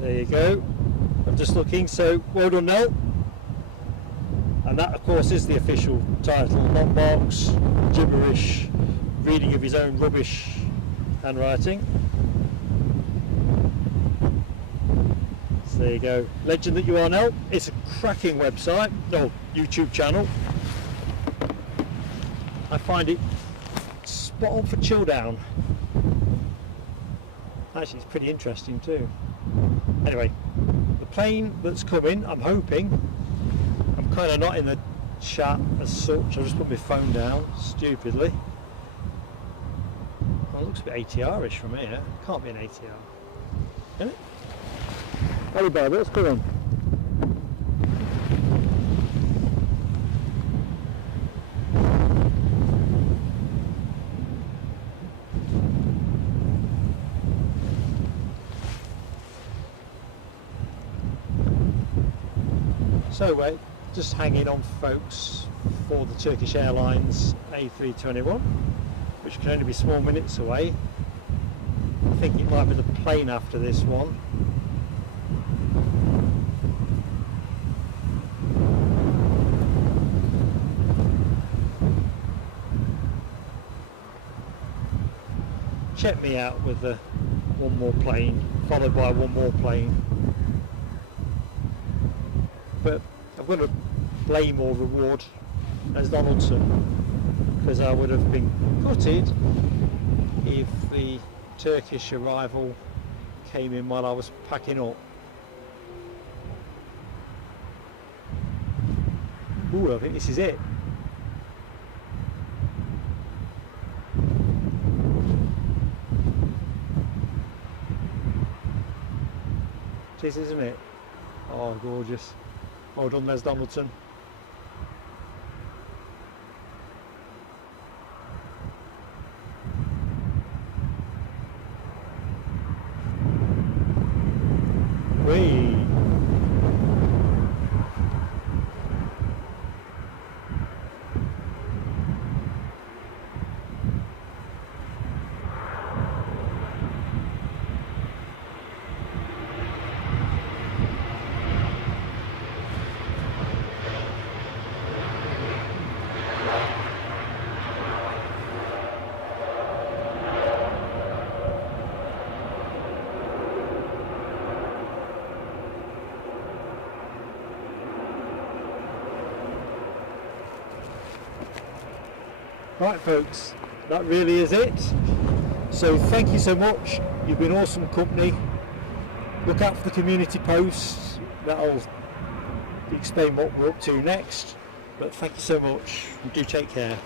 There you go. I'm just looking, so well done Nell. And that of course is the official title, not Mark's gibberish reading of his own rubbish handwriting. So there you go. Legend that you are, Nell. It's a cracking website, no, YouTube channel. I find it spot on for chill down. Actually it's pretty interesting too. Anyway, the plane that's coming, I'm hoping, I'm kind of not in the chat as such, I just put my phone down stupidly. Well, it looks a bit ATR-ish from here, can't be an ATR, can it? Alibaba, let's go on. So we're just hanging on folks for the Turkish Airlines A321, which can only be small minutes away. I think it might be the plane after this one. Check me out with the one more plane, followed by one more plane. But I've got to blame or reward as Donaldson, because I would have been gutted if the Turkish arrival came in while I was packing up. Ooh, I think this is it. This isn't it? Oh, gorgeous. Well done, Les Donaldson. Whee! Right folks, that really is it. So thank you so much, you've been awesome company. Look out for the community posts, that'll explain what we're up to next. But thank you so much, and do take care.